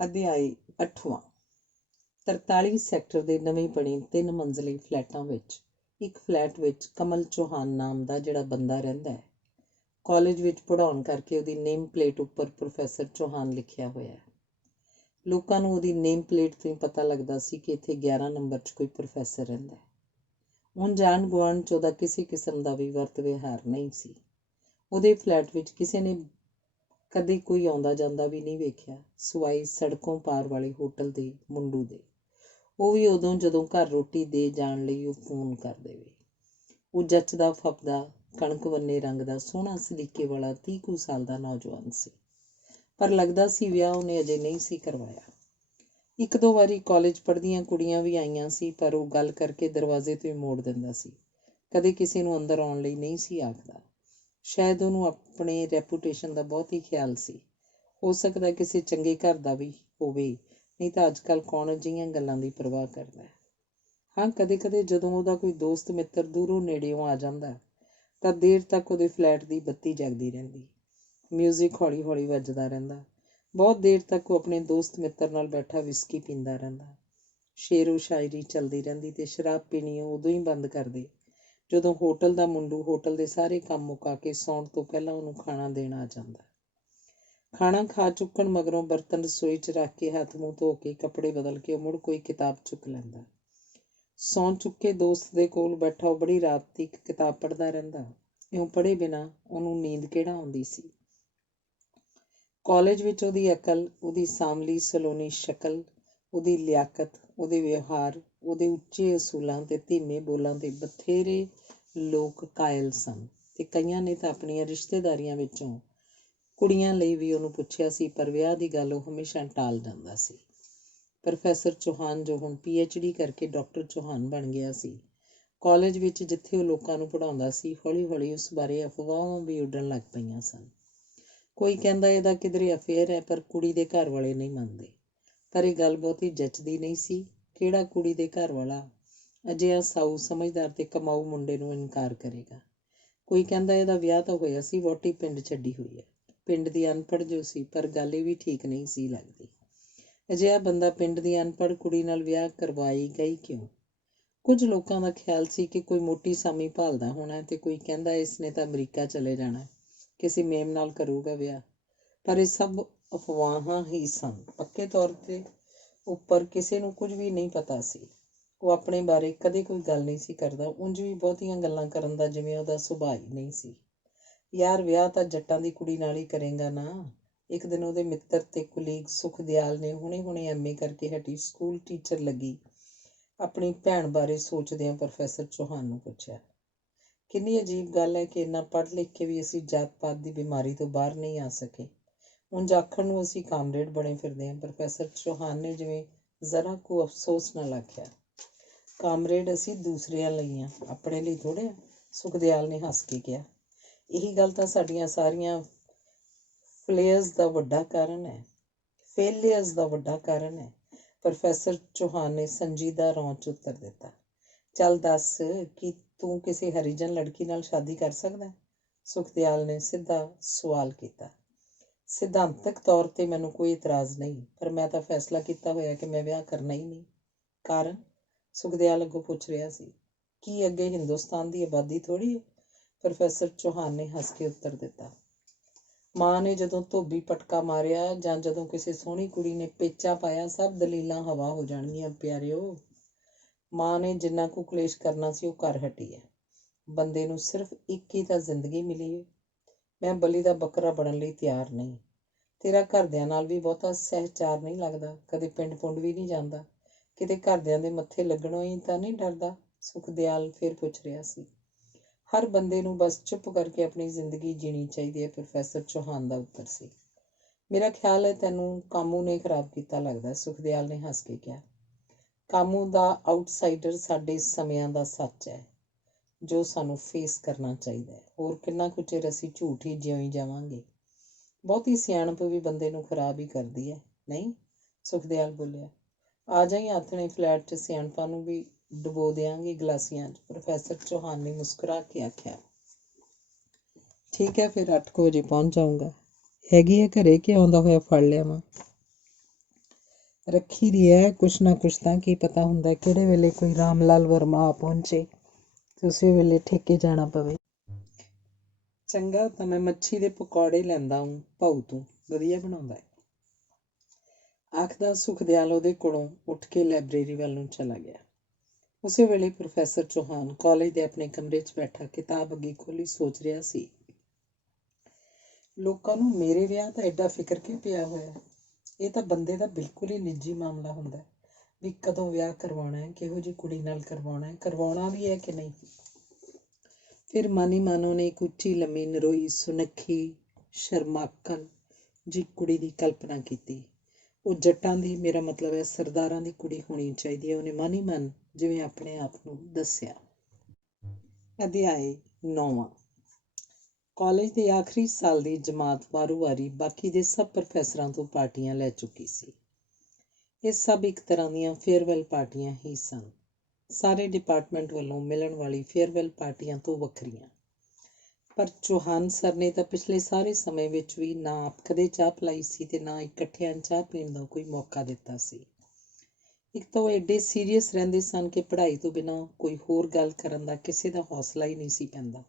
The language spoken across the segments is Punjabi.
ਅਧਿਆਇ 8ਵਾਂ। 43 ਸੈਕਟਰ ਦੇ ਨਵੇਂ ਬਣੇ 3 ਮੰਜ਼ਲੀ ਫਲੈਟਾਂ ਵਿੱਚ ਇੱਕ ਫਲੈਟ ਵਿੱਚ ਕਮਲ ਚੌਹਾਨ ਨਾਮ ਦਾ ਜਿਹੜਾ ਬੰਦਾ ਰਹਿੰਦਾ ਹੈ। ਕਾਲਜ ਵਿੱਚ ਪੜ੍ਹਾਉਣ ਕਰਕੇ ਉਹਦੀ ਨੇਮ ਪਲੇਟ ਉੱਪਰ ਪ੍ਰੋਫੈਸਰ ਚੌਹਾਨ ਲਿਖਿਆ ਹੋਇਆ ਹੈ। ਲੋਕਾਂ ਨੂੰ ਉਹਦੀ ਨੇਮ ਪਲੇਟ ਤੋਂ ਹੀ ਪਤਾ ਲੱਗਦਾ ਸੀ ਕਿ ਇੱਥੇ 11 ਨੰਬਰ 'ਚ ਕੋਈ ਪ੍ਰੋਫੈਸਰ ਰਹਿੰਦਾ ਹੈ। ਹੁਣ ਜਾਣ ਗੁਆਂਢ 'ਚ ਉਹਦਾ ਕਿਸੇ ਕਿਸਮ ਦਾ ਵੀ ਵਰਤ ਵਿਹਾਰ ਨਹੀਂ ਸੀ। ਉਹਦੇ ਫਲੈਟ ਵਿੱਚ ਕਿਸੇ ਨੇ ਕਦੇ ਕੋਈ ਆਉਂਦਾ ਜਾਂਦਾ ਵੀ ਨਹੀਂ ਵੇਖਿਆ, ਸਿਵਾਏ ਸੜਕੋਂ ਪਾਰ ਵਾਲੇ ਹੋਟਲ ਦੇ ਮੁੰਡੂ ਦੇ। ਉਹ ਵੀ ਉਦੋਂ ਜਦੋਂ ਘਰ ਰੋਟੀ ਦੇ ਜਾਣ ਲਈ ਉਹ ਫੋਨ ਕਰ ਦੇਵੇ। ਉਹ ਜੱਚਦਾ ਫੱਬਦਾ ਕਣਕ ਵੰਨੇ ਰੰਗ ਦਾ ਸੋਹਣਾ ਸਲੀਕੇ ਵਾਲਾ 30 ਕੁ ਸਾਲ ਦਾ ਨੌਜਵਾਨ ਸੀ, ਪਰ ਲੱਗਦਾ ਸੀ ਵਿਆਹ ਉਹਨੇ ਅਜੇ ਨਹੀਂ ਸੀ ਕਰਵਾਇਆ। ਇੱਕ ਦੋ ਵਾਰੀ ਕਾਲਜ ਪੜ੍ਹਦੀਆਂ ਕੁੜੀਆਂ ਵੀ ਆਈਆਂ ਸੀ, ਪਰ ਉਹ ਗੱਲ ਕਰਕੇ ਦਰਵਾਜ਼ੇ ਤੋਂ ਹੀ ਮੋੜ ਦਿੰਦਾ ਸੀ। ਕਦੇ ਕਿਸੇ ਨੂੰ ਅੰਦਰ ਆਉਣ ਲਈ ਨਹੀਂ ਸੀ ਆਖਦਾ। ਸ਼ਾਇਦ ਉਹਨੂੰ ਆਪਣੇ ਰੈਪੂਟੇਸ਼ਨ ਦਾ ਬਹੁਤ ਹੀ ਖਿਆਲ ਸੀ। ਹੋ ਸਕਦਾ ਕਿਸੇ ਚੰਗੇ ਘਰ ਦਾ ਵੀ ਹੋਵੇ, ਨਹੀਂ ਤਾਂ ਅੱਜ ਕੱਲ੍ਹ ਕੌਣ ਅਜਿਹੀਆਂ ਗੱਲਾਂ ਦੀ ਪਰਵਾਹ ਕਰਦਾ ਹੈ। ਹਾਂ, ਕਦੇ ਕਦੇ ਜਦੋਂ ਉਹਦਾ ਕੋਈ ਦੋਸਤ ਮਿੱਤਰ ਦੂਰੋਂ ਨੇੜਿਓਂ ਆ ਜਾਂਦਾ ਤਾਂ ਦੇਰ ਤੱਕ ਉਹਦੇ ਫਲੈਟ ਦੀ ਬੱਤੀ ਜਗਦੀ ਰਹਿੰਦੀ। ਮਿਊਜ਼ਿਕ ਹੌਲੀ ਹੌਲੀ ਵੱਜਦਾ ਰਹਿੰਦਾ। ਬਹੁਤ ਦੇਰ ਤੱਕ ਉਹ ਆਪਣੇ ਦੋਸਤ ਮਿੱਤਰ ਨਾਲ ਬੈਠਾ ਵਿਸਕੀ ਪੀਂਦਾ ਰਹਿੰਦਾ। ਸ਼ੇਰੋ ਸ਼ਾਇਰੀ ਚੱਲਦੀ ਰਹਿੰਦੀ ਤੇ ਸ਼ਰਾਬ ਪੀਣੀ ਉਹ ਉਦੋਂ ਹੀ ਬੰਦ ਕਰਦੇ ਜਦੋਂ ਹੋਟਲ ਦਾ ਮੁੰਡੂ ਹੋਟਲ ਦੇ ਸਾਰੇ ਕੰਮ ਮੁਕਾ ਕੇ ਸੌਣ ਤੋਂ ਪਹਿਲਾਂ ਉਹਨੂੰ ਖਾਣਾ ਦੇਣ ਆ ਜਾਂਦਾ। ਖਾਣਾ ਖਾ ਚੁੱਕਣ ਮਗਰੋਂ ਬਰਤਨ ਰਸੋਈ 'ਚ ਰੱਖ ਕੇ ਹੱਥ ਮੂੰਹ ਧੋ ਕੇ ਕੱਪੜੇ ਬਦਲ ਕੇ ਉਹ ਮੁੜ ਕੋਈ ਕਿਤਾਬ ਚੁੱਕ ਲੈਂਦਾ। ਸੌਂ ਚੁੱਕੇ ਦੋਸਤ ਦੇ ਕੋਲ ਬੈਠਾ ਉਹ ਬੜੀ ਰਾਤ ਤੀਕ ਕਿਤਾਬ ਪੜ੍ਹਦਾ ਰਹਿੰਦਾ। ਇਉਂ ਪੜ੍ਹੇ ਬਿਨਾਂ ਉਹਨੂੰ ਨੀਂਦ ਕਿਹੜਾ ਆਉਂਦੀ ਸੀ। ਕਾਲਜ ਵਿੱਚ ਉਹਦੀ ਅਕਲ, ਉਹਦੀ ਸਾਂਵਲੀ ਸਲੋਨੀ ਸ਼ਕਲ, ਉਹਦੀ ਲਿਆਕਤ, ਉਹਦੇ ਵਿਵਹਾਰ, ਉਹਦੇ ਉੱਚੇ ਅਸੂਲਾਂ ਤੇ ਧੀਮੇ ਬੋਲਾਂ ਤੇ ਬਥੇਰੇ ਲੋਕ ਕਾਇਲ ਸਨ ਤੇ ਕਈਆਂ ਨੇ ਤਾਂ ਆਪਣੀਆਂ ਰਿਸ਼ਤੇਦਾਰੀਆਂ ਵਿੱਚੋਂ ਕੁੜੀਆਂ ਲਈ ਵੀ ਉਹਨੂੰ ਪੁੱਛਿਆ ਸੀ, ਪਰ ਵਿਆਹ ਦੀ ਗੱਲ ਉਹ ਹਮੇਸ਼ਾ ਟਾਲ ਜਾਂਦਾ ਸੀ। ਪ੍ਰੋਫੈਸਰ ਚੌਹਾਨ, ਜੋ ਹੁਣ PhD ਕਰਕੇ ਡਾਕਟਰ ਚੌਹਾਨ ਬਣ ਗਿਆ ਸੀ, ਕਾਲਜ ਵਿੱਚ ਜਿੱਥੇ ਉਹ ਲੋਕਾਂ ਨੂੰ ਪੜ੍ਹਾਉਂਦਾ ਸੀ, ਹੌਲੀ ਹੌਲੀ ਉਸ ਬਾਰੇ ਅਫਵਾਹਾਂ ਵੀ ਉੱਡਣ ਲੱਗ ਪਈਆਂ ਸਨ। ਕੋਈ ਕਹਿੰਦਾ ਇਹਦਾ ਕਿਧਰੇ ਅਫੇਅਰ ਹੈ, ਪਰ ਕੁੜੀ ਦੇ ਘਰ ਵਾਲੇ ਨਹੀਂ ਮੰਨਦੇ। ਪਰ ਇਹ ਗੱਲ ਬਹੁਤੀ ਜੱਚਦੀ ਨਹੀਂ ਸੀ। ਕਿਹੜਾ ਕੁੜੀ ਦੇ ਘਰ ਵਾਲਾ ਅਜਿਹਾ ਸਾਊ ਸਮਝਦਾਰ ਤੇ ਕਮਾਊ ਮੁੰਡੇ ਨੂੰ ਇਨਕਾਰ ਕਰੇਗਾ। ਕੋਈ ਕਹਿੰਦਾ ਇਹਦਾ ਵਿਆਹ ਤਾਂ ਹੋਇਆ ਸੀ, ਵਹੁਟੀ ਪਿੰਡ ਛੱਡੀ ਹੋਈ ਹੈ। ਪਿੰਡ ਦੀ ਅਨਪੜ੍ਹ ਜੋ ਸੀ, ਪਰ ਗੱਲ ਇਹ ਵੀ ਠੀਕ ਨਹੀਂ ਸੀ ਲੱਗਦੀ। ਅਜਿਹਾ ਬੰਦਾ ਪਿੰਡ ਦੀ ਅਨਪੜ੍ਹ ਕੁੜੀ ਨਾਲ ਵਿਆਹ ਕਰਵਾਈ ਗਈ ਕਿਉਂ? ਕੁਝ ਲੋਕਾਂ ਦਾ ਖਿਆਲ ਸੀ ਕਿ ਕੋਈ ਮੋਟੀ ਸਾਮੀ ਭਾਲਦਾ ਹੋਣਾ, ਤੇ ਕੋਈ ਕਹਿੰਦਾ ਇਸ ਨੇ ਤਾਂ ਅਮਰੀਕਾ ਚਲੇ ਜਾਣਾ, ਕਿਸੇ ਮੇਮ ਨਾਲ ਕਰੂਗਾ ਵਿਆਹ। ਪਰ ਇਹ ਸਭ ਅਫਵਾਹਾਂ ਹੀ ਸਨ। ਪੱਕੇ ਤੌਰ ਤੇ ਉੱਪਰ ਕਿਸੇ ਨੂੰ ਕੁਝ ਵੀ ਨਹੀਂ ਪਤਾ ਸੀ। ਉਹ ਆਪਣੇ ਬਾਰੇ ਕਦੇ ਕੋਈ ਗੱਲ ਨਹੀਂ ਸੀ ਕਰਦਾ। ਉਂਝ ਵੀ ਬਹੁਤੀਆਂ ਗੱਲਾਂ ਕਰਨ ਦਾ ਜਿਵੇਂ ਉਹਦਾ ਸੁਭਾਅ ਹੀ ਨਹੀਂ ਸੀ। ਯਾਰ, ਵਿਆਹ ਤਾਂ ਜੱਟਾਂ ਦੀ ਕੁੜੀ ਨਾਲ ਹੀ ਕਰੇਗਾ ਨਾ। ਇੱਕ ਦਿਨ ਉਹਦੇ ਮਿੱਤਰ ਤੇ ਕੁਲੀਗ ਸੁਖਦਿਆਲ ਨੇ ਹੁਣੇ MA ਕਰਕੇ ਹਟੀ ਸਕੂਲ ਟੀਚਰ ਲੱਗੀ ਆਪਣੀ ਭੈਣ ਬਾਰੇ ਸੋਚਦਿਆਂ ਪ੍ਰੋਫੈਸਰ ਚੌਹਾਨ ਨੂੰ ਪੁੱਛਿਆ। ਕਿੰਨੀ ਅਜੀਬ ਗੱਲ ਹੈ ਕਿ ਇੰਨਾ ਪੜ੍ਹ ਲਿਖ ਕੇ ਵੀ ਅਸੀਂ ਜਾਤ ਪਾਤ ਦੀ ਬਿਮਾਰੀ ਤੋਂ ਬਾਹਰ ਨਹੀਂ ਆ ਸਕੇ। ਉਂਝ ਆਖਣ ਨੂੰ ਅਸੀਂ ਕਾਮਰੇਡ ਬਣੇ ਫਿਰਦੇ ਹਾਂ। ਪ੍ਰੋਫੈਸਰ ਚੌਹਾਨ ਨੇ ਜਿਵੇਂ ਜ਼ਰਾ ਕੁ ਅਫਸੋਸ ਨਾਲ ਆਖਿਆ। ਕਾਮਰੇਡ ਅਸੀਂ ਦੂਸਰਿਆਂ ਲਈ ਹਾਂ, ਆਪਣੇ ਲਈ ਥੋੜ੍ਹੇ ਆ, ਸੁਖਦਿਆਲ ਨੇ ਹੱਸ ਕੇ ਕਿਹਾ। ਇਹੀ ਗੱਲ ਤਾਂ ਸਾਡੀਆਂ ਸਾਰੀਆਂ ਫੇਲਿਅਰਸ ਦਾ ਵੱਡਾ ਕਾਰਨ ਹੈ। ਪ੍ਰੋਫੈਸਰ ਚੌਹਾਨ ਨੇ ਸੰਜੀਦਾ ਰੌਂ 'ਚ ਉੱਤਰ ਦਿੱਤਾ। ਚੱਲ ਦੱਸ, ਕੀ ਤੂੰ ਕਿਸੇ ਹਰੀਜਨ ਲੜਕੀ ਨਾਲ ਸ਼ਾਦੀ ਕਰ ਸਕਦਾ? ਸੁਖਦਿਆਲ ਨੇ ਸਿੱਧਾ ਸਵਾਲ ਕੀਤਾ। ਸਿਧਾਂਤਕ ਤੌਰ ਤੇ ਮੈਨੂੰ ਕੋਈ ਇਤਰਾਜ਼ ਨਹੀਂ, ਪਰ ਮੈਂ ਤਾਂ ਫੈਸਲਾ ਕੀਤਾ ਹੋਇਆ ਕਿ ਮੈਂ ਵਿਆਹ ਕਰਨਾ ਹੀ ਨਹੀਂ। ਕਾਰਨ? ਸੁਖਦਿਆਲ ਅੱਗੋਂ ਪੁੱਛ ਰਿਹਾ ਸੀ। ਕੀ ਅੱਗੇ ਹਿੰਦੁਸਤਾਨ ਦੀ ਆਬਾਦੀ ਥੋੜ੍ਹੀ ਹੈ? ਪ੍ਰੋਫੈਸਰ ਚੌਹਾਨ ਨੇ ਹੱਸ ਕੇ ਉੱਤਰ ਦਿੱਤਾ। ਮਾਂ ਨੇ ਜਦੋਂ ਧੋਬੀ ਪਟਕਾ ਮਾਰਿਆ ਜਾਂ ਜਦੋਂ ਕਿਸੇ ਸੋਹਣੀ ਕੁੜੀ ਨੇ ਪੇਚਾ ਪਾਇਆ, ਸਭ ਦਲੀਲਾਂ ਹਵਾ ਹੋ ਜਾਣਗੀਆਂ ਪਿਆਰਿਓ। ਮਾਂ ਨੇ ਜਿੰਨਾ ਕੁ ਕਲੇਸ਼ ਕਰਨਾ ਸੀ ਉਹ ਕਰ ਹਟੀ ਹੈ। ਬੰਦੇ ਨੂੰ ਸਿਰਫ ਇੱਕ ਹੀ ਤਾਂ ਜ਼ਿੰਦਗੀ ਮਿਲੀ ਹੈ। ਮੈਂ ਬਲੀ ਦਾ ਬੱਕਰਾ ਬਣਨ ਲਈ ਤਿਆਰ ਨਹੀਂ। ਤੇਰਾ ਘਰਦਿਆਂ ਨਾਲ ਵੀ ਬਹੁਤਾ ਸਹਿਚਾਰ ਨਹੀਂ ਲੱਗਦਾ। ਕਦੇ ਪਿੰਡ ਪੁੰਡ ਵੀ ਨਹੀਂ ਜਾਂਦਾ। ਕਿਤੇ ਘਰਦਿਆਂ ਦੇ ਮੱਥੇ ਲੱਗਣੋਂ ਹੀ ਤਾਂ ਨਹੀਂ ਡਰਦਾ? ਸੁਖਦਿਆਲ ਫਿਰ ਪੁੱਛ ਰਿਹਾ ਸੀ। ਹਰ ਬੰਦੇ ਨੂੰ ਬਸ ਚੁੱਪ ਕਰਕੇ ਆਪਣੀ ਜ਼ਿੰਦਗੀ ਜੀਣੀ ਚਾਹੀਦੀ ਹੈ, ਪ੍ਰੋਫੈਸਰ ਚੌਹਾਨ ਦਾ ਉੱਤਰ ਸੀ। ਮੇਰਾ ਖਿਆਲ ਹੈ ਤੈਨੂੰ ਕਾਮੂ ਨੇ ਖਰਾਬ ਕੀਤਾ ਲੱਗਦਾ, ਸੁਖਦਿਆਲ ਨੇ ਹੱਸ ਕੇ ਕਿਹਾ। ਕਾਮੂ ਦਾ ਆਊਟਸਾਈਡਰ ਸਾਡੇ ਸਮਿਆਂ ਦਾ ਸੱਚ ਹੈ, ਜੋ ਸਾਨੂੰ ਫੇਸ ਕਰਨਾ ਚਾਹੀਦਾ ਹੈ। ਹੋਰ ਕਿੰਨਾ ਕੁ ਚਿਰ ਅਸੀਂ ਝੂਠ ਹੀ ਜਿਉਂ ਹੀ ਜਾਵਾਂਗੇ? ਬਹੁਤੀ ਸਿਆਣਪ ਵੀ ਬੰਦੇ ਨੂੰ ਖਰਾਬ ਹੀ ਕਰਦੀ ਹੈ, ਨਹੀਂ? ਸੁਖਦਿਆਲ ਬੋਲਿਆ। ਆ ਜਾਈ ਆਥਣੇ ਫਲੈਟ 'ਚ, ਸਿਆਣਪਾਂ ਨੂੰ ਵੀ ਡੁਬੋ ਦਿਆਂਗੇ ਗਲਾਸੀਆਂ 'ਚ, ਪ੍ਰੋਫੈਸਰ ਚੌਹਾਨ ਨੇ ਮੁਸਕਰਾ ਕੇ ਆਖਿਆ। ਠੀਕ ਹੈ, ਫਿਰ 8 ਕੁ ਵਜੇ ਪਹੁੰਚ ਜਾਊਂਗਾ। ਹੈਗੀ ਹੈ ਘਰੇ ਕਿ ਆਉਂਦਾ ਹੋਇਆ ਫੜ ਲਿਆਵਾਂ? ਰੱਖੀ ਦੀ ਹੈ ਕੁਛ ਨਾ ਕੁਛ ਤਾਂ ਕੀ ਪਤਾ ਹੁੰਦਾ ਕਿਹੜੇ ਵੇਲੇ ਕੋਈ ਰਾਮ ਲਾਲ ਵਰਮਾ ਆ ਪਹੁੰਚੇ ਤੇ ਉਸੇ ਵੇਲੇ ਠੇਕੇ ਜਾਣਾ ਪਵੇ। ਚੰਗਾ ਤਾਂ ਮੈਂ ਮੱਛੀ ਦੇ ਪਕੌੜੇ ਲੈਂਦਾ ਹੂੰ ਭਾਊ ਤੋਂ, ਵਧੀਆ ਬਣਾਉਂਦਾ ਹੈ, ਆਖਦਾ ਸੁਖਦਿਆਲ ਉਹਦੇ ਕੋਲੋਂ ਉੱਠ ਕੇ ਲਾਇਬ੍ਰੇਰੀ ਵੱਲ ਨੂੰ ਚਲਾ ਗਿਆ। ਉਸੇ ਵੇਲੇ ਪ੍ਰੋਫੈਸਰ ਚੌਹਾਨ ਕਾਲਜ ਦੇ ਆਪਣੇ ਕਮਰੇ 'ਚ ਬੈਠਾ ਕਿਤਾਬ ਅੱਗੇ ਖੋਲ੍ਹੀ ਸੋਚ ਰਿਹਾ ਸੀ, ਲੋਕਾਂ ਨੂੰ ਮੇਰੇ ਵਿਆਹ ਦਾ ਐਡਾ ਫਿਕਰ ਕਿਉਂ ਪਿਆ ਹੋਇਆ? ਇਹ ਤਾਂ ਬੰਦੇ ਦਾ ਬਿਲਕੁਲ ਹੀ ਨਿੱਜੀ ਮਾਮਲਾ ਹੁੰਦਾ ਵੀ ਕਦੋਂ ਵਿਆਹ ਕਰਵਾਉਣਾ ਹੈ, ਕਿਹੋ ਜਿਹੀ ਕੁੜੀ ਨਾਲ ਕਰਵਾਉਣਾ ਹੈ, ਕਰਵਾਉਣਾ ਵੀ ਹੈ ਕਿ ਨਹੀਂ। ਫਿਰ ਮਨ ਹੀ ਮਨ ਉਹਨੇ ਇੱਕ ਉੱਚੀ ਲੰਮੀ ਨਰੋਈ ਸੁਨੱਖੀ ਸ਼ਰਮਾਕਲ ਜੀ ਕੁੜੀ ਦੀ ਕਲਪਨਾ ਕੀਤੀ। ਉਹ ਜੱਟਾਂ ਦੀ, ਮੇਰਾ ਮਤਲਬ ਹੈ ਸਰਦਾਰਾਂ ਦੀ ਕੁੜੀ ਹੋਣੀ ਚਾਹੀਦੀ ਹੈ, ਉਹਨੇ ਮਨ ਹੀ ਮਨ ਜਿਵੇਂ ਆਪਣੇ ਆਪ ਨੂੰ ਦੱਸਿਆ। ਅਧਿਆਇ 9। ਕਾਲਜ ਦੇ ਆਖਰੀ ਸਾਲ ਦੀ ਜਮਾਤ ਵਾਰੋ-ਵਾਰੀ ਬਾਕੀ ਦੇ ਸਭ ਪ੍ਰੋਫੈਸਰਾਂ ਤੋਂ ਪਾਰਟੀਆਂ ਲੈ ਚੁੱਕੀ ਸੀ। ਇਹ ਸਭ ਇੱਕ ਤਰ੍ਹਾਂ ਦੀਆਂ ਫੇਅਰਵੈਲ ਪਾਰਟੀਆਂ ਹੀ ਸਨ, ਸਾਰੇ ਡਿਪਾਰਟਮੈਂਟ ਵੱਲੋਂ ਮਿਲਣ ਵਾਲੀ ਫੇਅਰਵੈਲ ਪਾਰਟੀਆਂ ਤੋਂ ਵੱਖਰੀਆਂ। ਪਰ ਚੌਹਾਨ ਸਰ ਨੇ ਤਾਂ ਪਿਛਲੇ ਸਾਰੇ ਸਮੇਂ ਵਿੱਚ ਵੀ ਨਾ ਆਪ ਕਦੇ ਚਾਹ ਪਿਲਾਈ ਸੀ ਤੇ ਨਾ ਇਕੱਠਿਆਂ ਚਾਹ ਪੀਣ ਦਾ ਕੋਈ ਮੌਕਾ ਦਿੱਤਾ ਸੀ। ਇੱਕ ਤਾਂ ਉਹ ਐਡੇ ਸੀਰੀਅਸ ਰਹਿੰਦੇ ਸਨ ਕਿ ਪੜ੍ਹਾਈ ਤੋਂ ਬਿਨਾਂ ਕੋਈ ਹੋਰ ਗੱਲ ਕਰਨ ਦਾ ਕਿਸੇ ਦਾ ਹੌਸਲਾ ਹੀ ਨਹੀਂ ਸੀ ਪੈਂਦਾ।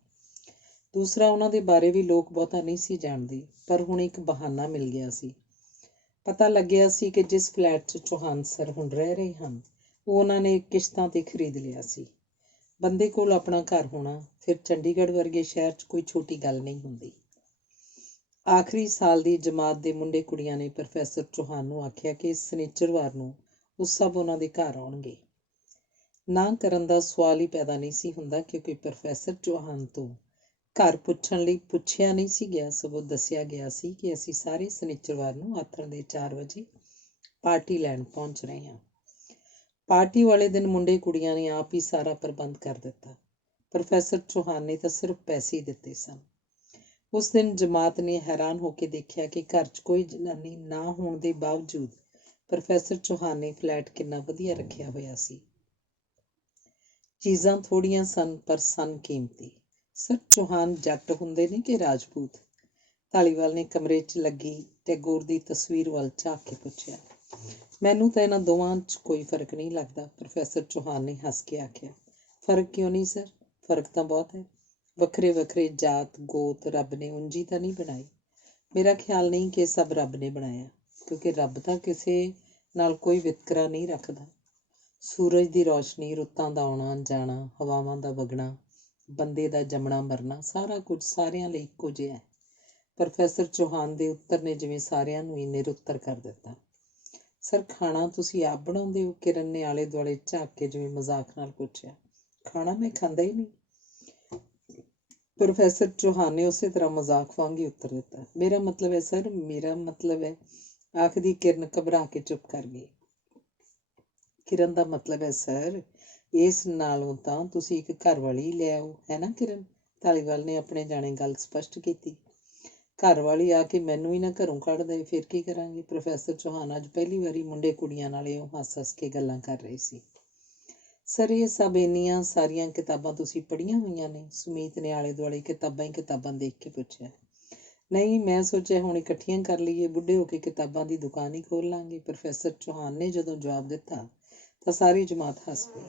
ਦੂਸਰਾ, ਉਹਨਾਂ ਦੇ ਬਾਰੇ ਵੀ ਲੋਕ ਬਹੁਤਾ ਨਹੀਂ ਸੀ ਜਾਣਦੇ, ਪਰ ਹੁਣ ਇੱਕ ਬਹਾਨਾ ਮਿਲ ਗਿਆ ਸੀ। ਪਤਾ ਲੱਗਿਆ ਸੀ ਕਿ ਜਿਸ ਫਲੈਟ 'ਚ ਚੌਹਾਨ ਸਰ ਹੁਣ ਰਹਿ ਰਹੇ ਹਨ, ਉਹ ਉਹਨਾਂ ਨੇ ਕਿਸ਼ਤਾਂ 'ਤੇ ਖਰੀਦ ਲਿਆ ਸੀ। ਬੰਦੇ ਕੋਲ ਆਪਣਾ ਘਰ ਹੋਣਾ ਫਿਰ ਚੰਡੀਗੜ੍ਹ ਵਰਗੇ ਸ਼ਹਿਰ 'ਚ ਕੋਈ ਛੋਟੀ ਗੱਲ ਨਹੀਂ ਹੁੰਦੀ। ਆਖਰੀ ਸਾਲ ਦੀ ਜਮਾਤ ਦੇ ਮੁੰਡੇ ਕੁੜੀਆਂ ਨੇ ਪ੍ਰੋਫੈਸਰ ਚੌਹਾਨ ਨੂੰ ਆਖਿਆ ਕਿ ਇਸ ਸ਼ਨਿਚਰਵਾਰ ਨੂੰ ਉਹ ਸਭ ਉਹਨਾਂ ਦੇ ਘਰ ਆਉਣਗੇ। ਨਾ ਕਰਨ ਦਾ ਸਵਾਲ ਹੀ ਪੈਦਾ ਨਹੀਂ ਸੀ ਹੁੰਦਾ, ਕਿਉਂਕਿ ਪ੍ਰੋਫੈਸਰ ਚੌਹਾਨ ਤੋਂ ਘਰ ਪੁੱਛਣ ਲਈ ਪੁੱਛਿਆ ਨਹੀਂ ਸੀ ਗਿਆ, ਸਗੋਂ ਦੱਸਿਆ ਗਿਆ ਸੀ ਕਿ ਅਸੀਂ ਸਾਰੇ ਸ਼ਨਿਚਰਵਾਰ ਨੂੰ ਆਥਣ ਦੇ 4 ਵਜੇ ਪਾਰਟੀ ਲੈਣ ਪਹੁੰਚ ਰਹੇ ਹਾਂ। ਪਾਰਟੀ ਵਾਲੇ ਦਿਨ ਮੁੰਡੇ ਕੁੜੀਆਂ ਨੇ ਆਪ ਹੀ ਸਾਰਾ ਪ੍ਰਬੰਧ ਕਰ ਦਿੱਤਾ। ਪ੍ਰੋਫੈਸਰ ਚੌਹਾਨ ਨੇ ਤਾਂ ਸਿਰਫ ਪੈਸੇ ਹੀ ਦਿੱਤੇ ਸਨ। ਉਸ ਦਿਨ ਜਮਾਤ ਨੇ ਹੈਰਾਨ ਹੋ ਕੇ ਦੇਖਿਆ ਕਿ ਘਰ 'ਚ ਕੋਈ ਜਨਾਨੀ ਨਾ ਹੋਣ ਦੇ ਬਾਵਜੂਦ ਪ੍ਰੋਫੈਸਰ ਚੌਹਾਨ ਨੇ ਫਲੈਟ ਕਿੰਨਾ ਵਧੀਆ ਰੱਖਿਆ ਹੋਇਆ ਸੀ। ਚੀਜ਼ਾਂ ਥੋੜ੍ਹੀਆਂ ਸਨ ਪਰ ਸਨ ਕੀਮਤੀ। ਸਰ ਚੌਹਾਨ ਜੱਟ ਹੁੰਦੇ ਨੇ ਕਿ ਰਾਜਪੂਤ? ਧਾਲੀਵਾਲ ਨੇ ਕਮਰੇ 'ਚ ਲੱਗੀ ਟੈਗੋਰ ਦੀ ਤਸਵੀਰ ਵੱਲ ਝਾਕ ਕੇ ਪੁੱਛਿਆ। ਮੈਨੂੰ ਤਾਂ ਇਹਨਾਂ ਦੋਵਾਂ 'ਚ ਕੋਈ ਫਰਕ ਨਹੀਂ ਲੱਗਦਾ, ਪ੍ਰੋਫੈਸਰ ਚੌਹਾਨ ਨੇ ਹੱਸ ਕੇ ਆਖਿਆ। ਫਰਕ ਕਿਉਂ ਨਹੀਂ ਸਰ? ਫਰਕ ਤਾਂ ਬਹੁਤ ਹੈ। ਵੱਖਰੇ ਵੱਖਰੇ ਜਾਤ ਗੋਤ ਰੱਬ ਨੇ ਉਂਝ ਤਾਂ ਨਹੀਂ ਬਣਾਏ। ਮੇਰਾ ਖਿਆਲ ਨਹੀਂ ਕਿ ਸਭ ਰੱਬ ਨੇ ਬਣਾਇਆ, ਕਿਉਂਕਿ ਰੱਬ ਤਾਂ ਕਿਸੇ ਨਾਲ ਕੋਈ ਵਿਤਕਰਾ ਨਹੀਂ ਰੱਖਦਾ। ਸੂਰਜ ਦੀ ਰੌਸ਼ਨੀ, ਰੁੱਤਾਂ ਦਾ ਆਉਣਾ ਜਾਣਾ, ਹਵਾਵਾਂ ਦਾ ਵਗਣਾ, ਬੰਦੇ ਦਾ ਜੰਮਣਾ ਮਰਨਾ, ਸਾਰਾ ਕੁਝ ਸਾਰਿਆਂ ਲਈ ਇੱਕੋ ਜਿਹਾ ਹੈ। ਪ੍ਰੋਫੈਸਰ ਚੌਹਾਨ ਦੇ ਉੱਤਰ ਨੇ ਜਿਵੇਂ ਸਾਰਿਆਂ ਨੂੰ ਹੀ ਨਿਰੁੱਤਰ ਕਰ ਦਿੱਤਾ। ਸਰ ਖਾਣਾ ਤੁਸੀਂ ਆਪ ਬਣਾਉਂਦੇ ਹੋ? ਕਿਰਨ ਨੇ ਆਲੇ ਦੁਆਲੇ ਝਾਕ ਕੇ ਜਿਵੇਂ ਮਜ਼ਾਕ ਨਾਲ ਪੁੱਛਿਆ। ਖਾਣਾ ਮੈਂ ਖਾਂਦਾ ਹੀ ਨਹੀਂ, ਪ੍ਰੋਫੈਸਰ ਚੌਹਾਨ ਨੇ ਉਸੇ ਤਰ੍ਹਾਂ ਮਜ਼ਾਕ ਵਾਂਗ ਹੀ ਉੱਤਰ ਦਿੱਤਾ। ਮੇਰਾ ਮਤਲਬ ਹੈ ਸਰ, ਮੇਰਾ ਮਤਲਬ ਹੈ, ਆਖਦੀ ਕਿਰਨ ਘਬਰਾ ਕੇ ਚੁੱਪ ਕਰ ਗਈ। ਕਿਰਨ ਦਾ ਮਤਲਬ ਹੈ ਸਰ, ਇਸ ਨਾਲੋਂ ਤਾਂ ਤੁਸੀਂ ਇੱਕ ਘਰ ਵਾਲੀ ਲਿਆਓ, ਹੈ ਨਾ ਕਿਰਨ? ਧਾਲੀਵਾਲ ਨੇ ਆਪਣੇ ਜਾਣੇ ਗੱਲ ਸਪਸ਼ਟ ਕੀਤੀ। ਘਰ ਵਾਲੀ ਆ ਕੇ ਮੈਨੂੰ ਹੀ ਨਾ ਘਰੋਂ ਕੱਢ ਦੇ, ਫਿਰ ਕੀ ਕਰਾਂਗੇ? ਪ੍ਰੋਫੈਸਰ ਚੌਹਾਨ ਅੱਜ ਪਹਿਲੀ ਵਾਰੀ ਮੁੰਡੇ ਕੁੜੀਆਂ ਨਾਲ ਇਉਂ ਹੱਸ-ਹੱਸ ਕੇ ਗੱਲਾਂ ਕਰ ਰਹੇ ਸੀ। ਸਰ ਇਹ ਸਭ ਇੰਨੀਆਂ ਸਾਰੀਆਂ ਕਿਤਾਬਾਂ ਤੁਸੀਂ ਪੜ੍ਹੀਆਂ ਹੋਈਆਂ ਨੇ? ਸੁਮੀਤ ਨੇ ਆਲੇ ਦੁਆਲੇ ਕਿਤਾਬਾਂ ਹੀ ਕਿਤਾਬਾਂ ਦੇਖ ਕੇ ਪੁੱਛਿਆ। ਨਹੀਂ, ਮੈਂ ਸੋਚਿਆ ਹੁਣ ਇਕੱਠੀਆਂ ਕਰ ਲਈਏ, ਬੁੱਢੇ ਹੋ ਕੇ ਕਿਤਾਬਾਂ ਦੀ ਦੁਕਾਨ ਹੀ ਖੋਲ੍ਹ ਲਾਂਗੇ। ਪ੍ਰੋਫੈਸਰ ਚੌਹਾਨ ਨੇ ਜਦੋਂ ਜਵਾਬ ਦਿੱਤਾ ਤਾਂ ਸਾਰੀ ਜਮਾਤ ਹੱਸ ਪਈ।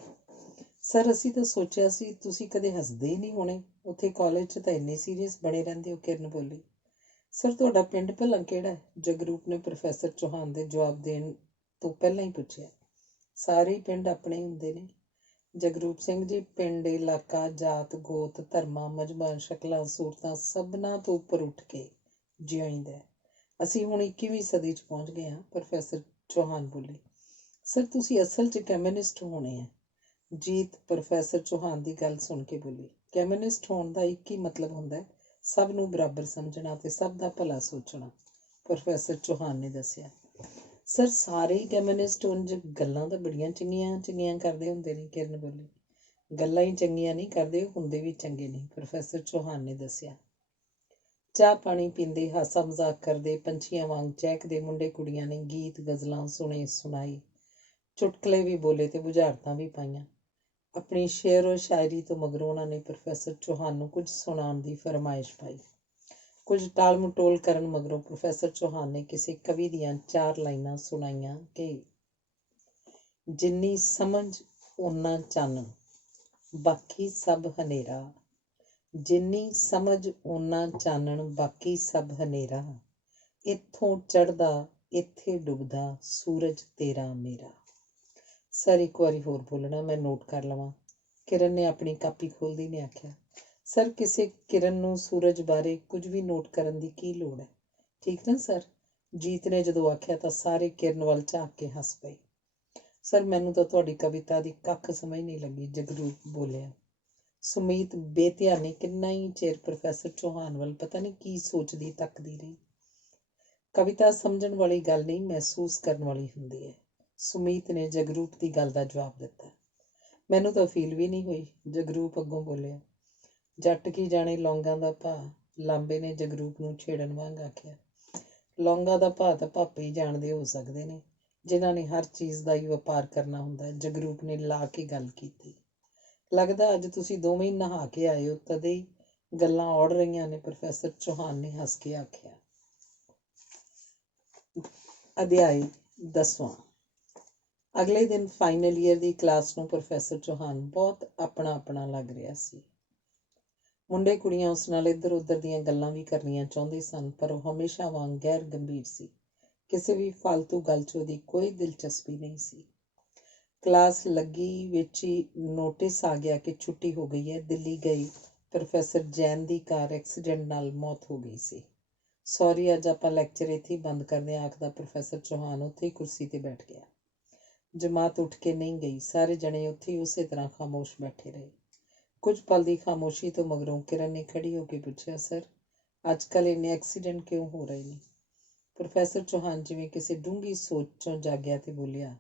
ਸਰ ਅਸੀਂ ਤਾਂ ਸੋਚਿਆ ਸੀ ਤੁਸੀਂ ਕਦੇ ਹੱਸਦੇ ਹੀ ਨਹੀਂ ਹੋਣੇ, ਉੱਥੇ ਕਾਲਜ 'ਚ ਤਾਂ ਇੰਨੇ ਸੀਰੀਅਸ ਬਣੇ ਰਹਿੰਦੇ ਹੋ, ਕਿਰਨ ਬੋਲੀ। ਸਰ ਤੁਹਾਡਾ ਪਿੰਡ ਭਲਾ ਕਿਹੜਾ ਹੈ? ਜਗਰੂਪ ਨੇ ਪ੍ਰੋਫੈਸਰ ਚੌਹਾਨ ਦੇ ਜਵਾਬ ਦੇਣ ਤੋਂ ਪਹਿਲਾਂ ਹੀ ਪੁੱਛਿਆ। ਸਾਰੇ ਹੀ ਪਿੰਡ ਆਪਣੇ ਹੁੰਦੇ ਨੇ ਜਗਰੂਪ ਸਿੰਘ ਜੀ। ਪਿੰਡ, ਇਲਾਕਾ, ਜਾਤ ਗੋਤ, ਧਰਮਾਂ, ਮਜ਼ਹਬਾਂ, ਸ਼ਕਲਾਂ ਸੂਰਤਾਂ ਸਭਨਾਂ ਤੋਂ ਉੱਪਰ ਉੱਠ ਕੇ ਜਿਉਂਦਾ। ਅਸੀਂ ਹੁਣ 21ਵੀਂ ਸਦੀ 'ਚ ਪਹੁੰਚ ਗਏ ਹਾਂ, ਪ੍ਰੋਫੈਸਰ ਚੌਹਾਨ ਬੋਲੇ। ਸਰ ਤੁਸੀਂ ਅਸਲ 'ਚ ਕਮਿਊਨਿਸਟ ਹੋਣੇ ਆ। ਜੀਤ ਪ੍ਰੋਫੈਸਰ ਚੌਹਾਨ ਦੀ ਗੱਲ ਸੁਣ ਕੇ ਬੋਲੀ। ਕਮਿਊਨਿਸਟ ਹੋਣ ਦਾ ਇੱਕ ਹੀ ਮਤਲਬ ਹੁੰਦਾ ਹੈ, ਸਭ ਨੂੰ ਬਰਾਬਰ ਸਮਝਣਾ ਤੇ ਸਭ ਦਾ ਭਲਾ ਸੋਚਣਾ, ਪ੍ਰੋਫੈਸਰ ਚੌਹਾਨ ਨੇ ਦੱਸਿਆ। ਸਰ ਸਾਰੇ ਹੀ ਕਮਿਊਨਿਸਟ ਉਂਝ ਗੱਲਾਂ ਤਾਂ ਬੜੀਆਂ ਚੰਗੀਆਂ ਚੰਗੀਆਂ ਕਰਦੇ ਹੁੰਦੇ ਨੇ, ਕਿਰਨ ਬੋਲੀ। ਗੱਲਾਂ ਹੀ ਚੰਗੀਆਂ ਨਹੀਂ ਕਰਦੇ, ਹੁੰਦੇ ਵੀ ਚੰਗੇ ਨੇ, ਪ੍ਰੋਫੈਸਰ ਚੌਹਾਨ ਨੇ ਦੱਸਿਆ। ਚਾਹ ਪਾਣੀ ਪੀਂਦੇ, ਹਾਸਾ ਮਜ਼ਾਕ ਕਰਦੇ, ਪੰਛੀਆਂ ਵਾਂਗ ਚਹਿਕਦੇ ਮੁੰਡੇ ਕੁੜੀਆਂ ਨੇ ਗੀਤ ਗਜ਼ਲਾਂ ਸੁਣੇ ਸੁਣਾਏ, ਚੁਟਕਲੇ ਵੀ ਬੋਲੇ ਤੇ ਬੁਝਾਰਤਾਂ ਵੀ ਪਾਈਆਂ। ਆਪਣੀ ਸ਼ੇਅਰੋ ਸ਼ਾਇਰੀ ਤੋਂ ਮਗਰੋਂ ਉਹਨਾਂ ਨੇ ਪ੍ਰੋਫੈਸਰ ਚੌਹਾਨ ਨੂੰ ਕੁਝ ਸੁਣਾਉਣ ਦੀ ਫਰਮਾਇਸ਼ ਪਾਈ। ਕੁਝ ਟਾਲ ਮਟੋਲ ਕਰਨ ਮਗਰੋਂ ਪ੍ਰੋਫੈਸਰ ਚੌਹਾਨ ਨੇ ਕਿਸੇ ਕਵੀ ਦੀਆਂ 4 ਲਾਈਨਾਂ ਸੁਣਾਈਆਂ ਕਿ ਜਿੰਨੀ ਸਮਝ ਓਨਾ ਚਾਨਣ, ਬਾਕੀ ਸਭ ਹਨੇਰਾ। ਜਿੰਨੀ ਸਮਝ ਓਨਾ ਚਾਨਣ, ਬਾਕੀ ਸਭ ਹਨੇਰਾ। ਇੱਥੋਂ ਚੜ੍ਹਦਾ ਇੱਥੇ ਡੁੱਬਦਾ ਸੂਰਜ ਤੇਰਾ ਮੇਰਾ। ਸਰ ਇੱਕ ਵਾਰੀ ਹੋਰ ਬੋਲਣਾ, ਮੈਂ ਨੋਟ ਕਰ ਲਵਾਂ। ਕਿਰਨ ਨੇ ਆਪਣੀ ਕਾਪੀ ਖੋਲ੍ਹਦੀ ਨੇ ਆਖਿਆ, ਸਰ ਕਿਸੇ ਕਿਰਨ ਨੂੰ ਸੂਰਜ ਬਾਰੇ ਕੁਝ ਵੀ ਨੋਟ ਕਰਨ ਦੀ ਕੀ ਲੋੜ ਹੈ, ਠੀਕ ਨਾ ਸਰ? ਜੀਤ ਨੇ ਜਦੋਂ ਆਖਿਆ ਤਾਂ ਸਾਰੇ ਕਿਰਨ ਵੱਲ ਝਾਕ ਕੇ ਹੱਸ ਪਏ। ਸਰ ਮੈਨੂੰ ਤਾਂ ਤੁਹਾਡੀ ਕਵਿਤਾ ਦੀ ਕੱਖ ਸਮਝ ਨਹੀਂ ਲੱਗੀ, ਜਗਰੂਪ ਬੋਲਿਆ। ਸੁਮੀਤ ਬੇਧਿਆਨੀ ਕਿੰਨਾ ਹੀ ਚਿਰ ਪ੍ਰੋਫੈਸਰ ਚੌਹਾਨ ਵੱਲ ਪਤਾ ਨਹੀਂ ਕੀ ਸੋਚਦੀ ਤੱਕਦੀ ਰਹੀ। ਕਵਿਤਾ ਸਮਝਣ ਵਾਲੀ ਗੱਲ ਨਹੀਂ, ਮਹਿਸੂਸ ਕਰਨ ਵਾਲੀ ਹੁੰਦੀ ਹੈ। ਸੁਮੀਤ ਨੇ ਜਗਰੂਪ ਦੀ ਗੱਲ ਦਾ ਜਵਾਬ ਦਿੱਤਾ। ਮੈਨੂੰ ਤਾਂ ਫੀਲ ਵੀ ਨਹੀਂ ਹੋਈ, ਜਗਰੂਪ ਅੱਗੋਂ ਬੋਲਿਆ। ਜੱਟ ਕੀ ਜਾਣੇ ਲੌਂਗਾਂ ਦਾ ਭਾਅ, ਲਾਂਬੇ ਨੇ ਜਗਰੂਪ ਨੂੰ ਛੇੜਨ ਵਾਂਗ ਆਖਿਆ। ਲੌਂਗਾਂ ਦਾ ਭਾਅ ਤਾਂ ਭਾਪੇ ਹੀ ਜਾਣਦੇ ਹੋ ਸਕਦੇ ਨੇ, ਜਿਨ੍ਹਾਂ ਨੇ ਹਰ ਚੀਜ਼ ਦਾ ਹੀ ਵਪਾਰ ਕਰਨਾ ਹੁੰਦਾ। ਜਗਰੂਪ ਨੇ ਲਾ ਕੇ ਗੱਲ ਕੀਤੀ। ਲੱਗਦਾ ਅੱਜ ਤੁਸੀਂ ਦੋਵੇਂ ਹੀ ਨਹਾ ਕੇ ਆਏ ਹੋ, ਤਦੇ ਹੀ ਗੱਲਾਂ ਔੜ ਰਹੀਆਂ ਨੇ, ਪ੍ਰੋਫੈਸਰ ਚੌਹਾਨ ਨੇ ਹੱਸ ਕੇ ਆਖਿਆ। ਅਧਿਆਇ 10ਵਾਂ। ਅਗਲੇ ਦਿਨ ਫਾਈਨਲ ਈਅਰ ਦੀ ਕਲਾਸ ਨੂੰ ਪ੍ਰੋਫੈਸਰ ਚੌਹਾਨ ਬਹੁਤ ਆਪਣਾ ਲੱਗ ਰਿਹਾ ਸੀ। ਮੁੰਡੇ ਕੁੜੀਆਂ ਉਸ ਨਾਲ ਇੱਧਰ ਉੱਧਰ ਦੀਆਂ ਗੱਲਾਂ ਵੀ ਕਰਨੀਆਂ ਚਾਹੁੰਦੇ ਸਨ, ਪਰ ਉਹ ਹਮੇਸ਼ਾ ਵਾਂਗ ਗੈਰ ਗੰਭੀਰ ਸੀ। ਕਿਸੇ ਵੀ ਫਾਲਤੂ ਗੱਲ 'ਚ ਉਹਦੀ ਕੋਈ ਦਿਲਚਸਪੀ ਨਹੀਂ ਸੀ। ਕਲਾਸ ਲੱਗੀ ਵਿੱਚ ਹੀ ਨੋਟਿਸ ਆ ਗਿਆ ਕਿ ਛੁੱਟੀ ਹੋ ਗਈ ਹੈ। ਦਿੱਲੀ ਗਈ ਪ੍ਰੋਫੈਸਰ ਜੈਨ ਦੀ ਕਾਰ ਐਕਸੀਡੈਂਟ ਨਾਲ ਮੌਤ ਹੋ ਗਈ ਸੀ। ਸੌਰੀ, ਅੱਜ ਆਪਾਂ ਲੈਕਚਰ ਇੱਥੇ ਹੀ ਬੰਦ ਕਰਦੇ ਹਾਂ, ਆਖਦਾ ਪ੍ਰੋਫੈਸਰ ਚੌਹਾਨ ਉੱਥੇ ਹੀ ਕੁਰਸੀ 'ਤੇ ਬੈਠ ਗਿਆ। ਜਮਾਤ ਉੱਠ ਕੇ ਨਹੀਂ ਗਈ। ਸਾਰੇ ਜਣੇ ਉੱਥੇ ਹੀ ਉਸੇ ਤਰ੍ਹਾਂ ਖਾਮੋਸ਼ ਬੈਠੇ ਰਹੇ। ਕੁਝ ਪਲ ਦੀ ਖਾਮੋਸ਼ੀ ਤੋਂ ਮਗਰੋਂ ਕਿਰਨ ਨੇ ਖੜੀ ਹੋ ਕੇ ਪੁੱਛਿਆ, ਸਰ ਅੱਜ ਕੱਲ੍ਹ ਇੰਨੇ ਐਕਸੀਡੈਂਟ ਕਿਉਂ ਹੋ ਰਹੇ ਨੇ? ਪ੍ਰੋਫੈਸਰ ਚੌਹਾਨ ਜਿਵੇਂ ਕਿਸੇ ਡੂੰਘੀ ਸੋਚ 'ਚੋਂ ਜਾਗਿਆ ਤੇ ਬੋਲਿਆ,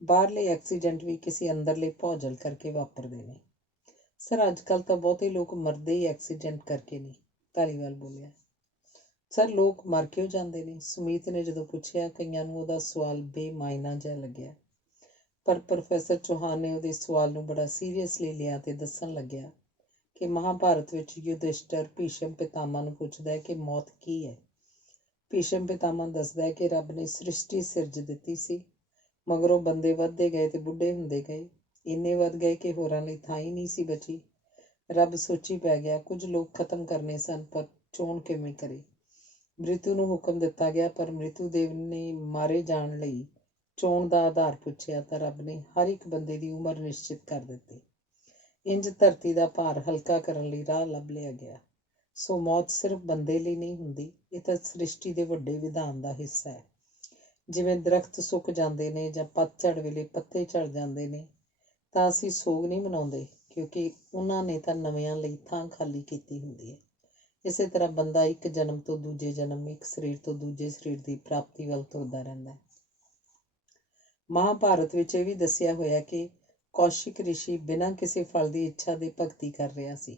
ਬਾਹਰਲੇ ਐਕਸੀਡੈਂਟ ਵੀ ਕਿਸੇ ਅੰਦਰਲੇ ਭੌਜਲ ਕਰਕੇ ਵਾਪਰਦੇ ਨੇ। ਸਰ ਅੱਜ ਕੱਲ੍ਹ ਤਾਂ ਬਹੁਤੇ ਲੋਕ ਮਰਦੇ ਹੀ ਐਕਸੀਡੈਂਟ ਕਰਕੇ ਨਹੀਂ, ਧਾਲੀਵਾਲ ਬੋਲਿਆ। ਸਰ ਲੋਕ ਮਰ ਕਿਉਂ ਜਾਂਦੇ ਨੇ? ਸੁਮੀਤ ਨੇ ਜਦੋਂ ਪੁੱਛਿਆ, ਕਈਆਂ ਨੂੰ ਉਹਦਾ ਸਵਾਲ ਬੇਮਾਇਨਾ ਜਿਹਾ ਲੱਗਿਆ, ਪਰ ਪ੍ਰੋਫੈਸਰ ਚੌਹਾਨ ਨੇ ਉਹਦੇ ਸਵਾਲ ਨੂੰ ਬੜਾ ਸੀਰੀਅਸਲੀ ਲਿਆ ਤੇ ਦੱਸਣ ਲੱਗਿਆ ਕਿ ਮਹਾਭਾਰਤ ਵਿੱਚ ਯੁਧਿਸ਼ਟਰ ਭੀਸ਼ਮ ਪਿਤਾਮਾ ਨੂੰ ਪੁੱਛਦਾ ਹੈ ਕਿ ਮੌਤ ਕੀ ਹੈ। ਭੀਸ਼ਮ ਪਿਤਾਮਾ ਦੱਸਦਾ ਹੈ ਕਿ ਰੱਬ ਨੇ ਸ੍ਰਿਸ਼ਟੀ ਸਿਰਜ ਦਿੱਤੀ ਸੀ, ਮਗਰੋਂ ਬੰਦੇ ਵੱਧਦੇ ਗਏ ਤੇ ਬੁੱਢੇ ਹੁੰਦੇ ਗਏ, ਇੰਨੇ ਵੱਧ ਗਏ ਕਿ ਹੋਰਾਂ ਲਈ ਥਾਂ ਹੀ ਨਹੀਂ ਸੀ ਬਚੀ। ਰੱਬ ਸੋਚੀ ਪੈ ਗਿਆ, ਕੁਝ ਲੋਕ ਖਤਮ ਕਰਨੇ ਸਨ, ਪਰ ਚੋਣ ਕਿਵੇਂ ਕਰੇ? ਮ੍ਰਿਤੂ ਨੂੰ ਹੁਕਮ ਦਿੱਤਾ ਗਿਆ, ਪਰ ਮ੍ਰਿਤੂ ਦੇਵ ਨੇ ਮਾਰੇ ਜਾਣ ਲਈ ਚੋਣ ਦਾ ਆਧਾਰ ਪੁੱਛਿਆ ਤਾਂ ਰੱਬ ਨੇ ਹਰ ਇੱਕ ਬੰਦੇ ਦੀ ਉਮਰ ਨਿਸ਼ਚਿਤ ਕਰ ਦਿੱਤੀ। ਇੰਜ ਧਰਤੀ ਦਾ ਭਾਰ ਹਲਕਾ ਕਰਨ ਲਈ ਰਾਹ ਲੱਭ ਲਿਆ ਗਿਆ। ਸੋ ਮੌਤ ਸਿਰਫ ਬੰਦੇ ਲਈ ਨਹੀਂ ਹੁੰਦੀ, ਇਹ ਤਾਂ ਸ੍ਰਿਸ਼ਟੀ ਦੇ ਵੱਡੇ ਵਿਧਾਨ ਦਾ ਹਿੱਸਾ ਹੈ। ਜਿਵੇਂ ਦਰਖਤ ਸੁੱਕ ਜਾਂਦੇ ਨੇ ਜਾਂ ਪਤਝੜ ਵੇਲੇ ਪੱਤੇ ਝੜ ਜਾਂਦੇ ਨੇ, ਤਾਂ ਅਸੀਂ ਸੋਗ ਨਹੀਂ ਮਨਾਉਂਦੇ, ਕਿਉਂਕਿ ਉਹਨਾਂ ਨੇ ਤਾਂ ਨਵਿਆਂ ਲਈ ਥਾਂ ਖਾਲੀ ਕੀਤੀ ਹੁੰਦੀ ਹੈ। ਇਸੇ ਤਰ੍ਹਾਂ ਬੰਦਾ ਇੱਕ ਜਨਮ ਤੋਂ ਦੂਜੇ ਜਨਮ, ਇੱਕ ਸਰੀਰ ਤੋਂ ਦੂਜੇ ਸਰੀਰ ਦੀ ਪ੍ਰਾਪਤੀ ਵੱਲ ਤੁਰਦਾ ਰਹਿੰਦਾ ਹੈ। ਮਹਾਭਾਰਤ ਵਿੱਚ ਇਹ ਵੀ ਦੱਸਿਆ ਹੋਇਆ ਕਿ ਕੌਸ਼ਿਕ ਰਿਸ਼ੀ ਬਿਨਾਂ ਕਿਸੇ ਫਲ ਦੀ ਇੱਛਾ ਦੇ ਭਗਤੀ ਕਰ ਰਿਹਾ ਸੀ।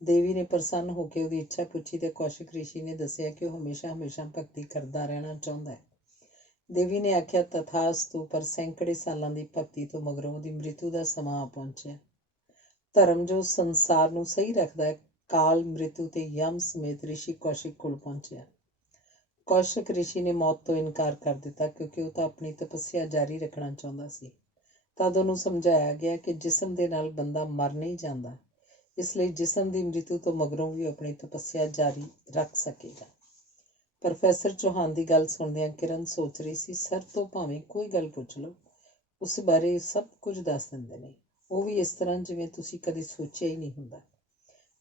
ਦੇਵੀ ਨੇ ਪ੍ਰਸੰਨ ਹੋ ਕੇ ਉਹਦੀ ਇੱਛਾ ਪੁੱਛੀ ਤੇ ਕੌਸ਼ਿਕ ਰਿਸ਼ੀ ਨੇ ਦੱਸਿਆ ਕਿ ਉਹ ਹਮੇਸ਼ਾ ਭਗਤੀ ਕਰਦਾ ਰਹਿਣਾ ਚਾਹੁੰਦਾ ਹੈ। ਦੇਵੀ ਨੇ ਆਖਿਆ, ਤਥਾਸਤੂ, ਪਰ ਸੈਂਕੜੇ ਸਾਲਾਂ ਦੀ ਭਗਤੀ ਤੋਂ ਮਗਰੋਂ ਉਹਦੀ ਮ੍ਰਿਤੂ ਦਾ ਸਮਾਂ ਆ ਪਹੁੰਚਿਆ। ਧਰਮ ਜੋ ਸੰਸਾਰ ਨੂੰ ਸਹੀ ਰੱਖਦਾ ਹੈ, ਕਾਲ, ਮ੍ਰਿਤੂ ਤੇ ਯਮ ਸਮੇਤ ਰਿਸ਼ੀ ਕੌਸ਼ਿਕ ਕੋਲ ਪਹੁੰਚਿਆ। ਕੌਸ਼ਿਕ ਰਿਸ਼ੀ ਨੇ ਮੌਤ ਤੋਂ ਇਨਕਾਰ ਕਰ ਦਿੱਤਾ, ਕਿਉਂਕਿ ਉਹ ਤਾਂ ਆਪਣੀ ਤਪੱਸਿਆ ਜਾਰੀ ਰੱਖਣਾ ਚਾਹੁੰਦਾ ਸੀ। ਤਦ ਉਹਨੂੰ ਸਮਝਾਇਆ ਗਿਆ ਕਿ ਜਿਸਮ ਦੇ ਨਾਲ ਬੰਦਾ ਮਰ ਨਹੀਂ ਜਾਂਦਾ, ਇਸ ਲਈ ਜਿਸਮ ਦੀ ਮ੍ਰਿਤੂ ਤੋਂ ਮਗਰੋਂ ਵੀ ਆਪਣੀ ਤਪੱਸਿਆ ਜਾਰੀ ਰੱਖ ਸਕੇਗਾ। ਪ੍ਰੋਫੈਸਰ ਚੌਹਾਨ ਦੀ ਗੱਲ ਸੁਣਦਿਆਂ ਕਿਰਨ ਸੋਚ ਰਹੀ ਸੀ, ਸਰ ਤੋਂ ਭਾਵੇਂ ਕੋਈ ਗੱਲ ਪੁੱਛ ਲਓ, ਉਸ ਬਾਰੇ ਸਭ ਕੁਝ ਦੱਸ ਦਿੰਦੇ ਨੇ, ਉਹ ਵੀ ਇਸ ਤਰ੍ਹਾਂ ਜਿਵੇਂ ਤੁਸੀਂ ਕਦੇ ਸੋਚਿਆ ਹੀ ਨਹੀਂ ਹੁੰਦਾ।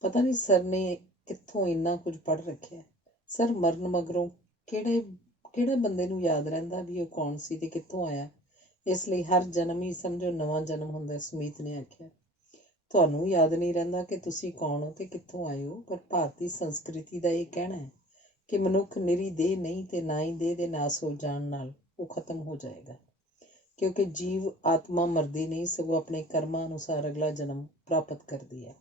ਪਤਾ ਨਹੀਂ ਸਰ ਨੇ ਕਿੱਥੋਂ ਇੰਨਾ ਕੁਝ ਪੜ੍ਹ ਰੱਖਿਆ। ਸਰ ਮਰਨ ਮਗਰੋਂ ਕਿਹੜਾ ਬੰਦੇ ਨੂੰ ਯਾਦ ਰਹਿੰਦਾ ਵੀ ਉਹ ਕੌਣ ਸੀ ਤੇ ਕਿੱਥੋਂ ਆਇਆ? ਇਸ ਲਈ ਹਰ ਜਨਮ ਹੀ ਸਮਝੋ ਨਵਾਂ ਜਨਮ ਹੁੰਦਾ, ਸੁਮੀਤ ਨੇ ਆਖਿਆ। ਤੁਹਾਨੂੰ ਯਾਦ ਨਹੀਂ ਰਹਿੰਦਾ ਕਿ ਤੁਸੀਂ ਕੌਣ ਹੋ ਤੇ ਕਿੱਥੋਂ ਆਏ ਹੋ, ਪਰ ਭਾਰਤੀ ਸੰਸਕ੍ਰਿਤੀ ਦਾ ਇਹ ਕਹਿਣਾ ਹੈ ਕਿ ਮਨੁੱਖ ਨਿਰੀ ਦੇਹ ਨਹੀਂ ਤੇ ਨਾ ਹੀ ਦੇਹ ਦੇ ਨਾਸ ਹੋ ਜਾਣ ਨਾਲ ਉਹ ਖਤਮ ਹੋ ਜਾਏਗਾ, ਕਿਉਂਕਿ ਜੀਵ ਆਤਮਾ ਮਰਦੀ ਨਹੀਂ, ਸਗੋਂ ਆਪਣੇ ਕਰਮਾਂ ਅਨੁਸਾਰ ਅਗਲਾ ਜਨਮ ਪ੍ਰਾਪਤ ਕਰਦੀ ਹੈ।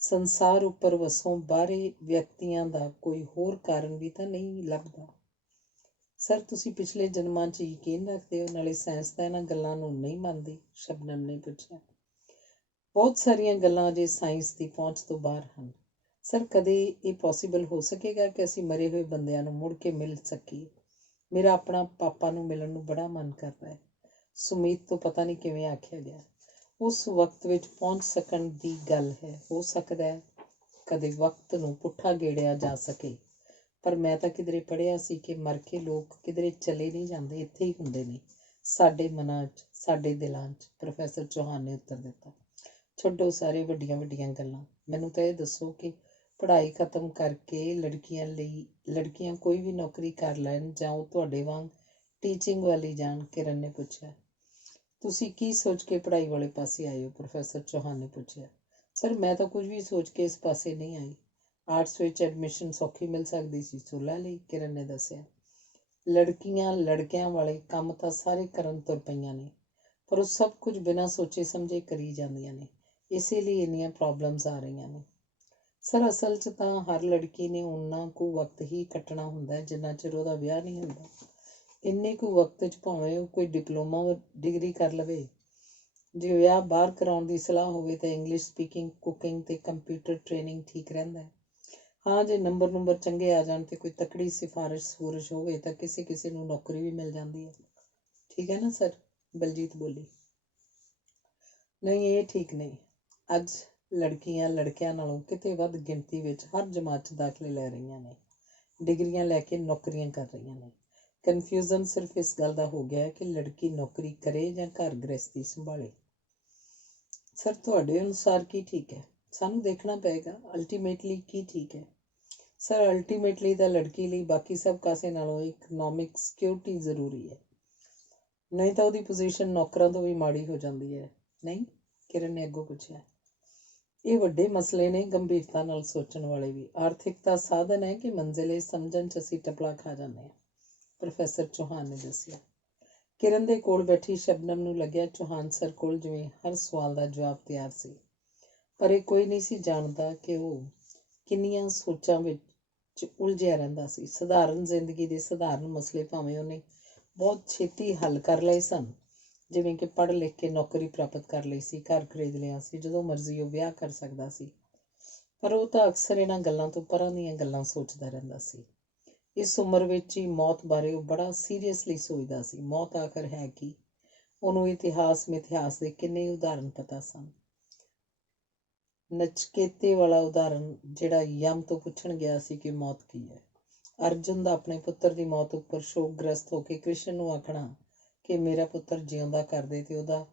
ਸੰਸਾਰ ਉੱਪਰ ਵਸੋਂ ਬਾਹਰੇ ਵਿਅਕਤੀਆਂ ਦਾ ਕੋਈ ਹੋਰ ਕਾਰਨ ਵੀ ਤਾਂ ਨਹੀਂ ਲੱਭਦਾ। ਸਰ ਤੁਸੀਂ ਪਿਛਲੇ ਜਨਮਾਂ 'ਚ ਯਕੀਨ ਰੱਖਦੇ ਹੋ, ਨਾਲੇ ਸਾਇੰਸ ਤਾਂ ਇਹਨਾਂ ਗੱਲਾਂ ਨੂੰ ਨਹੀਂ ਮੰਨਦੀ? ਸ਼ਬਨਮ ਨੇ ਪੁੱਛਿਆ। ਬਹੁਤ ਸਾਰੀਆਂ ਗੱਲਾਂ ਅਜੇ ਸਾਇੰਸ ਦੀ ਪਹੁੰਚ ਤੋਂ ਬਾਹਰ ਹਨ। ਸਰ ਕਦੇ ਇਹ ਪੋਸੀਬਲ ਹੋ ਸਕੇਗਾ ਕਿ ਅਸੀਂ ਮਰੇ ਹੋਏ ਬੰਦਿਆਂ ਨੂੰ ਮੁੜ ਕੇ ਮਿਲ ਸਕੀਏ? ਮੇਰਾ ਆਪਣਾ ਪਾਪਾ ਨੂੰ ਮਿਲਣ ਨੂੰ ਬੜਾ ਮਨ ਕਰਦਾ ਹੈ। ਸੁਮੀਤ ਤੋਂ ਪਤਾ ਨਹੀਂ ਕਿਵੇਂ ਆਖਿਆ ਗਿਆ। ਉਸ ਵਕਤ ਵਿੱਚ ਪਹੁੰਚ ਸਕਣ ਦੀ ਗੱਲ ਹੈ। ਹੋ ਸਕਦਾ ਹੈ ਕਦੇ ਵਕਤ ਨੂੰ ਪੁੱਠਾ ਗੇੜਿਆ ਜਾ ਸਕੇ, ਪਰ ਮੈਂ ਤਾਂ ਕਿਧਰੇ ਪੜ੍ਹਿਆ ਸੀ ਕਿ ਮਰ ਕੇ ਲੋਕ ਕਿਧਰੇ ਚਲੇ ਨਹੀਂ ਜਾਂਦੇ, ਇੱਥੇ ਹੀ ਹੁੰਦੇ ਨੇ, ਸਾਡੇ ਮਨਾਂ 'ਚ, ਸਾਡੇ ਦਿਲਾਂ 'ਚ। ਪ੍ਰੋਫੈਸਰ ਚੌਹਾਨ ਨੇ ਉੱਤਰ ਦਿੱਤਾ। ਛੱਡੋ ਸਾਰੇ ਵੱਡੀਆਂ ਵੱਡੀਆਂ ਗੱਲਾਂ, ਮੈਨੂੰ ਤਾਂ ਇਹ ਦੱਸੋ ਕਿ ਪੜ੍ਹਾਈ ਖਤਮ ਕਰਕੇ ਲੜਕੀਆਂ ਕੋਈ ਵੀ ਨੌਕਰੀ ਕਰ ਲੈਣ ਜਾਂ ਉਹ ਤੁਹਾਡੇ ਵਾਂਗ ਟੀਚਿੰਗ ਵਾਲੀ ਜਾਣ? ਕਿਰਨ ਨੇ ਪੁੱਛਿਆ। ਤੁਸੀਂ ਕੀ ਸੋਚ ਕੇ ਪੜ੍ਹਾਈ ਵਾਲੇ ਪਾਸੇ ਆਏ ਹੋ? ਪ੍ਰੋਫੈਸਰ ਚੌਹਾਨ ਨੇ ਪੁੱਛਿਆ। ਸਰ, ਮੈਂ ਤਾਂ ਕੁਝ ਵੀ ਸੋਚ ਕੇ ਇਸ ਪਾਸੇ ਨਹੀਂ ਆਈ। ਆਰਟਸ ਵਿੱਚ ਐਡਮਿਸ਼ਨ ਸੌਖੀ ਮਿਲ ਸਕਦੀ ਸੀ, ਸੋ ਲੈ ਲਈ, ਕਿਰਨ ਨੇ ਦੱਸਿਆ। ਲੜਕਿਆਂ ਵਾਲੇ ਕੰਮ ਤਾਂ ਸਾਰੇ ਕਰਨ ਤੁਰ ਪਈਆਂ ਨੇ, ਪਰ ਉਹ ਸਭ ਕੁਝ ਬਿਨਾਂ ਸੋਚੇ ਸਮਝੇ ਕਰੀ ਜਾਂਦੀਆਂ ਨੇ, ਇਸੇ ਲਈ ਇੰਨੀਆਂ ਪ੍ਰੋਬਲਮਸ ਆ ਰਹੀਆਂ ਨੇ। ਸਰ, ਅਸਲ 'ਚ ਤਾਂ ਹਰ ਲੜਕੀ ਨੇ ਓਨਾ ਕੁ ਵਕਤ ਹੀ ਕੱਟਣਾ ਹੁੰਦਾ ਜਿੰਨਾ ਚਿਰ ਉਹਦਾ ਵਿਆਹ ਨਹੀਂ ਹੁੰਦਾ। ਇੰਨੇ ਕੁ ਵਕਤ 'ਚ ਭਾਵੇਂ ਉਹ ਕੋਈ ਡਿਪਲੋਮਾ ਡਿਗਰੀ ਕਰ ਲਵੇ। ਜੇ ਵਿਆਹ ਬਾਹਰ ਕਰਾਉਣ ਦੀ ਸਲਾਹ ਹੋਵੇ ਤਾਂ ਇੰਗਲਿਸ਼ ਸਪੀਕਿੰਗ, ਕੁਕਿੰਗ ਅਤੇ ਕੰਪਿਊਟਰ ਟ੍ਰੇਨਿੰਗ ਠੀਕ ਰਹਿੰਦਾ ਹੈ। ਹਾਂ, ਜੇ ਨੰਬਰ ਚੰਗੇ ਆ ਜਾਣ ਅਤੇ ਕੋਈ ਤਕੜੀ ਸਿਫਾਰਿਸ਼ ਹੋਵੇ ਤਾਂ ਕਿਸੇ ਨੂੰ ਨੌਕਰੀ ਵੀ ਮਿਲ ਜਾਂਦੀ ਹੈ। ਠੀਕ ਹੈ ਨਾ ਸਰ? ਬਲਜੀਤ ਬੋਲੀ। ਨਹੀਂ, ਇਹ ਠੀਕ ਨਹੀਂ। ਅੱਜ ਲੜਕੀਆਂ ਲੜਕਿਆਂ ਨਾਲੋਂ ਕਿਤੇ ਵੱਧ ਗਿਣਤੀ ਵਿੱਚ ਹਰ ਜਮਾਤ 'ਚ ਦਾਖਲੇ ਲੈ ਰਹੀਆਂ ਨੇ, ਡਿਗਰੀਆਂ ਲੈ ਕੇ ਨੌਕਰੀਆਂ ਕਰ ਰਹੀਆਂ ਨੇ। ਕਨਫਿਊਜ਼ਨ ਸਿਰਫ ਇਸ ਗੱਲ ਦਾ ਹੋ ਗਿਆ ਹੈ ਕਿ ਲੜਕੀ ਨੌਕਰੀ ਕਰੇ ਜਾਂ ਘਰ ਗ੍ਰਹਿਸਥੀ ਸੰਭਾਲੇ। ਸਰ, ਤੁਹਾਡੇ ਅਨੁਸਾਰ ਕੀ ਠੀਕ ਹੈ? ਸਾਨੂੰ ਦੇਖਣਾ ਪਏਗਾ ਅਲਟੀਮੇਟਲੀ ਕੀ ਠੀਕ ਹੈ। ਸਰ, ਅਲਟੀਮੇਟਲੀ ਤਾਂ ਲੜਕੀ ਲਈ ਬਾਕੀ ਸਭ ਕਾਸੇ ਨਾਲੋਂ ਇਕਨੋਮਿਕ ਸਿਕਿਉਰਿਟੀ ਜ਼ਰੂਰੀ ਹੈ, ਨਹੀਂ ਤਾਂ ਉਹਦੀ ਪੋਜੀਸ਼ਨ ਨੌਕਰਾਂ ਤੋਂ ਵੀ ਮਾੜੀ ਹੋ ਜਾਂਦੀ ਹੈ। ਨਹੀਂ? ਕਿਰਨ ਨੇ ਅੱਗੋਂ ਪੁੱਛਿਆ। ਇਹ ਵੱਡੇ ਮਸਲੇ ਨੇ, ਗੰਭੀਰਤਾ ਨਾਲ ਸੋਚਣ ਵਾਲੇ ਵੀ। ਆਰਥਿਕਤਾ ਸਾਧਨ ਹੈ ਕਿ ਮੰਜ਼ਿਲ? ਇਹ ਸਮਝਣ 'ਚ ਅਸੀਂ ਟਪਲਾ ਖਾ ਜਾਂਦੇ ਹਾਂ, ਪ੍ਰੋਫੈਸਰ ਚੌਹਾਨ ਨੇ ਦੱਸਿਆ। ਕਿਰਨ ਦੇ ਕੋਲ ਬੈਠੀ ਸ਼ਬਨਮ ਨੂੰ ਲੱਗਿਆ ਚੌਹਾਨ ਸਰ ਕੋਲ ਜਿਵੇਂ ਹਰ ਸਵਾਲ ਦਾ ਜਵਾਬ ਤਿਆਰ ਸੀ, ਪਰ ਇਹ ਕੋਈ ਨਹੀਂ ਸੀ ਜਾਣਦਾ ਕਿ ਉਹ ਕਿੰਨੀਆਂ ਸੋਚਾਂ ਵਿੱਚ ਉਲਝਿਆ ਰਹਿੰਦਾ ਸੀ। ਸਧਾਰਨ ਜ਼ਿੰਦਗੀ ਦੇ ਸਧਾਰਨ ਮਸਲੇ ਭਾਵੇਂ ਉਹਨੇ ਬਹੁਤ ਛੇਤੀ ਹੱਲ ਕਰ ਲਏ ਸਨ, ਜਿਵੇਂ ਕਿ ਪੜ੍ਹ ਲਿਖ ਕੇ ਨੌਕਰੀ ਪ੍ਰਾਪਤ ਕਰ ਲਈ ਸੀ, ਘਰ ਖਰੀਦ ਲਿਆ ਸੀ, ਜਦੋਂ ਮਰਜ਼ੀ ਉਹ ਵਿਆਹ ਕਰ ਸਕਦਾ ਸੀ, ਪਰ ਉਹ ਤਾਂ ਅਕਸਰ ਇਹਨਾਂ ਗੱਲਾਂ ਤੋਂ ਪਰਾਂ ਦੀਆਂ ਗੱਲਾਂ ਸੋਚਦਾ ਰਹਿੰਦਾ ਸੀ। ਇਸ ਉਮਰ ਵਿੱਚ ਹੀ ਮੌਤ ਬਾਰੇ ਉਹ ਬੜਾ ਸੀਰੀਅਸਲੀ ਸੋਚਦਾ ਸੀ। ਮੌਤ ਆਖਰ ਹੈ ਕੀ? ਉਹਨੂੰ ਇਤਿਹਾਸ ਮਿਥਿਹਾਸ ਦੇ ਕਿੰਨੇ ਉਦਾਹਰਨ ਪਤਾ ਸਨ। ਨਚਕੇਤੇ ਵਾਲਾ ਉਦਾਹਰਨ, ਜਿਹੜਾ ਯਮ ਤੋਂ ਪੁੱਛਣ ਗਿਆ ਸੀ ਕਿ ਮੌਤ ਕੀ ਹੈ। ਅਰਜੁਨ ਦਾ ਆਪਣੇ ਪੁੱਤਰ ਦੀ ਮੌਤ ਉੱਪਰ ਸ਼ੋਕਗ੍ਰਸਤ ਹੋ ਕੇ ਕ੍ਰਿਸ਼ਨ ਨੂੰ ਆਖਣਾ ਕਿ ਮੇਰਾ ਪੁੱਤਰ ਜਿਉਂਦਾ ਕਰ ਦੇ, ਤੇ ਉਹਦਾ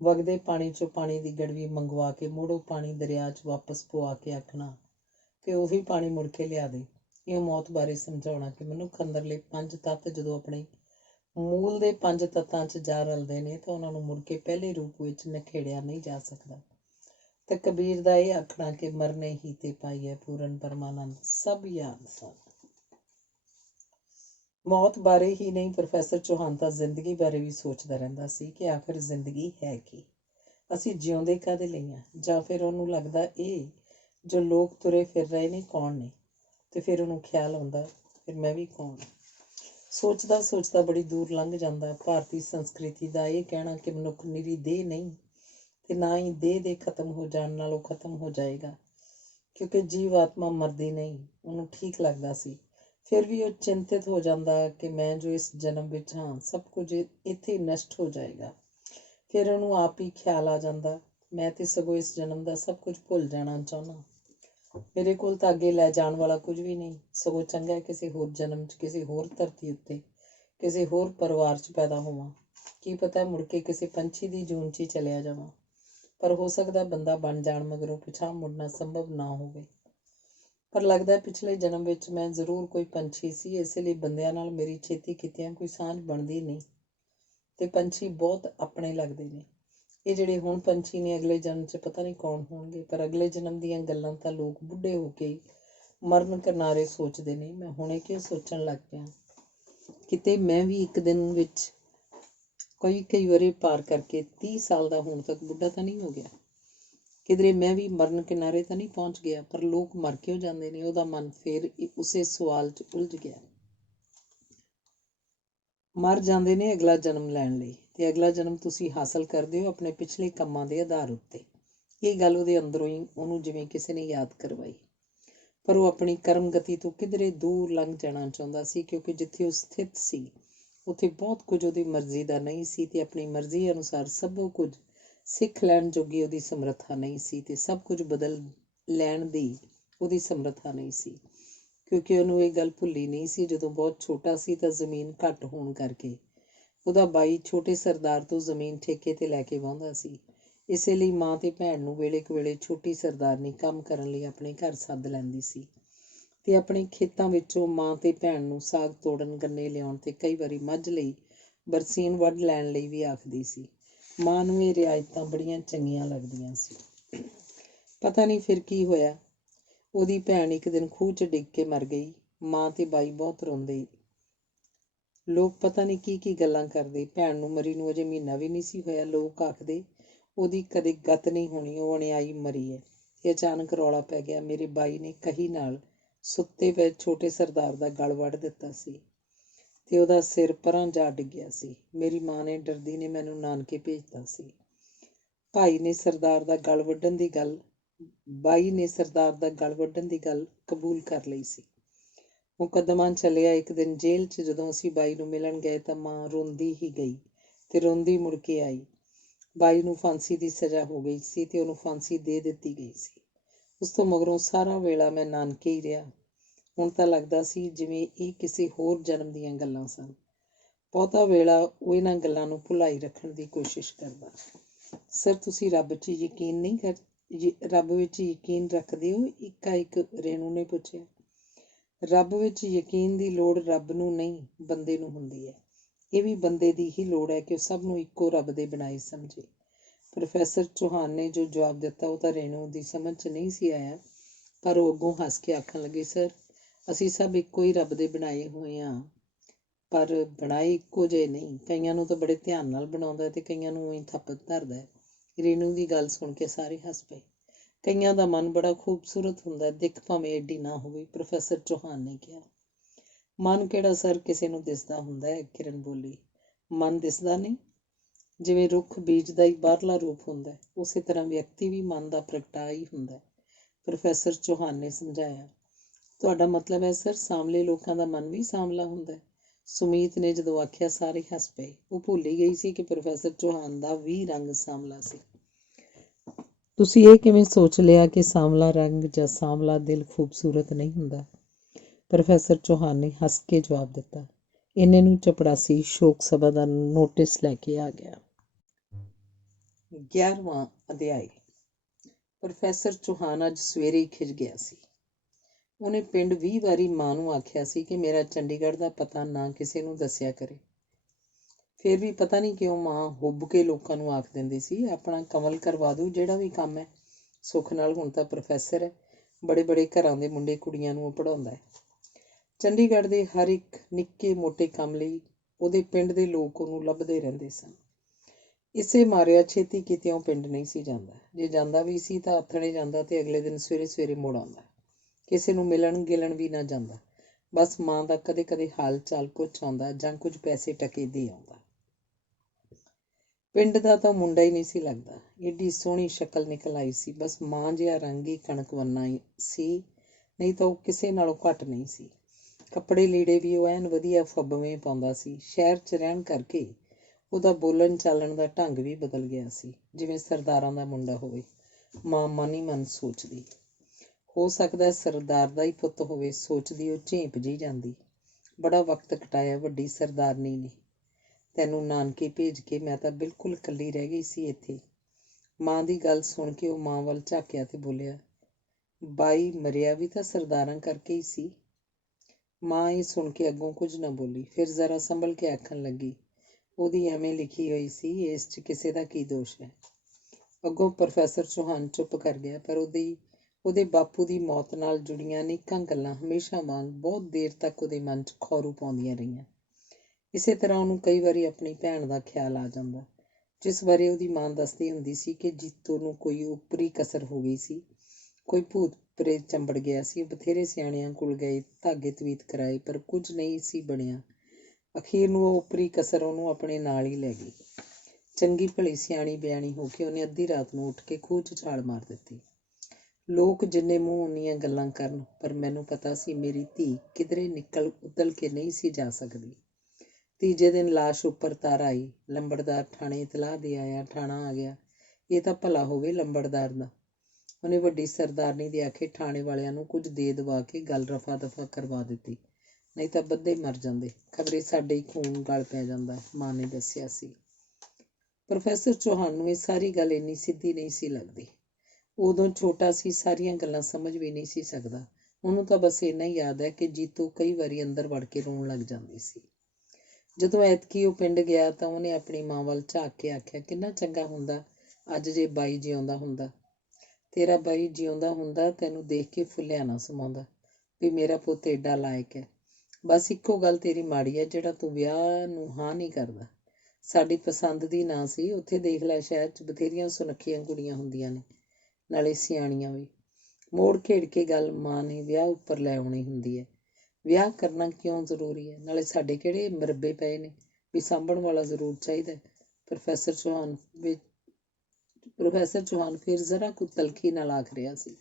ਵਗਦੇ ਪਾਣੀ 'ਚੋਂ ਪਾਣੀ ਦੀ ਗੜਵੀ ਮੰਗਵਾ ਕੇ ਮੁੜੋ ਪਾਣੀ ਦਰਿਆ 'ਚ ਵਾਪਸ ਪਵਾ ਕੇ ਆਖਣਾ ਕਿ ਉਹੀ ਪਾਣੀ ਮੁੜ ਕੇ ਲਿਆ ਦੇ। ਇਹ ਮੌਤ ਬਾਰੇ ਸਮਝਾਉਣਾ ਕਿ ਮਨੁੱਖ ਅੰਦਰਲੇ 5 ਤੱਤ ਜਦੋਂ ਆਪਣੇ ਮੂਲ ਦੇ 5 ਤੱਤਾਂ 'ਚ ਜਾ ਰਲਦੇ ਨੇ ਤਾਂ ਉਹਨਾਂ ਨੂੰ ਮੁੜ ਕੇ ਪਹਿਲੇ ਰੂਪ ਵਿੱਚ ਨਿਖੇੜਿਆ ਨਹੀਂ ਜਾ ਸਕਦਾ। ਤੇ ਕਬੀਰ ਦਾ ਇਹ ਆਖਣਾ ਕਿ ਮਰਨੇ ਹੀ ਤੇ ਪਾਈਐ ਪੂਰਨ ਪਰਮਾਨੰਦ, ਸਭ ਯਾਦ ਸਨ। ਮੌਤ ਬਾਰੇ ਹੀ ਨਹੀਂ, ਪ੍ਰੋਫੈਸਰ ਚੌਹਾਨ ਤਾਂ ਜ਼ਿੰਦਗੀ ਬਾਰੇ ਵੀ ਸੋਚਦਾ ਰਹਿੰਦਾ ਸੀ ਕਿ ਆਖਰ ਜ਼ਿੰਦਗੀ ਹੈ ਕੀ, ਅਸੀਂ ਜਿਉਂਦੇ ਕਾਹਦੇ ਲਈ ਹਾਂ, ਜਾਂ ਫਿਰ ਉਹਨੂੰ ਲੱਗਦਾ ਇਹ ਜੋ ਲੋਕ ਤੁਰੇ ਫਿਰ ਰਹੇ ਨੇ ਕੌਣ ਨੇ, ਤੇ ਫਿਰ ਉਹਨੂੰ ਖਿਆਲ ਆਉਂਦਾ ਫਿਰ ਮੈਂ ਵੀ ਕੌਣ। ਸੋਚਦਾ ਬੜੀ ਦੂਰ ਲੰਘ ਜਾਂਦਾ। ਭਾਰਤੀ ਸੰਸਕ੍ਰਿਤੀ ਦਾ ਇਹ ਕਹਿਣਾ ਕਿ ਮਨੁੱਖ ਨਿਰੀ ਦੇਹ ਨਹੀਂ ਤੇ ਨਾ ਹੀ ਦੇਹ ਦੇ ਖਤਮ ਹੋ ਜਾਣ ਨਾਲ ਉਹ ਖਤਮ ਹੋ ਜਾਏਗਾ, ਕਿਉਂਕਿ ਜੀਵ ਆਤਮਾ ਮਰਦੀ ਨਹੀਂ, ਉਹਨੂੰ ਠੀਕ ਲੱਗਦਾ ਸੀ। ਫਿਰ ਵੀ ਉਹ ਚਿੰਤਿਤ ਹੋ ਜਾਂਦਾ ਕਿ ਮੈਂ ਜੋ ਇਸ ਜਨਮ ਵਿੱਚ ਹਾਂ, ਸਭ ਕੁਝ ਇੱਥੇ ਨਸ਼ਟ ਹੋ ਜਾਏਗਾ। ਫਿਰ ਉਹਨੂੰ ਆਪ ਹੀ ਖਿਆਲ ਆ ਜਾਂਦਾ, ਮੈਂ ਤੇ ਸਗੋਂ ਇਸ ਜਨਮ ਦਾ ਸਭ ਕੁਝ ਭੁੱਲ ਜਾਣਾ ਚਾਹੁੰਦਾ। ਮੇਰੇ ਕੋਲ ਤਾਂ ਅੱਗੇ ਲੈ ਜਾਣ ਵਾਲਾ ਕੁਝ ਵੀ ਨਹੀਂ, ਸਗੋਂ ਚੰਗਾ ਕਿਸੇ ਹੋਰ ਜਨਮ 'ਚ, ਕਿਸੇ ਹੋਰ ਧਰਤੀ ਉੱਤੇ, ਕਿਸੇ ਹੋਰ ਪਰਿਵਾਰ 'ਚ ਪੈਦਾ ਹੋਵਾਂ। ਕੀ ਪਤਾ ਮੁੜ ਕੇ ਕਿਸੇ ਪੰਛੀ ਦੀ ਜੂਨ 'ਚ ਹੀ ਚਲਿਆ ਜਾਵਾਂ, ਪਰ ਹੋ ਸਕਦਾ ਬੰਦਾ ਬਣ ਜਾਣ ਮਗਰੋਂ ਪਿਛਾਂਹ ਮੁੜਨਾ ਸੰਭਵ ਨਾ ਹੋਵੇ। ਪਰ ਲੱਗਦਾ ਪਿਛਲੇ ਜਨਮ ਵਿੱਚ ਮੈਂ ਜ਼ਰੂਰ ਕੋਈ ਪੰਛੀ ਸੀ, ਇਸੇ ਲਈ ਬੰਦਿਆਂ ਨਾਲ ਮੇਰੀ ਛੇਤੀ ਕੀਤਿਆਂ ਕੋਈ ਸਾਂਝ ਬਣਦੀ ਨਹੀਂ, ਤੇ ਪੰਛੀ ਬਹੁਤ ਆਪਣੇ ਲੱਗਦੇ ਨੇ। ਇਹ ਜਿਹੜੇ ਹੁਣ ਪੰਛੀ ਨੇ ਅਗਲੇ ਜਨਮ 'ਚ ਪਤਾ ਨਹੀਂ ਕੌਣ ਹੋਣਗੇ, ਪਰ ਅਗਲੇ ਜਨਮ ਦੀਆਂ ਗੱਲਾਂ ਤਾਂ ਲੋਕ ਬੁੱਢੇ ਹੋ ਕੇ ਮਰਨ ਕਿਨਾਰੇ ਸੋਚਦੇ ਨੇ। ਮੈਂ ਹੁਣੇ ਕਿਉਂ ਸੋਚਣ ਲੱਗ ਪਿਆ, ਕਿਤੇ ਮੈਂ ਵੀ ਇੱਕ ਦਿਨ ਵਿੱਚ ਕਈ ਵਰੇ ਪਾਰ ਕਰਕੇ 30 ਸਾਲ ਦਾ ਹੋਣ ਤੱਕ ਬੁੱਢਾ ਤਾਂ ਨਹੀਂ ਹੋ ਗਿਆ, ਕਿਧਰੇ ਮੈਂ ਵੀ ਮਰਨ ਕਿਨਾਰੇ ਤਾਂ ਨਹੀਂ ਪਹੁੰਚ ਗਿਆ। ਪਰ ਲੋਕ ਮਰ ਕਿਉਂ ਜਾਂਦੇ ਨੇ? ਉਹਦਾ ਮਨ ਫਿਰ ਉਸੇ ਸਵਾਲ 'ਚ ਉਲਝ ਗਿਆ। ਮਰ ਜਾਂਦੇ ਨੇ ਅਗਲਾ ਜਨਮ ਲੈਣ ਲਈ, ਤੇ ਅਗਲਾ ਜਨਮ ਤੁਸੀਂ ਹਾਸਲ ਕਰਦੇ ਹੋ ਆਪਣੇ ਪਿਛਲੇ ਕੰਮਾਂ ਦੇ ਆਧਾਰ ਉੱਤੇ। ਇਹ ਗੱਲ ਉਹਦੇ ਅੰਦਰੋਂ ਹੀ ਉਹਨੂੰ ਜਿਵੇਂ ਕਿਸੇ ਨੇ ਯਾਦ ਕਰਵਾਈ, ਪਰ ਉਹ ਆਪਣੀ ਕਰਮ ਗਤੀ ਤੋਂ ਕਿਧਰੇ ਦੂਰ ਲੰਘ ਜਾਣਾ ਚਾਹੁੰਦਾ ਸੀ, ਕਿਉਂਕਿ ਜਿੱਥੇ ਉਹ ਸਥਿਤ ਸੀ ਉੱਥੇ ਬਹੁਤ ਕੁਝ ਉਹਦੀ ਮਰਜ਼ੀ ਦਾ ਨਹੀਂ ਸੀ ਤੇ ਆਪਣੀ ਮਰਜ਼ੀ ਅਨੁਸਾਰ ਸਭ ਕੁਝ ਸਿੱਖ ਲੈਣ ਜੋਗੀ ਉਹਦੀ ਸਮਰੱਥਾ ਨਹੀਂ ਸੀ ਤੇ ਸਭ ਕੁਝ ਬਦਲ ਲੈਣ ਦੀ ਉਹਦੀ ਸਮਰੱਥਾ ਨਹੀਂ ਸੀ, ਕਿਉਂਕਿ ਉਹਨੂੰ ਇਹ ਗੱਲ ਭੁੱਲੀ ਨਹੀਂ ਸੀ ਜਦੋਂ ਬਹੁਤ ਛੋਟਾ ਸੀ ਤਾਂ ਜ਼ਮੀਨ ਘੱਟ ਹੋਣ ਕਰਕੇ ਉਹਦਾ ਬਾਈ ਛੋਟੇ ਸਰਦਾਰ ਤੋਂ ਜ਼ਮੀਨ ਠੇਕੇ ਤੇ ਲੈ ਕੇ ਵਾਹੁੰਦਾ ਸੀ। ਇਸੇ ਲਈ ਮਾਂ ਤੇ ਭੈਣ ਨੂੰ ਵੇਲੇ ਕੁ ਵੇਲੇ ਛੋਟੀ ਸਰਦਾਰਨੀ ਕੰਮ ਕਰਨ ਲਈ ਆਪਣੇ ਘਰ ਸੱਦ ਲੈਂਦੀ ਸੀ ਤੇ ਆਪਣੇ ਖੇਤਾਂ ਵਿੱਚੋਂ ਮਾਂ ਤੇ ਭੈਣ ਨੂੰ ਸਾਗ ਤੋੜਨ, ਗੰਨੇ ਲਿਆਉਣ ਤੇ ਕਈ ਵਾਰੀ ਮੱਝ ਲਈ ਬਰਸੀਨ ਵੱਢ ਲੈਣ ਲਈ ਵੀ ਆਖਦੀ ਸੀ। ਮਾਂ ਨੂੰ ਇਹ ਰਿਆਇਤਾਂ ਬੜੀਆਂ ਚੰਗੀਆਂ ਲੱਗਦੀਆਂ ਸੀ। ਪਤਾ ਨਹੀਂ ਫਿਰ ਕੀ ਹੋਇਆ, ਉਹਦੀ ਭੈਣ ਇੱਕ ਦਿਨ ਖੂਹ 'ਚ ਡਿੱਗ ਕੇ ਮਰ ਗਈ। ਮਾਂ ਤੇ ਬਾਈ ਬਹੁਤ ਰੋਂਦੇ। ਲੋਕ ਪਤਾ ਨਹੀਂ ਕੀ ਕੀ ਗੱਲਾਂ ਕਰਦੇ। ਭੈਣ ਨੂੰ ਮਰੀ ਨੂੰ ਅਜੇ ਮਹੀਨਾ ਵੀ ਨਹੀਂ ਸੀ ਹੋਇਆ। ਲੋਕ ਆਖਦੇ ਉਹਦੀ ਕਦੇ ਗਤ ਨਹੀਂ ਹੋਣੀ, ਉਹ ਅਣਿਆਈ ਮਰੀ ਹੈ। ਤੇ ਅਚਾਨਕ ਰੌਲਾ ਪੈ ਗਿਆ। ਮੇਰੇ ਬਾਈ ਨੇ ਕਹੀ ਨਾਲ ਸੁੱਤੇ ਪਏ ਛੋਟੇ ਸਰਦਾਰ ਦਾ ਗਲ ਵੱਢ ਦਿੱਤਾ ਸੀ ਤੇ ਉਹਦਾ ਸਿਰ ਪਰਾਂ ਜਾ ਡਿੱਗਿਆ ਸੀ। ਮੇਰੀ ਮਾਂ ਨੇ ਡਰਦੀ ਨੇ ਮੈਨੂੰ ਨਾਨਕੇ ਭੇਜਤਾ ਸੀ। ਬਾਈ ਨੇ ਸਰਦਾਰ ਦਾ ਗਲ ਵੱਢਣ ਦੀ ਗੱਲ ਕਬੂਲ ਕਰ ਲਈ ਸੀ। ਮੁਕੱਦਮਾ ਚੱਲਿਆ। ਇੱਕ ਦਿਨ ਜੇਲ੍ਹ 'ਚ ਜਦੋਂ ਅਸੀਂ ਬਾਈ ਨੂੰ ਮਿਲਣ ਗਏ ਤਾਂ ਮਾਂ ਰੋਂਦੀ ਹੀ ਗਈ ਤੇ ਰੋਂਦੀ ਮੁੜ ਕੇ ਆਈ। ਬਾਈ ਨੂੰ ਫਾਂਸੀ ਦੀ ਸਜ਼ਾ ਹੋ ਗਈ ਸੀ ਤੇ ਉਹਨੂੰ ਫਾਂਸੀ ਦੇ ਦਿੱਤੀ ਗਈ ਸੀ। ਉਸ ਤੋਂ ਮਗਰੋਂ ਸਾਰਾ ਵੇਲਾ ਮੈਂ ਨਾਨਕੇ ਹੀ ਰਿਹਾ। ਹੁਣ ਤਾਂ ਲੱਗਦਾ ਸੀ ਜਿਵੇਂ ਇਹ ਕਿਸੇ ਹੋਰ ਜਨਮ ਦੀਆਂ ਗੱਲਾਂ ਸਨ। ਬਹੁਤਾ ਵੇਲਾ ਉਹ ਇਹਨਾਂ ਗੱਲਾਂ ਨੂੰ ਭੁਲਾਈ ਰੱਖਣ ਦੀ ਕੋਸ਼ਿਸ਼ ਕਰਦਾ। ਸਰ, ਤੁਸੀਂ ਰੱਬ ਵਿੱਚ ਯਕੀਨ ਰੱਖਦੇ ਹੋ? ਇੱਕ ਰੇਣੂ ਨੇ ਪੁੱਛਿਆ। ਰੱਬ ਵਿੱਚ ਯਕੀਨ ਦੀ ਲੋੜ ਰੱਬ ਨੂੰ ਨਹੀਂ, ਬੰਦੇ ਨੂੰ ਹੁੰਦੀ ਹੈ। ਇਹ ਵੀ ਬੰਦੇ ਦੀ ਹੀ ਲੋੜ ਹੈ ਕਿ ਉਹ ਸਭ ਨੂੰ ਇੱਕੋ ਰੱਬ ਦੇ ਬਣਾਏ ਸਮਝੇ। ਪ੍ਰੋਫੈਸਰ ਚੌਹਾਨ ਨੇ ਜੋ ਜਵਾਬ ਦਿੱਤਾ ਉਹ ਤਾਂ ਰੇਣੂ ਦੀ ਸਮਝ 'ਚ ਨਹੀਂ ਸੀ ਆਇਆ, ਪਰ ਉਹ ਅੱਗੋਂ ਹੱਸ ਕੇ ਆਖਣ ਲੱਗੀ, ਸਰ, ਅਸੀਂ ਸਭ ਇੱਕੋ ਹੀ ਰੱਬ ਦੇ ਬਣਾਏ ਹੋਏ ਹਾਂ, ਪਰ ਬਣਾਏ ਇੱਕੋ ਜਿਹੇ ਨਹੀਂ। ਕਈਆਂ ਨੂੰ ਤਾਂ ਬੜੇ ਧਿਆਨ ਨਾਲ ਬਣਾਉਂਦਾ ਤੇ ਕਈਆਂ ਨੂੰ ਉਈਂ ਥੱਪੜ ਧਰਦਾ ਹੈ। ਰੇਣੂ ਦੀ ਗੱਲ ਸੁਣ ਕੇ ਸਾਰੇ ਹੱਸ ਪਏ। ਕਈਆਂ ਦਾ ਮਨ ਬੜਾ ਖੂਬਸੂਰਤ ਹੁੰਦਾ, ਦਿੱਖ ਭਾਵੇਂ ਏਡੀ ਨਾ ਹੋਵੇ, ਪ੍ਰੋਫੈਸਰ ਚੌਹਾਨ ਨੇ ਕਿਹਾ। ਮਨ ਕਿਹੜਾ ਸਰ ਕਿਸੇ ਨੂੰ ਦਿਸਦਾ ਹੁੰਦਾ ਹੈ? ਕਿਰਨ ਬੋਲੀ। ਮਨ ਦਿਸਦਾ ਨਹੀਂ? ਜਿਵੇਂ ਰੁੱਖ ਬੀਜ ਦਾ ਹੀ ਬਾਹਰਲਾ ਰੂਪ ਹੁੰਦਾ, ਉਸੇ ਤਰ੍ਹਾਂ ਵਿਅਕਤੀ ਵੀ ਮਨ ਦਾ ਪ੍ਰਗਟਾਅ ਹੀ ਹੁੰਦਾ, ਪ੍ਰੋਫੈਸਰ ਚੌਹਾਨ ਨੇ ਸਮਝਾਇਆ। ਤੁਹਾਡਾ ਮਤਲਬ ਹੈ ਸਰ, ਸਾਂਵਲੇ ਲੋਕਾਂ ਦਾ ਮਨ ਵੀ ਸਾਂਵਲਾ ਹੁੰਦਾ? ਸੁਮੀਤ ਨੇ ਜਦੋਂ ਆਖਿਆ ਸਾਰੇ ਹੱਸ ਪਏ। ਉਹ ਭੁੱਲ ਹੀ ਗਈ ਸੀ ਕਿ ਪ੍ਰੋਫੈਸਰ ਚੌਹਾਨ ਦਾ ਵੀ ਰੰਗ ਸਾਂਵਲਾ ਸੀ। ਤੁਸੀਂ ਇਹ ਕਿਵੇਂ ਸੋਚ ਲਿਆ ਕਿ ਸਾਂਵਲਾ ਰੰਗ ਜਾਂ ਸਾਂਵਲਾ ਦਿਲ ਖੂਬਸੂਰਤ ਨਹੀਂ ਹੁੰਦਾ? ਪ੍ਰੋਫੈਸਰ ਚੌਹਾਨ ਨੇ ਹੱਸ ਕੇ ਜਵਾਬ ਦਿੱਤਾ। ਇੰਨੇ ਨੂੰ ਚਪੜਾਸੀ ਸ਼ੋਕ ਸਭਾ ਦਾ ਨੋਟਿਸ ਲੈ ਕੇ ਆ ਗਿਆ। 11ਵਾਂ ਅਧਿਆਇ। ਪ੍ਰੋਫੈਸਰ ਚੌਹਾਨ ਅੱਜ ਸਵੇਰੇ ਹੀ ਖਿਝ ਗਿਆ ਸੀ। ਉਹਨੇ ਪਿੰਡ 20 ਵਾਰੀ ਮਾਂ ਨੂੰ ਆਖਿਆ ਸੀ ਕਿ ਮੇਰਾ ਚੰਡੀਗੜ੍ਹ ਦਾ ਪਤਾ ਨਾ ਕਿਸੇ ਨੂੰ ਦੱਸਿਆ ਕਰੇ। ਫਿਰ ਵੀ ਪਤਾ ਨਹੀਂ ਕਿਉਂ ਮਾਂ ਹੁੱਬ ਕੇ ਲੋਕਾਂ ਨੂੰ ਆਖ ਦਿੰਦੀ ਸੀ, ਆਪਣਾ ਕਮਲ ਕਰਵਾ ਦੂ ਜਿਹੜਾ ਵੀ ਕੰਮ ਹੈ। ਸੁੱਖ ਨਾਲ ਹੁਣ ਤਾਂ ਪ੍ਰੋਫੈਸਰ ਹੈ, ਬੜੇ ਬੜੇ ਘਰਾਂ ਦੇ ਮੁੰਡੇ ਕੁੜੀਆਂ ਨੂੰ ਉਹ ਪੜ੍ਹਾਉਂਦਾ ਹੈ। ਚੰਡੀਗੜ੍ਹ ਦੇ ਹਰ ਇੱਕ ਨਿੱਕੇ ਮੋਟੇ ਕੰਮ ਲਈ ਉਹਦੇ ਪਿੰਡ ਦੇ ਲੋਕ ਉਹਨੂੰ ਲੱਭਦੇ ਰਹਿੰਦੇ ਸਨ। ਇਸੇ ਮਾਰਿਆ ਛੇਤੀ ਕਿਤਿਓਂ ਪਿੰਡ ਨਹੀਂ ਸੀ ਜਾਂਦਾ। ਜੇ ਜਾਂਦਾ ਵੀ ਸੀ ਤਾਂ ਆਥਣੇ ਜਾਂਦਾ ਤੇ ਅਗਲੇ ਦਿਨ ਸਵੇਰੇ ਸਵੇਰੇ ਮੁੜ ਆਉਂਦਾ। ਕਿਸੇ ਨੂੰ ਮਿਲਣ ਗਿਲਣ ਵੀ ਨਾ ਜਾਂਦਾ, ਬਸ ਮਾਂ ਦਾ ਕਦੇ ਕਦੇ ਹਾਲ ਚਾਲ ਪੁੱਛ ਆਉਂਦਾ ਜਾਂ ਕੁਝ ਪੈਸੇ ਟਕੇ ਦੇ ਆਉਂਦਾ। ਪਿੰਡ ਦਾ ਤਾਂ ਮੁੰਡਾ ਹੀ ਨਹੀਂ ਸੀ ਲੱਗਦਾ। ਏਡੀ ਸੋਹਣੀ ਸ਼ਕਲ ਨਿਕਲ ਆਈ ਸੀ, ਬਸ ਮਾਂ ਜਿਹਾ ਰੰਗ ਹੀ ਕਣਕ ਵੰਨਾ ਸੀ, ਨਹੀਂ ਤਾਂ ਉਹ ਕਿਸੇ ਨਾਲੋਂ ਘੱਟ ਨਹੀਂ ਸੀ। ਕੱਪੜੇ ਲੀੜੇ ਵੀ ਉਹ ਐਨ ਵਧੀਆ ਫੱਬਵੇਂ ਪਾਉਂਦਾ ਸੀ। ਸ਼ਹਿਰ 'ਚ ਰਹਿਣ ਕਰਕੇ ਉਹਦਾ ਬੋਲਣ ਚਾਲਣ ਦਾ ਢੰਗ ਵੀ ਬਦਲ ਗਿਆ ਸੀ, ਜਿਵੇਂ ਸਰਦਾਰਾਂ ਦਾ ਮੁੰਡਾ ਹੋਵੇ। ਮਾਂ ਮਨ ਹੀ ਮਨ ਸੋਚਦੀ, ਹੋ ਸਕਦਾ ਸਰਦਾਰ ਦਾ ਹੀ ਪੁੱਤ ਹੋਵੇ। ਸੋਚਦੀ ਉਹ ਝੇਂਪ ਜਿਹੀ ਜਾਂਦੀ। ਬੜਾ ਵਕਤ ਕਟਾਇਆ ਵੱਡੀ ਸਰਦਾਰਨੀ ਨੇ ਤੈਨੂੰ ਨਾਨਕੇ ਭੇਜ ਕੇ। ਮੈਂ ਤਾਂ ਬਿਲਕੁਲ ਇਕੱਲੀ ਰਹਿ ਗਈ ਸੀ ਇੱਥੇ। ਮਾਂ ਦੀ ਗੱਲ ਸੁਣ ਕੇ ਉਹ ਮਾਂ ਵੱਲ ਝਾਕਿਆ ਤੇ ਬੋਲਿਆ, ਬਾਈ ਮਰਿਆ ਵੀ ਤਾਂ ਸਰਦਾਰਾਂ ਕਰਕੇ ਹੀ ਸੀ। ਮਾਂ ਇਹ ਸੁਣ ਕੇ ਅੱਗੋਂ ਕੁਝ ਨਾ ਬੋਲੀ, ਫਿਰ ਜ਼ਰਾ ਸੰਭਲ ਕੇ ਆਖਣ ਲੱਗੀ, ਉਹਦੀ ਐਵੇਂ ਲਿਖੀ ਹੋਈ ਸੀ, ਇਸ 'ਚ ਕਿਸੇ ਦਾ ਕੀ ਦੋਸ਼ ਹੈ? ਅੱਗੋਂ ਪ੍ਰੋਫੈਸਰ ਚੌਹਾਨ ਚੁੱਪ ਕਰ ਗਿਆ, ਪਰ ਉਹਦੇ ਬਾਪੂ ਦੀ ਮੌਤ ਨਾਲ ਜੁੜੀਆਂ ਅਨੇਕਾਂ ਗੱਲਾਂ ਹਮੇਸ਼ਾ ਵਾਂਗ ਬਹੁਤ ਦੇਰ ਤੱਕ ਉਹਦੇ ਮਨ 'ਚ ਖੌਰੂ ਪਾਉਂਦੀਆਂ ਰਹੀਆਂ। ਇਸੇ ਤਰ੍ਹਾਂ ਉਹਨੂੰ ਕਈ ਵਾਰੀ ਆਪਣੀ ਭੈਣ ਦਾ ਖਿਆਲ ਆ ਜਾਂਦਾ, ਜਿਸ ਬਾਰੇ ਉਹਦੀ ਮਾਂ ਦੱਸਦੀ ਹੁੰਦੀ ਸੀ ਕਿ ਜੀਤੋ ਨੂੰ ਕੋਈ ਉਪਰੀ ਕਸਰ ਹੋ ਗਈ ਸੀ, ਕੋਈ ਭੂਤ ਪ੍ਰੇਤ ਚੰਬੜ ਗਿਆ ਸੀ। ਬਥੇਰੇ ਸਿਆਣਿਆਂ ਕੋਲ ਗਏ, ਧਾਗੇ ਤਵੀਤ ਕਰਾਏ, ਪਰ ਕੁਝ ਨਹੀਂ ਸੀ ਬਣਿਆ। ਅਖੀਰ ਨੂੰ ਉਹ ਉਪਰੀ ਕਸਰ ਉਹਨੂੰ ਆਪਣੇ ਨਾਲ ਹੀ ਲੈ ਗਈ। ਚੰਗੀ ਭਲੀ ਸਿਆਣੀ ਬਿਆਣੀ ਹੋ ਕੇ ਉਹਨੇ ਅੱਧੀ ਰਾਤ ਨੂੰ ਉੱਠ ਕੇ ਖੂਹ 'ਚ ਛਾਲ ਮਾਰ ਦਿੱਤੀ। ਲੋਕ ਜਿੰਨੇ ਮੂੰਹ ਉਨੀਆਂ ਗੱਲਾਂ ਕਰਨ, ਪਰ ਮੈਨੂੰ ਪਤਾ ਸੀ ਮੇਰੀ ਧੀ ਕਿਧਰੇ ਨਿਕਲ ਉਦਲ ਕੇ ਨਹੀਂ ਸੀ ਜਾ ਸਕਦੀ। ਤੀਜੇ ਦਿਨ ਲਾਸ਼ ਉੱਪਰ ਤਰ ਆਈ। ਲੰਬੜਦਾਰ ਥਾਣੇ ਇਤਲਾਹ ਦੇ ਆਇਆ। ਥਾਣਾ ਆ ਗਿਆ। ਇਹ ਤਾਂ ਭਲਾ ਹੋਵੇ ਲੰਬੜਦਾਰ ਦਾ। ਉਹਨੇ ਵੱਡੀ ਸਰਦਾਰਨੀ ਦੇ ਆਖੇ ਥਾਣੇ ਵਾਲਿਆਂ ਨੂੰ ਕੁਝ ਦੇ ਦਵਾ ਕੇ ਗੱਲ ਰਫਾ ਦਫਾ ਕਰਵਾ ਦਿੱਤੀ, ਨਹੀਂ ਤਾਂ ਬੱਧੇ ਮਰ ਜਾਂਦੇ। ਖਬਰੇ ਸਾਡੇ ਹੀ ਖੂਨ ਗਲ ਪੈ ਜਾਂਦਾ, ਮਾਂ ਨੇ ਦੱਸਿਆ ਸੀ। ਪ੍ਰੋਫੈਸਰ ਚੌਹਾਨ ਨੂੰ ਇਹ ਸਾਰੀ ਗੱਲ ਇੰਨੀ ਸਿੱਧੀ ਨਹੀਂ ਸੀ ਲੱਗਦੀ। ਉਦੋਂ ਛੋਟਾ ਸੀ, ਸਾਰੀਆਂ ਗੱਲਾਂ ਸਮਝ ਵੀ ਨਹੀਂ ਸੀ ਸਕਦਾ। ਉਹਨੂੰ ਤਾਂ ਬਸ ਇੰਨਾ ਹੀ ਯਾਦ ਹੈ ਕਿ ਜੀਤੋ ਕਈ ਵਾਰੀ ਅੰਦਰ ਵੜ ਕੇ ਰੋਣ ਲੱਗ ਜਾਂਦੀ ਸੀ। ਜਦੋਂ ਐਤਕੀ ਉਹ ਪਿੰਡ ਗਿਆ ਤਾਂ ਉਹਨੇ ਆਪਣੀ ਮਾਂ ਵੱਲ ਝਾਕ ਕੇ ਆਖਿਆ, ਕਿੰਨਾ ਚੰਗਾ ਹੁੰਦਾ ਅੱਜ ਜੇ ਬਾਈ ਜਿਉਂਦਾ ਹੁੰਦਾ। ਤੇਰਾ ਬਾਈ ਜਿਉਂਦਾ ਹੁੰਦਾ ਤੈਨੂੰ ਦੇਖ ਕੇ ਫੁੱਲਿਆ ਨਾ ਸਮਾਉਂਦਾ ਵੀ ਮੇਰਾ ਪੁੱਤ ਏਡਾ ਲਾਇਕ ਹੈ। ਬਸ ਇੱਕੋ ਗੱਲ ਤੇਰੀ ਮਾੜੀ ਹੈ, ਜਿਹੜਾ ਤੂੰ ਵਿਆਹ ਨੂੰ ਹਾਂ ਨਹੀਂ ਕਰਦਾ। ਸਾਡੀ ਪਸੰਦ ਦੀ ਨਾ ਸੀ। ਉੱਥੇ ਦੇਖ ਲੈ, ਸ਼ਹਿਰ 'ਚ ਬਥੇਰੀਆਂ ਸੁਨੱਖੀਆਂ ਕੁੜੀਆਂ ਹੁੰਦੀਆਂ ਨੇ, ਨਾਲੇ ਸਿਆਣੀਆਂ ਵੀ। ਮੋੜ ਖੇਡ ਕੇ ਗੱਲ ਮਾਂ ਨੇ ਵਿਆਹ ਉੱਪਰ ਲੈ ਆਉਣੀ ਹੁੰਦੀ ਹੈ। ਵਿਆਹ ਕਰਨਾ ਕਿਉਂ ਜ਼ਰੂਰੀ ਹੈ? ਨਾਲੇ ਸਾਡੇ ਕਿਹੜੇ ਮਰੱਬੇ ਪਏ ਨੇ ਵੀ ਸਾਂਭਣ ਵਾਲਾ ਜ਼ਰੂਰ ਚਾਹੀਦਾ। ਪ੍ਰੋਫੈਸਰ ਚੌਹਾਨ ਫਿਰ ਜ਼ਰਾ ਕੁ ਤਲਖੀ ਨਾਲ ਆਖ ਰਿਹਾ ਸੀ।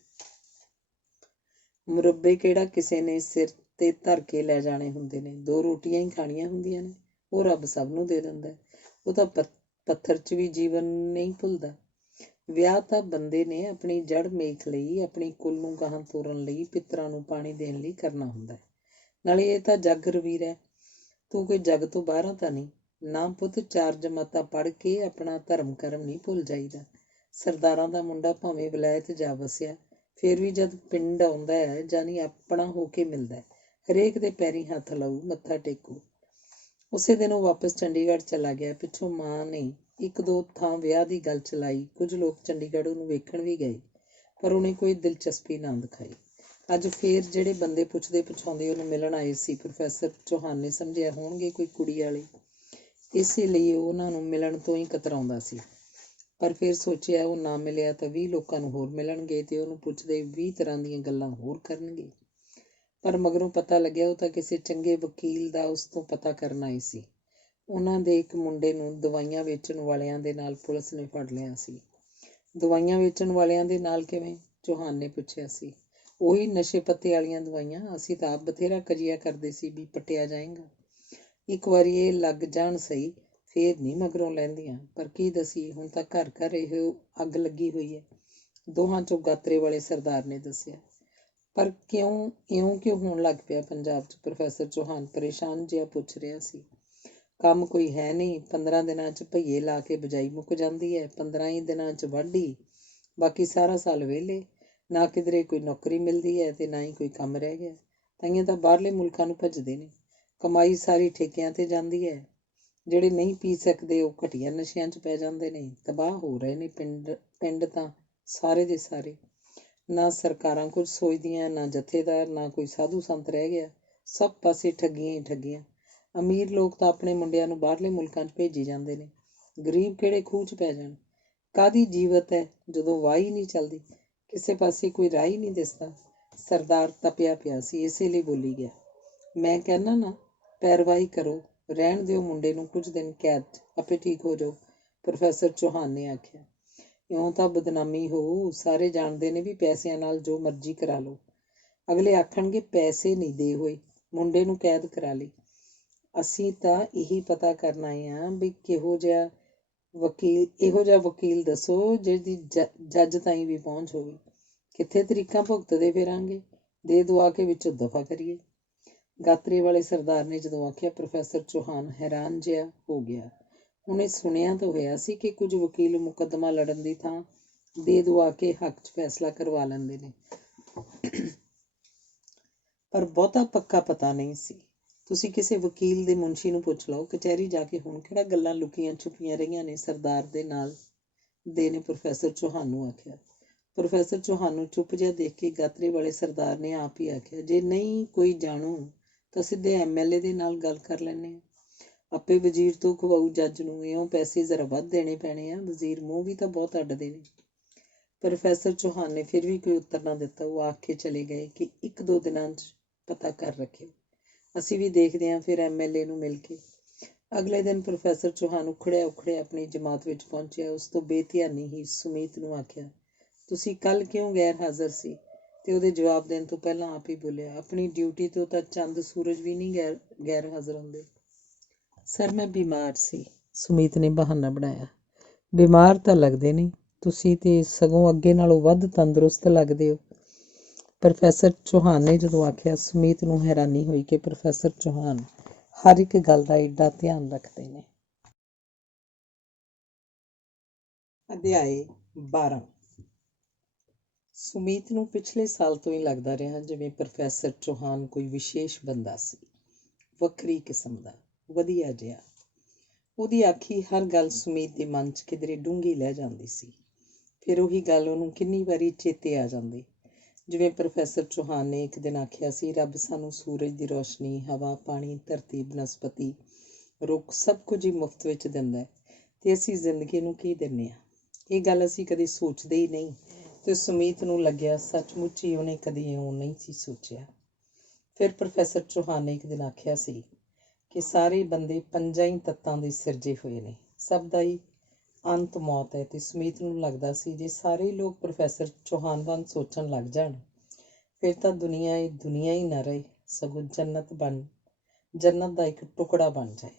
ਮੁਰੱਬੇ ਕਿਹੜਾ ਕਿਸੇ ਨੇ ਸਿਰ ਤੇ ਧਰ ਕੇ ਲੈ ਜਾਣੇ ਹੁੰਦੇ ਨੇ। 2 ਰੋਟੀਆਂ ਹੀ ਖਾਣੀਆਂ ਹੁੰਦੀਆਂ ਨੇ। ਉਹ ਰੱਬ ਸਭ ਨੂੰ ਦੇ ਦਿੰਦਾ। ਉਹ ਤਾਂ ਪੱਥਰ 'ਚ ਵੀ ਜੀਵਨ ਨਹੀਂ ਭੁੱਲਦਾ। ਵਿਆਹ ਤਾਂ ਬੰਦੇ ਨੇ ਆਪਣੀ ਜੜ ਮੇਖ ਲਈ, ਆਪਣੀ ਕੁੱਲ ਨੂੰ ਗਾਹਾਂ ਤੋਰਨ ਲਈ, ਪਿੱਤਰਾਂ ਨੂੰ ਪਾਣੀ ਦੇਣ ਲਈ ਕਰਨਾ ਹੁੰਦਾ। ਨਾਲੇ ਇਹ ਤਾਂ ਜੱਗ ਰਵੀਰ ਹੈ। ਤੂੰ ਕੋਈ ਜੱਗ ਤੋਂ ਬਾਹਰਾਂ ਤਾਂ ਨਹੀਂ। ਨਾ ਪੁੱਤ, 4 ਜਮਾਤਾਂ ਪੜ੍ਹ ਕੇ ਆਪਣਾ ਧਰਮ ਕਰਮ ਨਹੀਂ ਭੁੱਲ ਜਾਈਦਾ। ਸਰਦਾਰਾਂ ਦਾ ਮੁੰਡਾ ਭਾਵੇਂ ਵਿਲਾਇਤ ਜਾ ਵਸਿਆ, ਫਿਰ ਵੀ ਜਦ ਪਿੰਡ ਆਉਂਦਾ ਹੈ ਜਾਨੀ ਆਪਣਾ ਹੋ ਕੇ ਮਿਲਦਾ। ਹਰੇਕ ਦੇ ਪੈਰੀਂ ਹੱਥ ਲਾਊ, ਮੱਥਾ ਟੇਕੂ। ਉਸੇ ਦਿਨ ਉਹ ਵਾਪਸ ਚੰਡੀਗੜ੍ਹ ਚਲਾ ਗਿਆ। ਪਿੱਛੋਂ ਮਾਂ ਨੇ 1-2 ਥਾਂ ਵਿਆਹ ਦੀ ਗੱਲ ਚਲਾਈ। ਕੁਝ ਲੋਕ ਚੰਡੀਗੜ੍ਹ ਉਹਨੂੰ ਵੇਖਣ ਵੀ ਗਏ, ਪਰ ਉਹਨੇ ਕੋਈ ਦਿਲਚਸਪੀ ਨਾ ਦਿਖਾਈ। ਅੱਜ ਫੇਰ ਜਿਹੜੇ ਬੰਦੇ ਪੁੱਛਦੇ ਪੁਛਾਉਂਦੇ ਉਹਨੂੰ ਮਿਲਣ ਆਏ ਸੀ, ਪ੍ਰੋਫੈਸਰ ਚੌਹਾਨ ਨੇ ਸਮਝਿਆ ਹੋਣਗੇ ਕੋਈ ਕੁੜੀ ਵਾਲੇ। ਇਸੇ ਲਈ ਉਹ ਉਹਨਾਂ ਨੂੰ ਮਿਲਣ ਤੋਂ ਹੀ ਕਤਰਾਉਂਦਾ ਸੀ। ਪਰ ਫਿਰ ਸੋਚਿਆ ਉਹ ਨਾ ਮਿਲਿਆ ਤਾਂ 20 ਲੋਕਾਂ ਨੂੰ ਹੋਰ ਮਿਲਣਗੇ ਤੇ ਉਹਨੂੰ ਪੁੱਛਦੇ 20 ਤਰ੍ਹਾਂ ਦੀਆਂ ਗੱਲਾਂ ਹੋਰ ਕਰਨਗੇ। ਪਰ ਮਗਰੋਂ ਪਤਾ ਲੱਗਿਆ ਉਹ ਤਾਂ ਕਿਸੇ ਚੰਗੇ ਵਕੀਲ ਦਾ ਉਸ ਤੋਂ ਪਤਾ ਕਰਨ ਆਏ ਸੀ। ਉਹਨਾਂ ਦੇ ਇੱਕ ਮੁੰਡੇ ਨੂੰ ਦਵਾਈਆਂ ਵੇਚਣ ਵਾਲਿਆਂ ਦੇ ਨਾਲ ਪੁਲਿਸ ਨੇ ਫੜ ਲਿਆ ਸੀ। ਦਵਾਈਆਂ ਵੇਚਣ ਵਾਲਿਆਂ ਦੇ ਨਾਲ ਕਿਵੇਂ? ਚੌਹਾਨ ਨੇ ਪੁੱਛਿਆ ਸੀ। ਉਹੀ ਨਸ਼ੇ ਪੱਤੇ ਵਾਲੀਆਂ ਦਵਾਈਆਂ। ਅਸੀਂ ਤਾਂ ਆਪ ਬਥੇਰਾ ਕਜੀਆ ਕਰਦੇ ਸੀ ਵੀ ਪੱਟਿਆ ਜਾਏਗਾ। ਇੱਕ ਵਾਰੀ ਇਹ ਲੱਗ ਜਾਣ ਸਹੀ, ਫੇਰ ਨਹੀਂ ਮਗਰੋਂ ਲੈਂਦੀਆਂ। ਪਰ ਕੀ ਦਸੀਏ, ਹੁਣ ਤਾਂ ਘਰ ਘਰ ਇਹ ਅੱਗ ਲੱਗੀ ਹੋਈ ਹੈ। ਦੋਹਾਂ ਚੋਂ ਗਾਤਰੇ ਵਾਲੇ ਸਰਦਾਰ ਨੇ ਦੱਸਿਆ। ਪਰ ਇਉਂ ਕਿਉਂ ਹੋਣ ਲੱਗ ਪਿਆ ਪੰਜਾਬ 'ਚ? ਪ੍ਰੋਫੈਸਰ ਚੌਹਾਨ ਪਰੇਸ਼ਾਨ ਜਿਹਾ ਪੁੱਛ ਰਿਹਾ ਸੀ। ਕੰਮ ਕੋਈ ਹੈ ਨਹੀਂ। 15 ਦਿਨਾਂ 'ਚ ਭਈਏ ਲਾ ਕੇ ਬਿਜਾਈ ਮੁੱਕ ਜਾਂਦੀ ਹੈ। 15 ਹੀ ਦਿਨਾਂ 'ਚ ਵਾਢੀ, ਬਾਕੀ ਸਾਰਾ ਸਾਲ ਵਿਹਲੇ। ਨਾ ਕਿਧਰੇ ਕੋਈ ਨੌਕਰੀ ਮਿਲਦੀ ਹੈ ਤੇ ਨਾ ਹੀ ਕੋਈ ਕੰਮ ਰਹਿ ਗਿਆ। ਤਾਈਆਂ ਤਾਂ ਬਾਹਰਲੇ ਮੁਲਕਾਂ ਨੂੰ ਭੱਜਦੇ ਨੇ। ਕਮਾਈ ਸਾਰੀ ਠੇਕਿਆਂ ਤੇ ਜਾਂਦੀ ਹੈ। ਜਿਹੜੇ ਨਹੀਂ ਪੀ ਸਕਦੇ ਉਹ ਘਟੀਆ ਨਸ਼ਿਆਂ 'ਚ ਪੈ ਜਾਂਦੇ ਨੇ। ਤਬਾਹ ਹੋ ਰਹੇ ਨੇ ਪਿੰਡ ਤਾਂ ਸਾਰੇ ਦੇ ਸਾਰੇ। ਨਾ ਸਰਕਾਰਾਂ ਕੁਝ ਸੋਚਦੀਆਂ, ਨਾ ਜਥੇਦਾਰ, ਨਾ ਕੋਈ ਸਾਧੂ ਸੰਤ ਰਹਿ ਗਿਆ। ਸਭ ਪਾਸੇ ਠੱਗੀਆਂ ਹੀ ਠੱਗੀਆਂ। ਅਮੀਰ ਲੋਕ ਤਾਂ ਆਪਣੇ ਮੁੰਡਿਆਂ ਨੂੰ ਬਾਹਰਲੇ ਮੁਲਕਾਂ 'ਚ ਭੇਜੀ ਜਾਂਦੇ ਨੇ। ਗਰੀਬ ਕਿਹੜੇ ਖੂਹ 'ਚ ਪੈ ਜਾਣ? ਕਾਹਦੀ ਜੀਵਤ ਹੈ ਜਦੋਂ ਵਾਹ ਹੀ ਨਹੀਂ ਚੱਲਦੀ? ਕਿਸੇ ਪਾਸੇ ਕੋਈ ਰਾਹ ਹੀ ਨਹੀਂ ਦਿਸਦਾ। ਸਰਦਾਰ ਤਪਿਆ ਪਿਆ ਸੀ, ਇਸੇ ਲਈ ਬੋਲੀ ਗਿਆ। ਮੈਂ ਕਹਿੰਦਾ ਨਾ, ਪੈਰਵਾਈ ਕਰੋ, ਰਹਿਣ ਦਿਓ ਮੁੰਡੇ ਨੂੰ ਕੁਝ ਦਿਨ ਕੈਦ 'ਚ, ਆਪੇ ਠੀਕ ਹੋ ਜਾਓ, ਪ੍ਰੋਫੈਸਰ ਚੌਹਾਨ ਨੇ ਆਖਿਆ। ਇਉਂ ਤਾਂ ਬਦਨਾਮੀ ਹੋਊ। ਸਾਰੇ ਜਾਣਦੇ ਨੇ ਵੀ ਪੈਸਿਆਂ ਨਾਲ ਜੋ ਮਰਜ਼ੀ ਕਰਾ ਲਓ। ਅਗਲੇ ਆਖਣਗੇ ਪੈਸੇ ਨਹੀਂ ਦੇ ਹੋਏ, ਮੁੰਡੇ ਨੂੰ ਕੈਦ ਕਰਾ ਲਈ। ਅਸੀਂ ਤਾਂ ਇਹੀ ਪਤਾ ਕਰਨ ਆਏ ਹਾਂ ਵੀ ਇਹੋ ਜਿਹਾ ਵਕੀਲ ਦੱਸੋ ਜਿਹਦੀ ਜੱਜ ਤਾਈਂ ਵੀ ਪਹੁੰਚ ਹੋਵੇ। ਕਿੱਥੇ ਤਰੀਕਾਂ ਭੁਗਤਦੇ ਫਿਰਾਂਗੇ? ਦੇ ਦੁਆ ਕੇ ਵਿੱਚੋਂ ਦਫਾ ਕਰੀਏ। ਗਾਤਰੇ ਵਾਲੇ ਸਰਦਾਰ ਨੇ ਜਦੋਂ ਆਖਿਆ, ਪ੍ਰੋਫੈਸਰ ਚੌਹਾਨ ਹੈਰਾਨ ਜਿਹਾ ਹੋ ਗਿਆ। ਉਹਨੇ ਸੁਣਿਆ ਤਾਂ ਹੋਇਆ ਸੀ ਕਿ ਕੁਝ ਵਕੀਲ ਮੁਕੱਦਮਾ ਲੜਨ ਦੀ ਥਾਂ ਦੇ ਦੁਆ ਕੇ ਹੱਕ 'ਚ ਫੈਸਲਾ ਕਰਵਾ ਲੈਂਦੇ ਨੇ, ਪਰ ਬਹੁਤਾ ਪੱਕਾ ਪਤਾ ਨਹੀਂ ਸੀ। ਤੁਸੀਂ ਕਿਸੇ ਵਕੀਲ ਦੇ ਮੁਨਸ਼ੀ ਨੂੰ ਪੁੱਛ ਲਓ। ਕਚਹਿਰੀ ਜਾ ਕੇ ਹੁਣ ਕਿਹੜਾ ਗੱਲਾਂ ਲੁਕੀਆਂ ਛੁਪੀਆਂ ਰਹੀਆਂ ਨੇ? ਸਰਦਾਰ ਦੇ ਨਾਲ ਦੇ ਨੇ ਪ੍ਰੋਫੈਸਰ ਚੌਹਾਨ ਨੂੰ ਆਖਿਆ। ਪ੍ਰੋਫੈਸਰ ਚੌਹਾਨ ਨੂੰ ਚੁੱਪ ਜਿਹਾ ਦੇਖ ਕੇ ਗਾਤਰੇ ਵਾਲੇ ਸਰਦਾਰ ਨੇ ਆਪ ਹੀ ਆਖਿਆ, ਜੇ ਨਹੀਂ ਕੋਈ ਜਾਣੂ ਤਾਂ ਸਿੱਧੇ MLA ਦੇ ਨਾਲ ਗੱਲ ਕਰ ਲੈਂਦੇ ਹਾਂ। ਆਪੇ ਵਜ਼ੀਰ ਤੋਂ ਖਵਾਊ ਜੱਜ ਨੂੰ। ਇਉਂ ਪੈਸੇ ਜ਼ਰਾ ਵੱਧ ਦੇਣੇ ਪੈਣੇ ਆ। ਵਜ਼ੀਰ ਮੂੰਹ ਵੀ ਤਾਂ ਬਹੁਤ ਅੱਡਦੇ ਨੇ। ਪ੍ਰੋਫੈਸਰ ਚੌਹਾਨ ਨੇ ਫਿਰ ਵੀ ਕੋਈ ਉੱਤਰ ਨਾ ਦਿੱਤਾ। ਉਹ ਆਖ ਕੇ ਚਲੇ ਗਏ ਕਿ 1-2 ਦਿਨਾਂ 'ਚ ਪਤਾ ਕਰ ਰੱਖਿਓ। ਅਸੀਂ ਵੀ ਦੇਖਦੇ ਹਾਂ ਫਿਰ MLA ਨੂੰ ਮਿਲ ਕੇ। ਅਗਲੇ ਦਿਨ ਪ੍ਰੋਫੈਸਰ ਚੌਹਾਨ ਉਖੜਿਆ ਆਪਣੀ ਜਮਾਤ ਵਿੱਚ ਪਹੁੰਚਿਆ। ਉਸ ਤੋਂ ਬੇਧਿਆਨੀ ਹੀ ਸੁਮੀਤ ਨੂੰ ਆਖਿਆ, ਤੁਸੀਂ ਕੱਲ੍ਹ ਕਿਉਂ ਗੈਰ ਹਾਜ਼ਰ ਸੀ? ਤੇ ਉਹਦੇ ਜਵਾਬ ਦੇਣ ਤੋਂ ਪਹਿਲਾਂ ਆਪ ਹੀ ਬੋਲਿਆ, ਆਪਣੀ ਡਿਊਟੀ ਤੋਂ ਤਾਂ ਚੰਦ ਸੂਰਜ ਵੀ ਨਹੀਂ ਗੈਰ ਹਾਜ਼ਰ ਹੁੰਦੇ। ਸਰ ਮੈਂ ਬਿਮਾਰ ਸੀ, ਸੁਮੀਤ ਨੇ ਬਹਾਨਾ ਬਣਾਇਆ। ਬਿਮਾਰ ਤਾਂ ਲੱਗਦੇ ਨਹੀਂ, ਤੁਸੀਂ ਤੇ ਸਗੋਂ ਅੱਗੇ ਨਾਲੋਂ ਵੱਧ ਤੰਦਰੁਸਤ ਲੱਗਦੇ ਹੋ। ਪ੍ਰੋਫੈਸਰ ਚੌਹਾਨ ਨੇ ਜਦੋਂ ਆਖਿਆ, ਸੁਮੀਤ ਨੂੰ ਹੈਰਾਨੀ ਹੋਈ ਕਿ ਪ੍ਰੋਫੈਸਰ ਚੌਹਾਨ ਹਰ ਇੱਕ ਗੱਲ ਦਾ ਏਡਾ ਧਿਆਨ ਰੱਖਦੇ ਨੇ। ਅਧਿਆਏ 12। ਸੁਮੀਤ ਨੂੰ ਪਿਛਲੇ ਸਾਲ ਤੋਂ ਹੀ ਲੱਗਦਾ ਰਿਹਾ ਜਿਵੇਂ ਪ੍ਰੋਫੈਸਰ ਚੌਹਾਨ ਕੋਈ ਵਿਸ਼ੇਸ਼ ਬੰਦਾ ਸੀ, ਵੱਖਰੀ ਕਿਸਮ ਦਾ, ਵਧੀਆ ਜਿਹਾ। ਉਹਦੀ ਆਖੀ ਹਰ ਗੱਲ ਸੁਮੀਤ ਦੇ ਮਨ 'ਚ ਕਿਧਰੇ ਡੂੰਘੀ ਲੈ ਜਾਂਦੀ ਸੀ। ਫਿਰ ਉਹੀ ਗੱਲ ਉਹਨੂੰ ਕਿੰਨੀ ਵਾਰੀ ਚੇਤੇ ਆ ਜਾਂਦੀ। ਜਿਵੇਂ ਪ੍ਰੋਫੈਸਰ ਚੌਹਾਨ ਨੇ ਇੱਕ ਦਿਨ ਆਖਿਆ ਸੀ, ਰੱਬ ਸਾਨੂੰ ਸੂਰਜ ਦੀ ਰੋਸ਼ਨੀ, ਹਵਾ, ਪਾਣੀ, ਧਰਤੀ, ਬਨਸਪਤੀ, ਰੁੱਖ ਸਭ ਕੁਝ ਹੀ ਮੁਫਤ ਵਿੱਚ ਦਿੰਦਾ ਹੈ ਅਤੇ ਅਸੀਂ ਜ਼ਿੰਦਗੀ ਨੂੰ ਕੀ ਦਿੰਦੇ ਹਾਂ। ਇਹ ਗੱਲ ਅਸੀਂ ਕਦੇ ਸੋਚਦੇ ਹੀ ਨਹੀਂ ਅਤੇ ਸੁਮੀਤ ਨੂੰ ਲੱਗਿਆ ਸੱਚਮੁੱਚ ਹੀ ਉਹਨੇ ਕਦੇ ਇਉਂ ਨਹੀਂ ਸੀ ਸੋਚਿਆ। ਫਿਰ ਪ੍ਰੋਫੈਸਰ ਚੌਹਾਨ ਨੇ ਇੱਕ ਦਿਨ ਆਖਿਆ ਸੀ ਕਿ ਸਾਰੇ ਬੰਦੇ 5 ਹੀ ਤੱਤਾਂ ਦੇ ਸਿਰਜੇ ਹੋਏ ਨੇ, ਸਭ ਦਾ ਹੀ ਅੰਤ ਮੌਤ ਹੈ। ਅਤੇ ਸੁਮੀਤ ਨੂੰ ਲੱਗਦਾ ਸੀ ਜੇ ਸਾਰੇ ਲੋਕ ਪ੍ਰੋਫੈਸਰ ਚੌਹਾਨ ਵਾਂਗ ਸੋਚਣ ਲੱਗ ਜਾਣ ਫਿਰ ਤਾਂ ਦੁਨੀਆ ਹੀ ਨਾ ਰਹੇ, ਸਗੋਂ ਜੰਨਤ ਦਾ ਇੱਕ ਟੁਕੜਾ ਬਣ ਜਾਏ।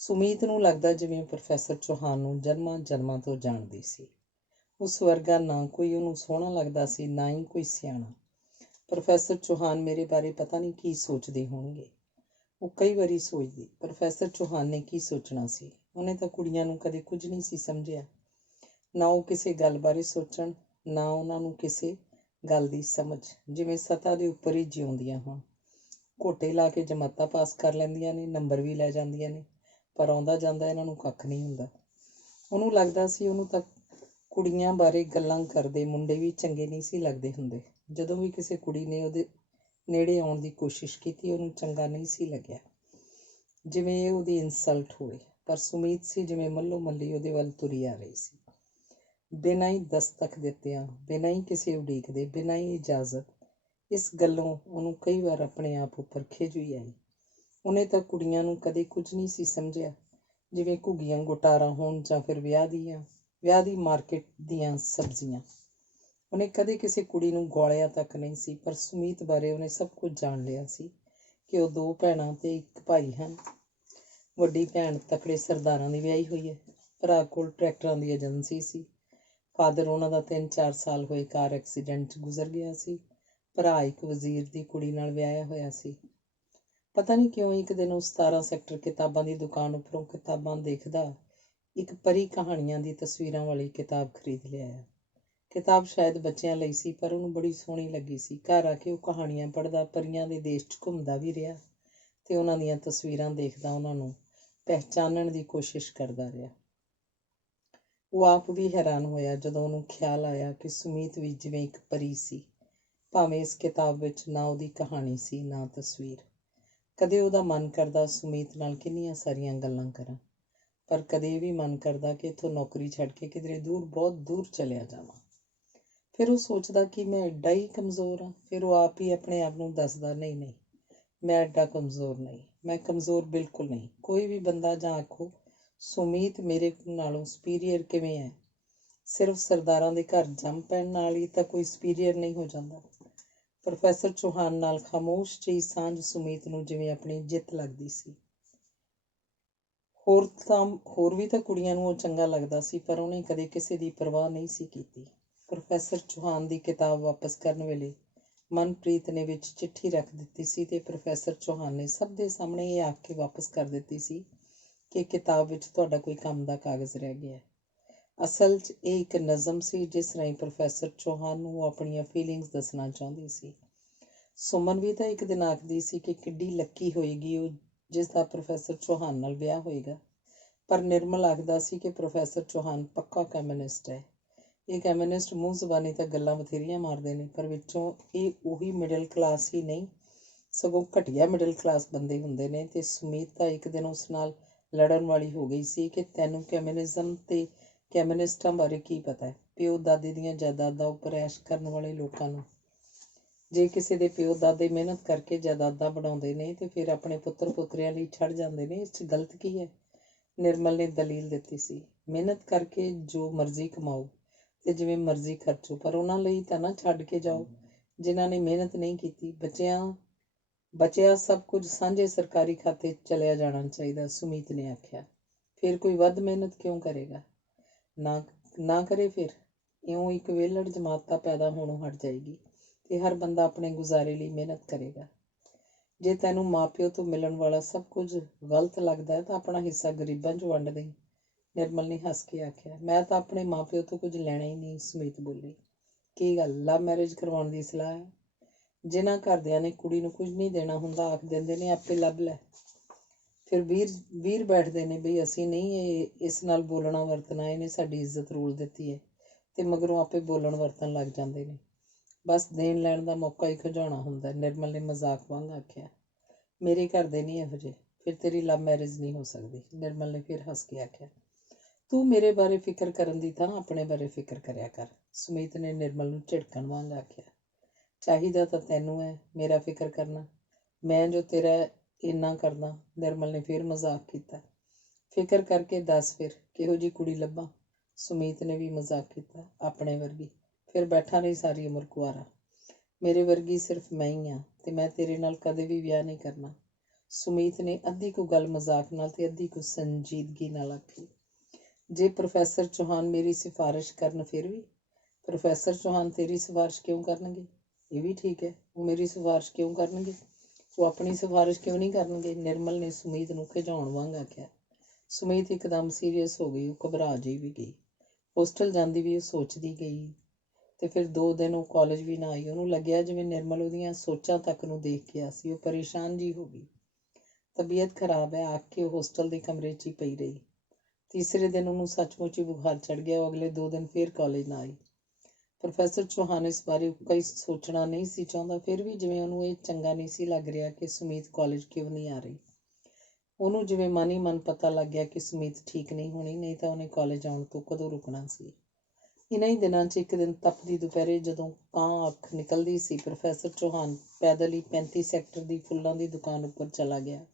ਸੁਮੀਤ ਨੂੰ ਲੱਗਦਾ ਜਿਵੇਂ ਪ੍ਰੋਫੈਸਰ ਚੌਹਾਨ ਨੂੰ ਜਨਮਾਂ ਜਨਮਾਂ ਤੋਂ ਜਾਣਦੀ ਸੀ। ਉਸ ਵਰਗਾ ਨਾ ਕੋਈ ਉਹਨੂੰ ਸੋਹਣਾ ਲੱਗਦਾ ਸੀ, ਨਾ ਹੀ ਕੋਈ ਸਿਆਣਾ। ਪ੍ਰੋਫੈਸਰ ਚੌਹਾਨ ਮੇਰੇ ਬਾਰੇ ਪਤਾ ਨਹੀਂ ਕੀ ਸੋਚਦੇ ਹੋਣਗੇ। ਉਹ ਕਈ ਵਾਰੀ ਸੋਚਦੀ, ਪ੍ਰੋਫੈਸਰ ਚੌਹਾਨ ਨੇ ਕੀ ਸੋਚਣਾ ਸੀ। ਉਹਨੇ ਤਾਂ ਕੁੜੀਆਂ ਨੂੰ ਕਦੇ ਕੁਝ ਨਹੀਂ ਸੀ ਸਮਝਿਆ। ਨਾ ਉਹ ਕਿਸੇ ਗੱਲ ਬਾਰੇ ਸੋਚਣ, ਨਾ ਉਹਨਾਂ ਨੂੰ ਕਿਸੇ ਗੱਲ ਦੀ ਸਮਝ। ਜਿਵੇਂ ਸਤ੍ਹਾ ਦੇ ਉੱਪਰ ਹੀ ਜਿਉਂਦੀਆਂ ਹੋਣ, ਘੋਟੇ ਲਾ ਕੇ ਜਮਾਤਾਂ ਪਾਸ ਕਰ ਲੈਂਦੀਆਂ ਨੇ, ਨੰਬਰ ਵੀ ਲੈ ਜਾਂਦੀਆਂ ਨੇ, ਪਰ ਆਉਂਦਾ ਜਾਂਦਾ ਇਹਨਾਂ ਨੂੰ ਕੱਖ ਨਹੀਂ ਹੁੰਦਾ। ਉਹਨੂੰ ਲੱਗਦਾ ਸੀ ਉਹਨੂੰ ਤਾਂ ਕੁੜੀਆਂ ਬਾਰੇ ਗੱਲਾਂ ਕਰਦੇ ਮੁੰਡੇ ਵੀ ਚੰਗੇ ਨਹੀਂ ਸੀ ਲੱਗਦੇ ਹੁੰਦੇ। ਜਦੋਂ ਵੀ ਕਿਸੇ ਕੁੜੀ ਨੇ ਉਹਦੇ ਨੇੜੇ ਆਉਣ ਦੀ ਕੋਸ਼ਿਸ਼ ਕੀਤੀ ਉਹਨੂੰ ਚੰਗਾ ਨਹੀਂ ਸੀ ਲੱਗਿਆ, ਜਿਵੇਂ ਇਹ ਉਹਦੀ ਇਨਸਲਟ ਹੋਵੇ। ਪਰ ਸੁਮੀਤ ਸੀ ਜਿਵੇਂ ਮੱਲੋ ਮੱਲੀ ਉਹਦੇ ਵੱਲ ਤੁਰੀ ਆ ਰਹੀ ਸੀ, ਬਿਨਾਂ ਹੀ ਦਸਤਕ ਦਿੱਤਿਆਂ, ਬਿਨਾਂ ਹੀ ਕਿਸੇ ਉਡੀਕ ਦੇ, ਬਿਨਾਂ ਹੀ ਇਜਾਜ਼ਤ। ਇਸ ਗੱਲੋਂ ਉਹਨੂੰ ਕਈ ਵਾਰ ਆਪਣੇ ਆਪ ਉੱਪਰ ਖਿਝ ਵੀ ਆਈ। ਉਹਨੇ ਤਾਂ ਕੁੜੀਆਂ ਨੂੰ ਕਦੇ ਕੁਝ ਨਹੀਂ ਸੀ ਸਮਝਿਆ, ਜਿਵੇਂ ਘੁੱਗੀਆਂ ਗੁਟਾਰਾਂ ਹੋਣ ਜਾਂ ਫਿਰ ਵਿਆਹ ਦੀ ਮਾਰਕੀਟ ਦੀਆਂ ਸਬਜ਼ੀਆਂ। ਉਹਨੇ ਕਦੇ ਕਿਸੇ ਕੁੜੀ ਨੂੰ ਗੌਲਿਆ ਤੱਕ ਨਹੀਂ ਸੀ। ਪਰ ਸੁਮੀਤ ਬਾਰੇ ਉਹਨੇ ਸਭ ਕੁਝ ਜਾਣ ਲਿਆ ਸੀ ਕਿ ਉਹ 2 ਭੈਣਾਂ ਤੇ ਇੱਕ ਭਾਈ ਹਨ। ਵੱਡੀ ਭੈਣ ਤਕੜੇ ਸਰਦਾਰਾਂ ਦੀ ਵਿਆਹੀ ਹੋਈ ਹੈ। ਭਰਾ ਕੋਲ ਟਰੈਕਟਰਾਂ ਦੀ ਏਜੰਸੀ ਸੀ। ਫਾਦਰ ਉਹਨਾਂ ਦਾ 3-4 ਸਾਲ ਹੋਏ ਕਾਰ ਐਕਸੀਡੈਂਟ 'ਚ ਗੁਜ਼ਰ ਗਿਆ ਸੀ। ਭਰਾ ਇੱਕ ਵਜ਼ੀਰ ਦੀ ਕੁੜੀ ਨਾਲ ਵਿਆਹਿਆ ਹੋਇਆ ਸੀ। ਪਤਾ ਨਹੀਂ ਕਿਉਂ ਇੱਕ ਦਿਨ ਉਹ 17 ਸੈਕਟਰ ਕਿਤਾਬਾਂ ਦੀ ਦੁਕਾਨ ਉੱਪਰੋਂ ਕਿਤਾਬਾਂ ਦੇਖਦਾ ਇੱਕ ਪਰੀ ਕਹਾਣੀਆਂ ਦੀ ਤਸਵੀਰਾਂ ਵਾਲੀ ਕਿਤਾਬ ਖਰੀਦ ਲਿਆਇਆ। ਕਿਤਾਬ ਸ਼ਾਇਦ ਬੱਚਿਆਂ ਲਈ ਸੀ, ਪਰ ਉਹਨੂੰ ਬੜੀ ਸੋਹਣੀ ਲੱਗੀ ਸੀ। ਘਰ ਆ ਕੇ ਉਹ ਕਹਾਣੀਆਂ ਪੜ੍ਹਦਾ, ਪਰੀਆਂ ਦੇ ਦੇਸ਼ 'ਚ ਘੁੰਮਦਾ ਵੀ ਰਿਹਾ ਅਤੇ ਉਹਨਾਂ ਦੀਆਂ ਤਸਵੀਰਾਂ ਦੇਖਦਾ ਉਹਨਾਂ ਨੂੰ ਪਹਿਚਾਨਣ ਦੀ ਕੋਸ਼ਿਸ਼ ਕਰਦਾ ਰਿਹਾ। ਉਹ ਆਪ ਵੀ ਹੈਰਾਨ ਹੋਇਆ ਜਦੋਂ ਉਹਨੂੰ ਖਿਆਲ ਆਇਆ ਕਿ ਸੁਮੀਤ ਵੀ ਜਿਵੇਂ ਇੱਕ ਪਰੀ ਸੀ, ਭਾਵੇਂ ਇਸ ਕਿਤਾਬ ਵਿੱਚ ਨਾ ਉਹਦੀ ਕਹਾਣੀ ਸੀ, ਨਾ ਤਸਵੀਰ। ਕਦੇ ਉਹਦਾ ਮਨ ਕਰਦਾ ਸੁਮੀਤ ਨਾਲ ਕਿੰਨੀਆਂ ਸਾਰੀਆਂ ਗੱਲਾਂ ਕਰਾਂ, ਪਰ ਕਦੇ ਇਹ ਵੀ ਮਨ ਕਰਦਾ ਕਿ ਇੱਥੋਂ ਨੌਕਰੀ ਛੱਡ ਕੇ ਕਿਧਰੇ ਦੂਰ, ਬਹੁਤ ਦੂਰ ਚਲਿਆ ਜਾਵਾਂ। ਫਿਰ ਉਹ ਸੋਚਦਾ ਕਿ ਮੈਂ ਐਡਾ ਹੀ ਕਮਜ਼ੋਰ ਹਾਂ। ਫਿਰ ਉਹ ਆਪ ਹੀ ਆਪਣੇ ਆਪ ਨੂੰ ਦੱਸਦਾ, ਨਹੀਂ, ਮੈਂ ਐਡਾ ਕਮਜ਼ੋਰ ਨਹੀਂ, ਮੈਂ ਕਮਜ਼ੋਰ ਬਿਲਕੁਲ ਨਹੀਂ। ਕੋਈ ਵੀ ਬੰਦਾ ਜਾਂ ਆਖੋ ਸੁਮੀਤ ਮੇਰੇ ਨਾਲੋਂ ਸੁਪੀਰੀਅਰ ਕਿਵੇਂ ਹੈ? ਸਿਰਫ ਸਰਦਾਰਾਂ ਦੇ ਘਰ ਜੰਮ ਪੈਣ ਨਾਲ ਹੀ ਤਾਂ ਕੋਈ ਸੁਪੀਰੀਅਰ ਨਹੀਂ ਹੋ ਜਾਂਦਾ। ਪ੍ਰੋਫੈਸਰ ਚੌਹਾਨ ਨਾਲ ਖਾਮੋਸ਼ ਜਿਹੀ ਸਾਂਝ ਸੁਮੀਤ ਨੂੰ ਜਿਵੇਂ ਆਪਣੀ ਜਿੱਤ ਲੱਗਦੀ ਸੀ। ਹੋਰ ਵੀ ਤਾਂ ਕੁੜੀਆਂ ਨੂੰ ਉਹ ਚੰਗਾ ਲੱਗਦਾ ਸੀ, ਪਰ ਉਹਨੇ ਕਦੇ ਕਿਸੇ ਦੀ ਪਰਵਾਹ ਨਹੀਂ ਸੀ ਕੀਤੀ। ਪ੍ਰੋਫੈਸਰ ਚੌਹਾਨ ਦੀ ਕਿਤਾਬ ਵਾਪਸ ਕਰਨ ਵੇਲੇ ਮਨਪ੍ਰੀਤ ਨੇ ਵਿੱਚ ਚਿੱਠੀ ਰੱਖ ਦਿੱਤੀ ਸੀ ਅਤੇ ਪ੍ਰੋਫੈਸਰ ਚੌਹਾਨ ਨੇ ਸਭ ਦੇ ਸਾਹਮਣੇ ਇਹ ਆਖ ਕੇ ਵਾਪਸ ਕਰ ਦਿੱਤੀ ਸੀ ਕਿ ਕਿਤਾਬ ਵਿੱਚ ਤੁਹਾਡਾ ਕੋਈ ਕੰਮ ਦਾ ਕਾਗਜ਼ ਰਹਿ ਗਿਆ। ਅਸਲ 'ਚ ਇਹ ਇੱਕ ਨਜ਼ਮ ਸੀ ਜਿਸ ਰਾਹੀਂ ਪ੍ਰੋਫੈਸਰ ਚੌਹਾਨ ਨੂੰ ਉਹ ਆਪਣੀਆਂ ਫੀਲਿੰਗਸ ਦੱਸਣਾ ਚਾਹੁੰਦੀ ਸੀ। ਸੁਮਨ ਵੀ ਤਾਂ ਇੱਕ ਦਿਨ ਆਖਦੀ ਸੀ ਕਿ ਕਿੱਡੀ ਲੱਕੀ ਹੋਏਗੀ ਉਹ ਜਿਸ ਦਾ ਪ੍ਰੋਫੈਸਰ ਚੌਹਾਨ ਨਾਲ ਵਿਆਹ ਹੋਏਗਾ। ਪਰ ਨਿਰਮਲ ਆਖਦਾ ਸੀ ਕਿ ਪ੍ਰੋਫੈਸਰ ਚੌਹਾਨ ਪੱਕਾ ਕਮਿਊਨਿਸਟ ਹੈ। ਇਹ ਕਮਿਊਨਿਸਟ ਮੂੰਹ ਜ਼ਬਾਨੀ ਤਾਂ ਗੱਲਾਂ ਬਥੇਰੀਆਂ ਮਾਰਦੇ ਨੇ, ਪਰ ਵਿੱਚੋਂ ਇਹ ਉਹੀ ਮਿਡਲ ਕਲਾਸ ਹੀ ਨਹੀਂ, ਸਗੋਂ ਘਟੀਆ ਮਿਡਲ ਕਲਾਸ ਬੰਦੇ ਹੁੰਦੇ ਨੇ। ਅਤੇ ਸੁਮੀਤ ਤਾਂ ਇੱਕ ਦਿਨ ਉਸ ਨਾਲ ਲੜਨ ਵਾਲੀ ਹੋ ਗਈ ਸੀ ਕਿ ਤੈਨੂੰ ਕਮਿਊਨਿਜ਼ਮ ਅਤੇ ਕਮਿਊਨਿਸਟਾਂ ਬਾਰੇ ਕੀ ਪਤਾ ਹੈ? ਪਿਓ ਦਾਦੇ ਦੀਆਂ ਜਾਇਦਾਦਾਂ ਉੱਪਰ ਐਸ਼ ਕਰਨ ਵਾਲੇ ਲੋਕਾਂ ਨੂੰ ਜੇ ਕਿਸੇ ਦੇ ਪਿਓ ਦਾਦੇ ਮਿਹਨਤ ਕਰਕੇ ਜਾਇਦਾਦਾਂ ਬਣਾਉਂਦੇ ਨੇ ਅਤੇ ਫਿਰ ਆਪਣੇ ਪੁੱਤਰ ਪੁੱਤਰਿਆਂ ਲਈ ਛੱਡ ਜਾਂਦੇ ਨੇ, ਇਸ 'ਚ ਗਲਤ ਕੀ ਹੈ? ਨਿਰਮਲ ਨੇ ਦਲੀਲ ਦਿੱਤੀ ਸੀ, ਮਿਹਨਤ ਕਰਕੇ ਜੋ ਮਰਜ਼ੀ ਕਮਾਓ ਅਤੇ ਜਿਵੇਂ ਮਰਜ਼ੀ ਖਰਚੋ, ਪਰ ਉਹਨਾਂ ਲਈ ਤਾਂ ਨਾ ਛੱਡ ਕੇ ਜਾਓ ਜਿਨ੍ਹਾਂ ਨੇ ਮਿਹਨਤ ਨਹੀਂ ਕੀਤੀ। ਬੱਚਿਆਂ ਬਚਿਆ ਸਭ ਕੁਝ ਸਾਂਝੇ ਸਰਕਾਰੀ ਖਾਤੇ 'ਚ ਚਲਿਆ ਜਾਣਾ ਚਾਹੀਦਾ, ਸੁਮੀਤ ਨੇ ਆਖਿਆ। ਫਿਰ ਕੋਈ ਵੱਧ ਮਿਹਨਤ ਕਿਉਂ ਕਰੇਗਾ? ਨਾ ਨਾ ਕਰੇ ਫਿਰ। ਇਉਂ ਇੱਕ ਵਿਹਲੜ ਜਮਾਤ ਤਾਂ ਪੈਦਾ ਹੋਣੋਂ ਹਟ ਜਾਏਗੀ ਤੇ ਹਰ ਬੰਦਾ ਆਪਣੇ ਗੁਜ਼ਾਰੇ ਲਈ ਮਿਹਨਤ ਕਰੇਗਾ। ਜੇ ਤੈਨੂੰ ਮਾਂ-ਪਿਓ ਤੋਂ ਮਿਲਣ ਵਾਲਾ ਸਭ ਕੁਝ ਗਲਤ ਲੱਗਦਾ ਹੈ ਤਾਂ ਆਪਣਾ ਹਿੱਸਾ ਗਰੀਬਾਂ 'ਚ ਵੰਡ ਦੇਈਂ, ਨਿਰਮਲ ਨੇ ਹੱਸ ਕੇ ਆਖਿਆ। ਮੈਂ ਤਾਂ ਆਪਣੇ ਮਾਂ-ਪਿਓ ਤੋਂ ਕੁਝ ਲੈਣਾ ਹੀ ਨਹੀਂ, ਸੁਮੀਤ ਬੋਲੀ। ਕੀ ਗੱਲ, ਲਵ ਮੈਰਿਜ ਕਰਵਾਉਣ ਦੀ ਸਲਾਹ ਹੈ? ਜਿਨ੍ਹਾਂ ਘਰਦਿਆਂ ਨੇ ਕੁੜੀ ਨੂੰ ਕੁਝ ਨਹੀਂ ਦੇਣਾ ਹੁੰਦਾ ਆਖ ਦਿੰਦੇ ਨੇ ਆਪੇ ਲੱਭ ਲੈ। ਫਿਰ ਵੀਰ ਬੈਠਦੇ ਨੇ ਬਈ ਅਸੀਂ ਨਹੀਂ ਇਸ ਨਾਲ ਬੋਲਣਾ ਵਰਤਣਾ, ਇਹਨੇ ਸਾਡੀ ਇੱਜ਼ਤ ਰੋਲ ਦਿੱਤੀ ਹੈ, ਤੇ ਮਗਰੋਂ ਆਪੇ ਬੋਲਣ ਵਰਤਣ ਲੱਗ ਜਾਂਦੇ ਨੇ। ਬਸ ਦੇਣ ਲੈਣ ਦਾ ਮੌਕਾ ਹੀ ਖਿਜਾਉਣਾ ਹੁੰਦਾ, ਨਿਰਮਲ ਨੇ ਮਜ਼ਾਕ ਵਾਂਗ ਆਖਿਆ। ਮੇਰੇ ਘਰ ਦੇ ਨਹੀਂ ਇਹੋ ਜਿਹੇ। ਫਿਰ ਤੇਰੀ ਲਵ ਮੈਰਿਜ ਨਹੀਂ ਹੋ ਸਕਦੀ, ਨਿਰਮਲ ਨੇ ਫਿਰ ਹੱਸ ਕੇ ਆਖਿਆ। ਤੂੰ ਮੇਰੇ ਬਾਰੇ ਫਿਕਰ ਕਰਨ ਦੀ ਥਾਂ ਆਪਣੇ ਬਾਰੇ ਫਿਕਰ ਕਰਿਆ ਕਰ, ਸੁਮੀਤ ਨੇ ਨਿਰਮਲ ਨੂੰ ਝਿੜਕਣ ਵਾਂਗ ਆਖਿਆ। ਚਾਹੀਦਾ ਤਾਂ ਤੈਨੂੰ ਹੈ ਮੇਰਾ ਫਿਕਰ ਕਰਨਾ, ਮੈਂ ਜੋ ਤੇਰਾ ਇੰਨਾ ਕਰਦਾ, ਨਿਰਮਲ ਨੇ ਫਿਰ ਮਜ਼ਾਕ ਕੀਤਾ। ਫਿਕਰ ਕਰਕੇ ਦੱਸ ਫਿਰ ਕਿਹੋ ਜਿਹੀ ਕੁੜੀ ਲੱਭਾਂ, ਸੁਮੀਤ ਨੇ ਵੀ ਮਜ਼ਾਕ ਕੀਤਾ। ਆਪਣੇ ਵਰਗੀ। ਫਿਰ ਬੈਠਾ ਨਹੀਂ ਸਾਰੀ ਉਮਰ ਕੁਆਰਾ। ਮੇਰੇ ਵਰਗੀ ਸਿਰਫ ਮੈਂ ਹੀ ਹਾਂ ਤੇ ਮੈਂ ਤੇਰੇ ਨਾਲ ਕਦੇ ਵੀ ਵਿਆਹ ਨਹੀਂ ਕਰਨਾ, ਸੁਮੀਤ ਨੇ ਅੱਧੀ ਕੁ ਗੱਲ ਮਜ਼ਾਕ ਨਾਲ ਤੇ ਅੱਧੀ ਕੁ ਸੰਜੀਦਗੀ ਨਾਲ ਆਖੀ। ਜੇ ਪ੍ਰੋਫੈਸਰ ਚੌਹਾਨ ਮੇਰੀ ਸਿਫਾਰਿਸ਼ ਕਰਨ ਫਿਰ ਵੀ? ਪ੍ਰੋਫੈਸਰ ਚੌਹਾਨ ਤੇਰੀ ਸਿਫਾਰਿਸ਼ ਕਿਉਂ ਕਰਨਗੇ? ਇਹ ਵੀ ਠੀਕ ਹੈ, ਉਹ ਮੇਰੀ ਸਿਫਾਰਿਸ਼ ਕਿਉਂ ਕਰਨਗੇ? ਉਹ ਆਪਣੀ ਸਿਫਾਰਿਸ਼ ਕਿਉਂ ਨਹੀਂ ਕਰਨਗੇ? ਨਿਰਮਲ ਨੇ ਸੁਮੀਤ ਨੂੰ ਖਿਜਾਉਣ ਵਾਂਗ ਆਖਿਆ। ਸੁਮੀਤ ਇੱਕਦਮ ਸੀਰੀਅਸ ਹੋ ਗਈ। ਉਹ ਘਬਰਾ ਜਿਹੀ ਵੀ ਗਈ। ਹੋਸਟਲ ਜਾਂਦੀ ਵੀ ਉਹ ਸੋਚਦੀ ਗਈ ਤੇ ਫਿਰ 2 ਦਿਨ ਉਹ ਕਾਲਜ ਵੀ ਨਾ ਆਈ। ਉਹਨੂੰ ਲੱਗਿਆ ਜਿਵੇਂ ਨਿਰਮਲ ਉਹਦੀਆਂ ਸੋਚਾਂ ਤੱਕ ਨੂੰ ਦੇਖ ਗਿਆ ਸੀ। ਉਹ ਪਰੇਸ਼ਾਨ ਜਿਹੀ ਹੋ ਗਈ। ਤਬੀਅਤ ਖਰਾਬ ਹੈ ਆਖ ਕੇ ਉਹ ਹੋਸਟਲ ਦੇ ਕਮਰੇ 'ਚ ਹੀ ਪਈ ਰਹੀ। ਤੀਸਰੇ ਦਿਨ ਉਹਨੂੰ ਸੱਚਮੁੱਚ ਹੀ ਬੁਖਾਰ ਚੜ੍ਹ ਗਿਆ। ਉਹ ਅਗਲੇ 2 ਦਿਨ ਫਿਰ ਕਾਲਜ ਨਾ ਆਈ। ਪ੍ਰੋਫੈਸਰ ਚੌਹਾਨ ਇਸ ਬਾਰੇ ਕਈ ਸੋਚਣਾ ਨਹੀਂ ਸੀ ਚਾਹੁੰਦਾ, ਫਿਰ ਵੀ ਜਿਵੇਂ ਉਹਨੂੰ ਇਹ ਚੰਗਾ ਨਹੀਂ ਸੀ ਲੱਗ ਰਿਹਾ ਕਿ ਸੁਮੀਤ ਕਾਲਜ ਕਿਉਂ ਨਹੀਂ ਆ ਰਹੀ। ਉਹਨੂੰ ਜਿਵੇਂ ਮਨ ਹੀ ਮਨ ਪਤਾ ਲੱਗ ਗਿਆ ਕਿ ਸੁਮੀਤ ਠੀਕ ਨਹੀਂ ਹੋਣੀ, ਨਹੀਂ ਤਾਂ ਉਹਨੇ ਕਾਲਜ ਆਉਣ ਤੋਂ ਕਦੋਂ ਰੁਕਣਾ ਸੀ। ਇਹਨਾਂ ਹੀ ਦਿਨਾਂ 'ਚ ਇੱਕ ਦਿਨ ਤਪਦੀ ਦੁਪਹਿਰੇ ਜਦੋਂ ਕਾਂ ਅੱਖ ਨਿਕਲਦੀ ਸੀ, ਪ੍ਰੋਫੈਸਰ ਚੌਹਾਨ ਪੈਦਲ ਹੀ 35 ਸੈਕਟਰ ਦੀ ਫੁੱਲਾਂ ਦੀ ਦੁਕਾਨ ਉੱਪਰ ਚਲਾ ਗਿਆ।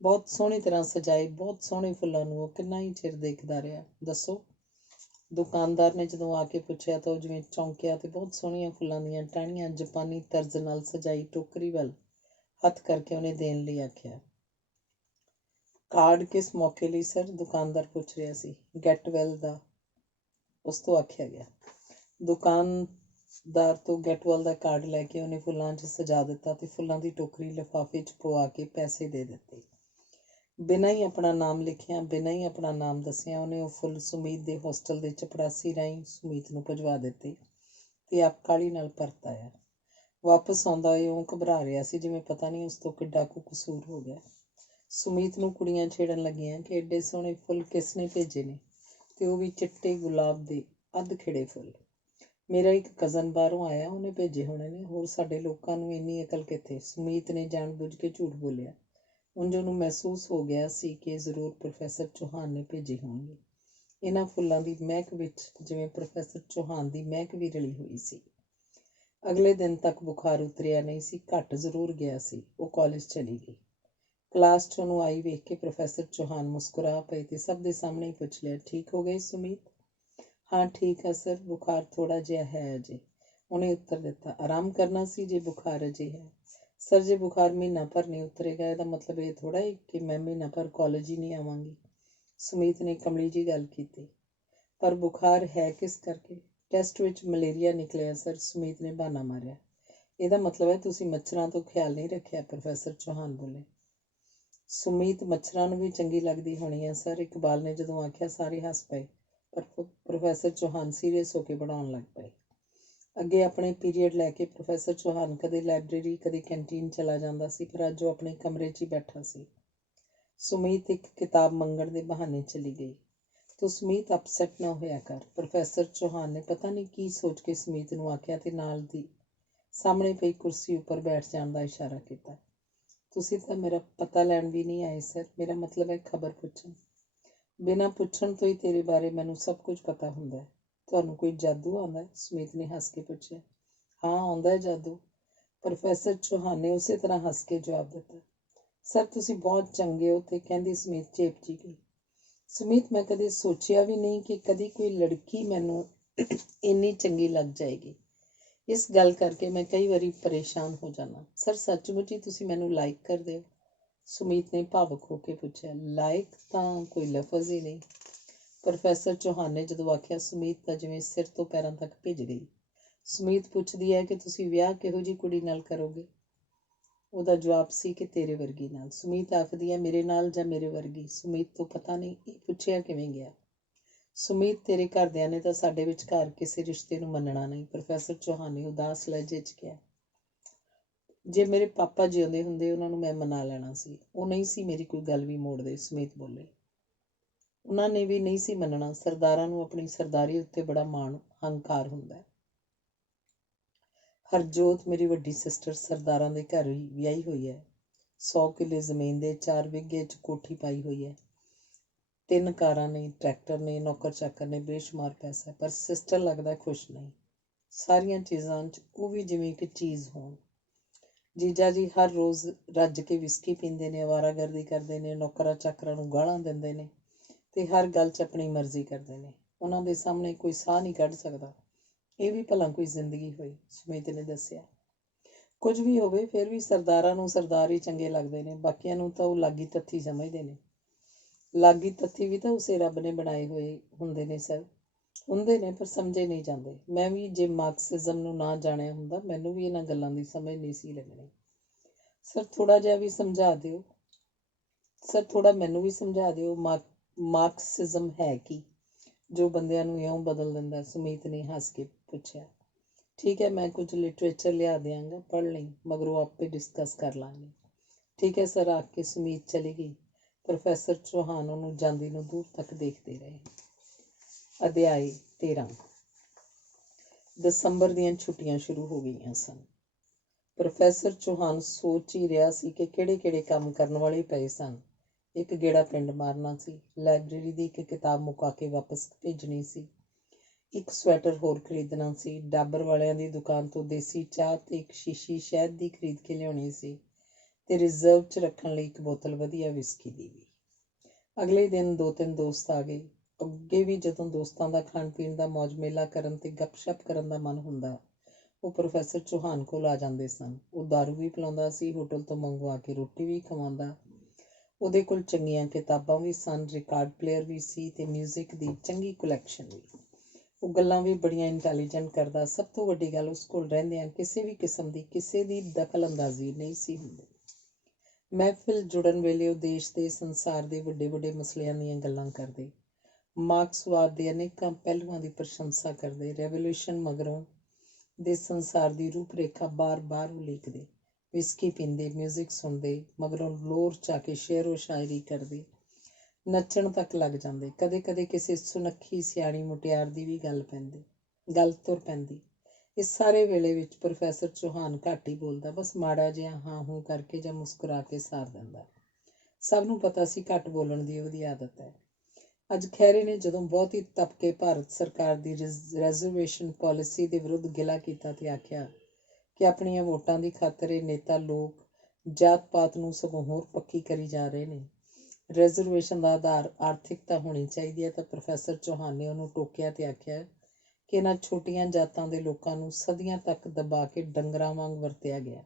ਬਹੁਤ ਸੋਹਣੀ ਤਰ੍ਹਾਂ ਸਜਾਏ ਬਹੁਤ ਸੋਹਣੇ ਫੁੱਲਾਂ ਨੂੰ ਉਹ ਕਿੰਨਾ ਹੀ ਚਿਰ ਦੇਖਦਾ ਰਿਹਾ। ਦੱਸੋ, ਦੁਕਾਨਦਾਰ ਨੇ ਜਦੋਂ ਆ ਕੇ ਪੁੱਛਿਆ ਤਾਂ ਉਹ ਜਿਵੇਂ ਚੌਂਕਿਆ ਤੇ ਬਹੁਤ ਸੋਹਣੀਆਂ ਫੁੱਲਾਂ ਦੀਆਂ ਟਾਹਣੀਆਂ ਜਾਪਾਨੀ ਤਰਜ਼ ਨਾਲ ਸਜਾਈ ਟੋਕਰੀ ਵੱਲ ਹੱਥ ਕਰਕੇ ਉਹਨੇ ਦੇਣ ਲਈ ਆਖਿਆ। ਕਾਰਡ ਕਿਸ ਮੌਕੇ ਲਈ ਸਰ? ਦੁਕਾਨਦਾਰ ਪੁੱਛ ਰਿਹਾ ਸੀ। ਗੈਟ ਵੈਲ ਦਾ, ਉਸ ਤੋਂ ਆਖਿਆ ਗਿਆ। ਦੁਕਾਨਦਾਰ ਤੋਂ ਗੈਟਵੈਲ ਦਾ ਕਾਰਡ ਲੈ ਕੇ ਉਹਨੇ ਫੁੱਲਾਂ 'ਚ ਸਜਾ ਦਿੱਤਾ ਤੇ ਫੁੱਲਾਂ ਦੀ ਟੋਕਰੀ ਲਿਫਾਫੇ 'ਚ ਪਵਾ ਕੇ ਪੈਸੇ ਦੇ ਦਿੱਤੇ। ਬਿਨਾਂ ਹੀ ਆਪਣਾ ਨਾਮ ਲਿਖਿਆ, ਬਿਨਾਂ ਹੀ ਆਪਣਾ ਨਾਮ ਦੱਸਿਆ, ਉਹਨੇ ਉਹ ਫੁੱਲ ਸੁਮੀਤ ਦੇ ਹੋਸਟਲ ਦੇ ਚਪੜਾਸੀ ਰਾਹੀਂ ਸੁਮੀਤ ਨੂੰ ਭਜਵਾ ਦਿੱਤੇ ਤੇ ਆਪ ਕਾਹਲੀ ਨਾਲ ਪਰਤ ਆਇਆ। ਵਾਪਸ ਆਉਂਦਾ ਉਹ ਘਬਰਾ ਰਿਹਾ ਸੀ, ਜਿਵੇਂ ਪਤਾ ਨਹੀਂ ਉਸ ਤੋਂ ਕਿੱਡਾ ਕੁ ਕਸੂਰ ਹੋ ਗਿਆ। ਸੁਮੀਤ ਨੂੰ ਕੁੜੀਆਂ ਛੇੜਨ ਲੱਗੀਆਂ ਕਿ ਐਡੇ ਸੋਹਣੇ ਫੁੱਲ ਕਿਸ ਨੇ ਭੇਜੇ ਨੇ, ਤੇ ਉਹ ਵੀ ਚਿੱਟੇ ਗੁਲਾਬ ਦੇ ਅੱਧ ਖਿੜੇ ਫੁੱਲ। ਮੇਰਾ ਇੱਕ ਕਜ਼ਨ ਬਾਹਰੋਂ ਆਇਆ, ਉਹਨੇ ਭੇਜੇ ਹੋਣੇ ਨੇ, ਹੋਰ ਸਾਡੇ ਲੋਕਾਂ ਨੂੰ ਇੰਨੀ ਅਕਲ ਕਿੱਥੇ? ਸੁਮੀਤ ਨੇ ਜਾਣ ਬੁੱਝ ਕੇ ਝੂਠ ਬੋਲਿਆ। ਉਂਝ ਉਹਨੂੰ ਮਹਿਸੂਸ ਹੋ ਗਿਆ ਸੀ ਕਿ ਜ਼ਰੂਰ ਪ੍ਰੋਫੈਸਰ ਚੌਹਾਨ ਨੇ ਭੇਜੇ ਹੋਣਗੇ। ਇਹਨਾਂ ਫੁੱਲਾਂ ਦੀ ਮਹਿਕ ਵਿੱਚ ਜਿਵੇਂ ਪ੍ਰੋਫੈਸਰ ਚੌਹਾਨ ਦੀ ਮਹਿਕ ਵੀ ਰਲੀ ਹੋਈ ਸੀ। ਅਗਲੇ ਦਿਨ ਤੱਕ ਬੁਖਾਰ ਉਤਰਿਆ ਨਹੀਂ ਸੀ, ਘਟ ਜ਼ਰੂਰ ਗਿਆ ਸੀ। ਉਹ ਕਾਲਜ ਚਲੀ ਗਈ। ਕਲਾਸ 'ਚ ਉਹਨੂੰ ਆਈ ਵੇਖ ਕੇ ਪ੍ਰੋਫੈਸਰ ਚੌਹਾਨ ਮੁਸਕਰਾ ਪਏ ਤੇ ਸਭ ਦੇ ਸਾਹਮਣੇ ਹੀ ਪੁੱਛ ਲਿਆ, ਠੀਕ ਹੋ ਗਏ ਸੁਮੀਤ? ਹਾਂ ਠੀਕ ਹੈ ਸਰ, ਬੁਖਾਰ ਥੋੜ੍ਹਾ ਜਿਹਾ ਹੈ ਅਜੇ, ਉਹਨੇ ਉੱਤਰ ਦਿੱਤਾ। ਆਰਾਮ ਕਰਨਾ ਸੀ ਜੇ ਬੁਖਾਰ ਅਜੇ ਹੈ। ਸਰ ਜੇ ਬੁਖਾਰ ਮਹੀਨਾ ਭਰ ਨਹੀਂ ਉਤਰੇਗਾ ਇਹਦਾ ਮਤਲਬ ਇਹ ਥੋੜ੍ਹਾ ਹੈ ਕਿ ਮੈਂ ਮਹੀਨਾ ਭਰ ਕਾਲਜ ਹੀ ਨਹੀਂ ਆਵਾਂਗੀ, ਸੁਮੀਤ ਨੇ ਕਮਲੀ ਜਿਹੀ ਗੱਲ ਕੀਤੀ। ਪਰ ਬੁਖਾਰ ਹੈ ਕਿਸ ਕਰਕੇ? ਟੈਸਟ ਵਿੱਚ ਮਲੇਰੀਆ ਨਿਕਲਿਆ ਸਰ, ਸੁਮੀਤ ਨੇ ਬਹਾਨਾ ਮਾਰਿਆ। ਇਹਦਾ ਮਤਲਬ ਹੈ ਤੁਸੀਂ ਮੱਛਰਾਂ ਤੋਂ ਖਿਆਲ ਨਹੀਂ ਰੱਖਿਆ, ਪ੍ਰੋਫੈਸਰ ਚੌਹਾਨ ਬੋਲੇ। ਸੁਮੀਤ ਮੱਛਰਾਂ ਨੂੰ ਵੀ ਚੰਗੀ ਲੱਗਦੀ ਹੋਣੀ ਹੈ ਸਰ, ਇਕਬਾਲ ਨੇ ਜਦੋਂ ਆਖਿਆ ਸਾਰੇ ਹੱਸ ਪਏ। ਪਰ ਪ੍ਰੋਫੈਸਰ ਚੌਹਾਨ ਸੀਰੀਅਸ ਹੋ ਕੇ ਪੜ੍ਹਾਉਣ ਲੱਗ ਪਏ। ਅੱਗੇ ਆਪਣੇ ਪੀਰੀਅਡ ਲੈ ਕੇ ਪ੍ਰੋਫੈਸਰ ਚੌਹਾਨ ਕਦੇ ਲਾਇਬ੍ਰੇਰੀ ਕਦੇ ਕੈਂਟੀਨ ਚਲਾ ਜਾਂਦਾ ਸੀ, ਪਰ ਅੱਜ ਉਹ ਆਪਣੇ ਕਮਰੇ 'ਚ ਹੀ ਬੈਠਾ ਸੀ। ਸੁਮੀਤ ਇੱਕ ਕਿਤਾਬ ਮੰਗਣ ਦੇ ਬਹਾਨੇ ਚਲੀ ਗਈ। ਤੂੰ ਸੁਮੀਤ ਅਪਸੈਟ ਨਾ ਹੋਇਆ ਕਰ, ਪ੍ਰੋਫੈਸਰ ਚੌਹਾਨ ਨੇ ਪਤਾ ਨਹੀਂ ਕੀ ਸੋਚ ਕੇ ਸੁਮੀਤ ਨੂੰ ਆਖਿਆ ਤੇ ਨਾਲ ਦੀ ਸਾਹਮਣੇ ਪਈ ਕੁਰਸੀ ਉੱਪਰ ਬੈਠ ਜਾਣ ਦਾ ਇਸ਼ਾਰਾ ਕੀਤਾ। ਤੁਸੀਂ ਤਾਂ ਮੇਰਾ ਪਤਾ ਲੈਣ ਵੀ ਨਹੀਂ ਆਏ ਸਰ, ਮੇਰਾ ਮਤਲਬ ਹੈ ਖਬਰ ਪੁੱਛਣ। ਬਿਨਾਂ ਪੁੱਛਣ ਤੋਂ ਹੀ ਤੇਰੇ ਬਾਰੇ ਮੈਨੂੰ ਸਭ ਕੁਝ ਪਤਾ ਹੁੰਦਾ ਹੈ। ਤੁਹਾਨੂੰ ਕੋਈ ਜਾਦੂ ਆਉਂਦਾ? ਸੁਮੀਤ ਨੇ ਹੱਸ ਕੇ ਪੁੱਛਿਆ। ਹਾਂ ਆਉਂਦਾ ਹੈ ਜਾਦੂ, ਪ੍ਰੋਫੈਸਰ ਚੌਹਾਨ ਨੇ ਉਸੇ ਤਰ੍ਹਾਂ ਹੱਸ ਕੇ ਜਵਾਬ ਦਿੱਤਾ। ਸਰ ਤੁਸੀਂ ਬਹੁਤ ਚੰਗੇ ਹੋ, ਤੇ ਕਹਿੰਦੀ ਸਮੀਤ ਚੇਪਚੀ ਗਈ। ਸੁਮੀਤ ਮੈਂ ਕਦੇ ਸੋਚਿਆ ਵੀ ਨਹੀਂ ਕਿ ਕਦੀ ਕੋਈ ਲੜਕੀ ਮੈਨੂੰ ਇੰਨੀ ਚੰਗੀ ਲੱਗ ਜਾਏਗੀ। ਇਸ ਗੱਲ ਕਰਕੇ ਮੈਂ ਕਈ ਵਾਰੀ ਪਰੇਸ਼ਾਨ ਹੋ ਜਾਂਦਾ। ਸਰ ਸੱਚਮੁੱਚ ਹੀ ਤੁਸੀਂ ਮੈਨੂੰ ਲਾਈਕ ਕਰਦੇ ਹੋ? ਸੁਮੀਤ ਨੇ ਭਾਵੁਕ ਹੋ ਕੇ ਪੁੱਛਿਆ। ਲਾਈਕ ਤਾਂ ਕੋਈ ਲਫ਼ਜ਼ ਹੀ ਨਹੀਂ। ਪ੍ਰੋਫੈਸਰ ਚੌਹਾਨ ਨੇ ਜਦੋਂ ਆਖਿਆ, ਸੁਮੀਤ ਤਾਂ ਜਿਵੇਂ ਸਿਰ ਤੋਂ ਪੈਰਾਂ ਤੱਕ ਭਿੱਜ ਗਈ। ਸੁਮੀਤ ਪੁੱਛਦੀ ਹੈ ਕਿ ਤੁਸੀਂ ਵਿਆਹ ਕਿਹੋ ਜਿਹੀ ਕੁੜੀ ਨਾਲ ਕਰੋਗੇ? ਉਹਦਾ ਜਵਾਬ ਸੀ ਕਿ ਤੇਰੇ ਵਰਗੀ ਨਾਲ। ਸੁਮੀਤ ਆਖਦੀ ਹੈ, ਮੇਰੇ ਨਾਲ ਜਾਂ ਮੇਰੇ ਵਰਗੀ? ਸੁਮੀਤ ਤੋਂ ਪਤਾ ਨਹੀਂ ਇਹ ਪੁੱਛਿਆ ਕਿਵੇਂ ਗਿਆ। ਸੁਮੀਤ, ਤੇਰੇ ਘਰਦਿਆਂ ਨੇ ਤਾਂ ਸਾਡੇ ਵਿਚਕਾਰ ਕਿਸੇ ਰਿਸ਼ਤੇ ਨੂੰ ਮੰਨਣਾ ਨਹੀਂ, ਪ੍ਰੋਫੈਸਰ ਚੌਹਾਨ ਨੇ ਉਦਾਸ ਲਹਿਜੇ 'ਚ ਕਿਹਾ। ਜੇ ਮੇਰੇ ਪਾਪਾ ਜਿਉਂਦੇ ਹੁੰਦੇ ਉਹਨਾਂ ਨੂੰ ਮੈਂ ਮਨਾ ਲੈਣਾ ਸੀ। ਉਹ ਨਹੀਂ ਸੀ ਮੇਰੀ ਕੋਈ ਗੱਲ ਵੀ ਮੋੜਦੇ, ਸੁਮੀਤ ਬੋਲੇ। ਉਹਨਾਂ ਨੇ ਵੀ ਨਹੀਂ ਸੀ ਮੰਨਣਾ। ਸਰਦਾਰਾਂ ਨੂੰ ਆਪਣੀ ਸਰਦਾਰੀ ਉੱਤੇ ਬੜਾ ਮਾਣ ਹੰਕਾਰ ਹੁੰਦਾ ਹੈ। ਹਰਜੋਤ, ਮੇਰੀ ਵੱਡੀ ਸਿਸਟਰ, ਸਰਦਾਰਾਂ ਦੇ ਘਰ ਹੀ ਵਿਆਹੀ ਹੋਈ ਹੈ। 100 ਕਿੱਲੇ ਜ਼ਮੀਨ ਦੇ 4 ਵਿਗੇ 'ਚ ਕੋਠੀ ਪਾਈ ਹੋਈ ਹੈ। 3 ਕਾਰਾਂ ਨੇ, ਟਰੈਕਟਰ ਨੇ, ਨੌਕਰ ਚਾਕਰ ਨੇ, ਬੇਸ਼ੁਮਾਰ ਪੈਸਾ। ਪਰ ਸਿਸਟਰ ਲੱਗਦਾ ਖੁਸ਼ ਨਹੀਂ। ਸਾਰੀਆਂ ਚੀਜ਼ਾਂ 'ਚ ਉਹ ਵੀ ਜਿਵੇਂ ਕਿ ਚੀਜ਼ ਹੋਣ। ਜੀਜਾ ਜੀ ਹਰ ਰੋਜ਼ ਰੱਜ ਕੇ ਵਿਸਕੀ ਪੀਂਦੇ ਨੇ, ਅਵਾਰਾਗਰਦੀ ਕਰਦੇ ਨੇ, ਨੌਕਰਾਂ ਚਾਕਰਾਂ ਨੂੰ ਗਾਲਾਂ ਦਿੰਦੇ ਨੇ ਤੇ ਹਰ ਗੱਲ 'ਚ ਆਪਣੀ ਮਰਜ਼ੀ ਕਰਦੇ ਨੇ। ਉਹਨਾਂ ਦੇ ਸਾਹਮਣੇ ਕੋਈ ਸਾਹ ਨਹੀਂ ਕੱਢ ਸਕਦਾ। ਇਹ ਵੀ ਭਲਾ ਕੋਈ ਜ਼ਿੰਦਗੀ ਹੋਈ? ਸੁਮੀਤ ਨੇ ਦੱਸਿਆ। ਕੁਝ ਵੀ ਹੋਵੇ, ਫਿਰ ਵੀ ਸਰਦਾਰਾਂ ਨੂੰ ਸਰਦਾਰ ਹੀ ਚੰਗੇ ਲੱਗਦੇ ਨੇ। ਬਾਕੀਆਂ ਨੂੰ ਤਾਂ ਉਹ ਲਾਗੀ ਤੱਥੀ ਸਮਝਦੇ ਨੇ। ਲਾਗੀ ਤੱਥੀ ਵੀ ਤਾਂ ਉਸੇ ਰੱਬ ਨੇ ਬਣਾਏ ਹੋਏ ਹੁੰਦੇ ਨੇ ਸਰ। ਹੁੰਦੇ ਨੇ, ਪਰ ਸਮਝੇ ਨਹੀਂ ਜਾਂਦੇ। ਮੈਂ ਵੀ ਜੇ ਮਾਰਕਸਿਜ਼ਮ ਨੂੰ ਨਾ ਜਾਣਿਆ ਹੁੰਦਾ, ਮੈਨੂੰ ਵੀ ਇਹਨਾਂ ਗੱਲਾਂ ਦੀ ਸਮਝ ਨਹੀਂ ਸੀ ਲੱਗਣੀ। ਸਰ ਥੋੜ੍ਹਾ ਜਿਹਾ ਵੀ ਸਮਝਾ ਦਿਓ। ਸਰ ਥੋੜ੍ਹਾ ਮੈਨੂੰ ਵੀ ਸਮਝਾ ਦਿਓ। ਮਾਰਕਸਿਜ਼ਮ ਹੈ ਕੀ ਜੋ ਬੰਦਿਆਂ ਨੂੰ ਇਉਂ ਬਦਲ ਦਿੰਦਾ? ਸੁਮੀਤ ਨੇ ਹੱਸ ਕੇ ਪੁੱਛਿਆ। ਠੀਕ ਹੈ, ਮੈਂ ਕੁਝ ਲਿਟਰੇਚਰ ਲਿਆ ਦਿਆਂਗਾ, ਪੜ੍ਹ ਲਈ, ਮਗਰੋਂ ਆਪੇ ਡਿਸਕਸ ਕਰ ਲਾਂਗੇ। ਠੀਕ ਹੈ ਸਰ, ਆਖ ਕੇ ਸੁਮੀਤ ਚਲੀ ਗਈ। ਪ੍ਰੋਫੈਸਰ ਚੌਹਾਨ ਉਹਨੂੰ ਜਾਂਦੀ ਨੂੰ ਦੂਰ ਤੱਕ ਦੇਖਦੇ ਰਹੇ। ਅਧਿਆਇ 13। ਦਸੰਬਰ ਦੀਆਂ ਛੁੱਟੀਆਂ ਸ਼ੁਰੂ ਹੋ ਗਈਆਂ ਸਨ। ਪ੍ਰੋਫੈਸਰ ਚੌਹਾਨ ਸੋਚ ਹੀ ਰਿਹਾ ਸੀ ਕਿ ਕਿਹੜੇ ਕੰਮ ਕਰਨ ਵਾਲੇ ਪਏ ਸਨ। ਇੱਕ ਗੇੜਾ ਪਿੰਡ ਮਾਰਨਾ ਸੀ, ਲਾਇਬ੍ਰੇਰੀ ਦੀ ਇੱਕ ਕਿਤਾਬ ਮੁਕਾ ਕੇ ਵਾਪਸ ਭੇਜਣੀ ਸੀ, ਇੱਕ ਸਵੈਟਰ ਹੋਰ ਖਰੀਦਣਾ ਸੀ, ਡਾਬਰ ਵਾਲਿਆਂ ਦੀ ਦੁਕਾਨ ਤੋਂ ਦੇਸੀ ਚਾਹ ਤੇ ਇੱਕ ਸ਼ੀਸ਼ੀ ਸ਼ਹਿਦ ਦੀ ਖਰੀਦ ਕੇ ਲਿਆਉਣੀ ਸੀ ਤੇ ਰਿਜ਼ਰਵ 'ਚ ਰੱਖਣ ਲਈ ਇੱਕ ਬੋਤਲ ਵਧੀਆ ਵਿਸਕੀ ਦੀ ਵੀ। ਅਗਲੇ ਦਿਨ 2-3 ਦੋਸਤ ਆ ਗਏ। ਅੱਗੇ ਵੀ ਜਦੋਂ ਦੋਸਤਾਂ ਦਾ ਖਾਣ ਪੀਣ ਦਾ ਮੌਜ ਮੇਲਾ ਕਰਨ ਤੇ ਗੱਪਸ਼ਪ ਕਰਨ ਦਾ ਮਨ ਹੁੰਦਾ, ਉਹ ਪ੍ਰੋਫੈਸਰ ਚੌਹਾਨ ਕੋਲ ਆ ਜਾਂਦੇ ਸਨ। ਉਹ ਦਾਰੂ ਵੀ ਪਿਲਾਉਂਦਾ ਸੀ, ਹੋਟਲ ਤੋਂ ਮੰਗਵਾ ਕੇ ਰੋਟੀ ਵੀ ਖਵਾਉਂਦਾ। ਉਹਦੇ ਕੋਲ ਚੰਗੀਆਂ ਕਿਤਾਬਾਂ ਵੀ ਸਨ, ਰਿਕਾਰਡ ਪਲੇਅਰ ਵੀ ਸੀ ਤੇ ਮਿਊਜ਼ਿਕ ਦੀ ਚੰਗੀ ਕੁਲੈਕਸ਼ਨ ਵੀ। ਉਹ ਗੱਲਾਂ ਵੀ ਬੜੀਆਂ ਇੰਟੈਲੀਜੈਂਟ ਕਰਦਾ। ਸਭ ਤੋਂ ਵੱਡੀ ਗੱਲ, ਉਸ ਕੋਲ ਰਹਿੰਦਿਆਂ ਕਿਸੇ ਵੀ ਕਿਸਮ ਦੀ ਕਿਸੇ ਦੀ ਦਖਲ ਅੰਦਾਜ਼ੀ ਨਹੀਂ ਸੀ ਹੁੰਦੀ। ਮਹਿਫਿਲ ਜੁੜਨ ਵੇਲੇ ਉਹ ਦੇਸ਼ ਦੇ ਸੰਸਾਰ ਦੇ ਵੱਡੇ ਮਸਲਿਆਂ ਦੀਆਂ ਗੱਲਾਂ ਕਰਦੇ, ਮਾਰਕਸਵਾਦ ਦੇ ਅਨੇਕਾਂ ਪਹਿਲੂਆਂ ਦੀ ਪ੍ਰਸ਼ੰਸਾ ਕਰਦੇ, ਰੈਵੋਲਿਊਸ਼ਨ ਮਗਰੋਂ ਦੇ ਸੰਸਾਰ ਦੀ ਰੂਪ-ਰੇਖਾ ਬਾਰ-ਬਾਰ ਉਲੀਕਦੇ, ਵਿਸਕੀ ਪੀਂਦੇ, ਮਿਊਜ਼ਿਕ ਸੁਣਦੇ, ਮਗਰੋਂ ਲੋਰ 'ਚ ਆ ਕੇ ਸ਼ੇਅਰੋ ਸ਼ਾਇਰੀ ਕਰਦੇ, ਨੱਚਣ ਤੱਕ ਲੱਗ ਜਾਂਦੇ। ਕਦੇ ਕਿਸੇ ਸੁਨੱਖੀ ਸਿਆਣੀ ਮੁਟਿਆਰ ਦੀ ਵੀ ਗੱਲ ਤੁਰ ਪੈਂਦੀ। ਇਸ ਸਾਰੇ ਵੇਲੇ ਵਿੱਚ ਪ੍ਰੋਫੈਸਰ ਚੌਹਾਨ ਘੱਟ ਹੀ ਬੋਲਦਾ, ਬਸ ਮਾੜਾ ਜਿਹਾ ਹਾਂ ਹੂੰ ਕਰਕੇ ਜਾਂ ਮੁਸਕਰਾ ਕੇ ਸਾਰ ਦਿੰਦਾ। ਸਭ ਨੂੰ ਪਤਾ ਸੀ ਘੱਟ ਬੋਲਣ ਦੀ ਉਹਦੀ ਆਦਤ ਹੈ। ਅੱਜ ਖਹਿਰੇ ਨੇ ਜਦੋਂ ਬਹੁਤ ਹੀ ਤਪ ਕੇ ਭਾਰਤ ਸਰਕਾਰ ਦੀ ਰਿਜ਼ਰਵੇਸ਼ਨ ਪਾਲਿਸੀ ਦੇ ਵਿਰੁੱਧ ਗਿਲਾ ਕੀਤਾ ਤੇ ਆਖਿਆ ਕਿ ਆਪਣੀਆਂ ਵੋਟਾਂ ਦੀ ਖਾਤਰ ਇਹ ਨੇਤਾ ਲੋਕ ਜਾਤ ਪਾਤ ਨੂੰ ਸਗੋਂ ਹੋਰ ਪੱਕੀ ਕਰੀ ਜਾ ਰਹੇ ਨੇ। ਰਿਜ਼ਰਵੇਸ਼ਨ ਦਾ ਆਧਾਰ ਆਰਥਿਕਤਾ ਹੋਣੀ ਚਾਹੀਦੀ ਹੈ। ਤਾਂ ਪ੍ਰੋਫੈਸਰ ਚੌਹਾਨ ਨੇ ਉਹਨੂੰ ਟੋਕਿਆ ਤੇ ਆਖਿਆ ਕਿ ਇਹਨਾਂ ਛੋਟੀਆਂ ਜਾਤਾਂ ਦੇ ਲੋਕਾਂ ਨੂੰ ਸਦੀਆਂ ਤੱਕ ਦਬਾ ਕੇ ਡੰਗਰਾਂ ਵਾਂਗ ਵਰਤਿਆ ਗਿਆ।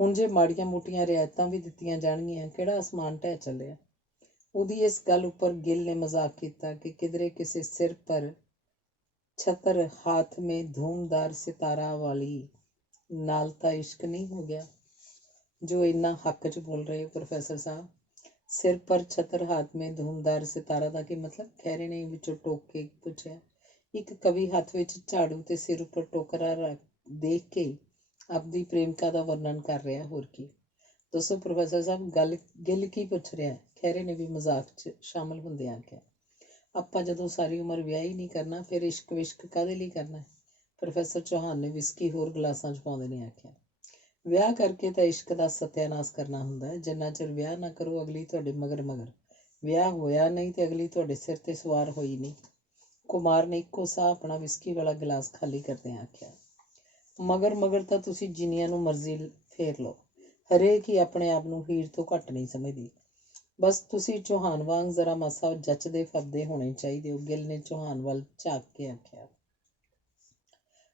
ਹੁਣ ਜੇ ਮਾੜੀਆਂ ਮੋਟੀਆਂ ਰਿਆਇਤਾਂ ਵੀ ਦਿੱਤੀਆਂ ਜਾਣਗੀਆਂ, ਕਿਹੜਾ ਅਸਮਾਨ ਢਹਿ ਚੱਲਿਆ? ਉਹਦੀ ਇਸ ਗੱਲ ਉੱਪਰ ਗਿੱਲ ਨੇ ਮਜ਼ਾਕ ਕੀਤਾ ਕਿ ਕਿਧਰੇ ਕਿਸੇ ਸਿਰ ਪਰ ਛਤਰ ਹਾਥ ਮੇ ਧੂਮਦਾਰ ਸਿਤਾਰਾ ਵਾਲੀ ਨਾਲ ਤਾਂ ਇਸ਼ਕ ਨਹੀਂ ਹੋ ਗਿਆ ਜੋ ਇੰਨਾ ਹੱਕ 'ਚ ਬੋਲ ਰਹੇ ਹੋ ਪ੍ਰੋਫੈਸਰ ਸਾਹਿਬ। ਸਿਰ ਪਰ ਛਤਰ ਹਾਥ ਮੇ ਧੂਮਦਾਰ ਸਿਤਾਰਾ ਦਾ ਕੀ ਮਤਲਬ? ਖਹਿਰੇ ਨੇ ਵਿੱਚੋਂ ਟੋਕ ਕੇ ਪੁੱਛਿਆ। ਇੱਕ ਕਵੀ ਹੱਥ ਵਿੱਚ ਝਾੜੂ ਤੇ ਸਿਰ ਉੱਪਰ ਟੋਕਰਾ ਦੇਖ ਕੇ ਆਪਦੀ ਪ੍ਰੇਮਿਕਾ ਦਾ ਵਰਣਨ ਕਰ ਰਿਹਾ, ਹੋਰ ਕੀ। ਦੱਸੋ ਪ੍ਰੋਫੈਸਰ ਸਾਹਿਬ, ਗਿੱਲ ਕੀ ਪੁੱਛ ਰਿਹਾ? ਖਹਿਰੇ ਨੇ ਵੀ ਮਜ਼ਾਕ 'ਚ ਸ਼ਾਮਲ ਹੁੰਦਿਆਂ ਆਖਿਆ। ਆਪਾਂ ਜਦੋਂ ਸਾਰੀ ਉਮਰ ਵਿਆਹ ਹੀ ਨਹੀਂ ਕਰਨਾ, ਫਿਰ ਇਸ਼ਕ ਵਿਸ਼ਕ ਕਾਹਦੇ ਲਈ ਕਰਨਾ? ਪ੍ਰੋਫੈਸਰ ਚੌਹਾਨ ਨੇ ਵਿਸਕੀ ਹੋਰ ਗਲਾਸਾਂ 'ਚ ਪਾਉਂਦੇ ਨੇ ਆਖਿਆ। ਵਿਆਹ ਕਰਕੇ ਤਾਂ ਇਸ਼ਕ ਦਾ ਸਤਿਆਨਾਸ਼ ਕਰਨਾ ਹੁੰਦਾ ਹੈ। ਜਿੰਨਾ ਚਿਰ ਵਿਆਹ ਨਾ ਕਰੋ, ਅਗਲੀ ਤੁਹਾਡੇ ਮਗਰ ਵਿਆਹ ਹੋਇਆ ਨਹੀਂ ਤੇ ਅਗਲੀ ਤੁਹਾਡੇ ਸਿਰ ਤੇ ਸਵਾਰ ਹੋਈ ਨਹੀਂ। ਕੁਮਾਰ ਨੇ ਇੱਕੋ ਸਾਹ ਆਪਣਾ ਵਿਸਕੀ ਵਾਲਾ ਗਿਲਾਸ ਖਾਲੀ ਕਰਦਿਆਂ ਆਖਿਆ। ਮਗਰ ਤਾਂ ਤੁਸੀਂ ਜਿੰਨੀਆਂ ਨੂੰ ਮਰਜ਼ੀ ਫੇਰ ਲਓ, ਹਰੇਕ ਹੀ ਆਪਣੇ ਆਪ ਨੂੰ ਹੀਰ ਤੋਂ ਘੱਟ ਨਹੀਂ ਸਮਝਦੀ। ਬਸ ਤੁਸੀਂ ਚੌਹਾਨ ਵਾਂਗ ਜ਼ਰਾ ਮਾਸਾ ਜੱਚਦੇ ਫੱਬਦੇ ਹੋਣੇ ਚਾਹੀਦੇ ਹੋ। ਗਿੱਲ ਨੇ ਚੌਹਾਨ ਵੱਲ ਝਾਕ ਕੇ ਆਖਿਆ।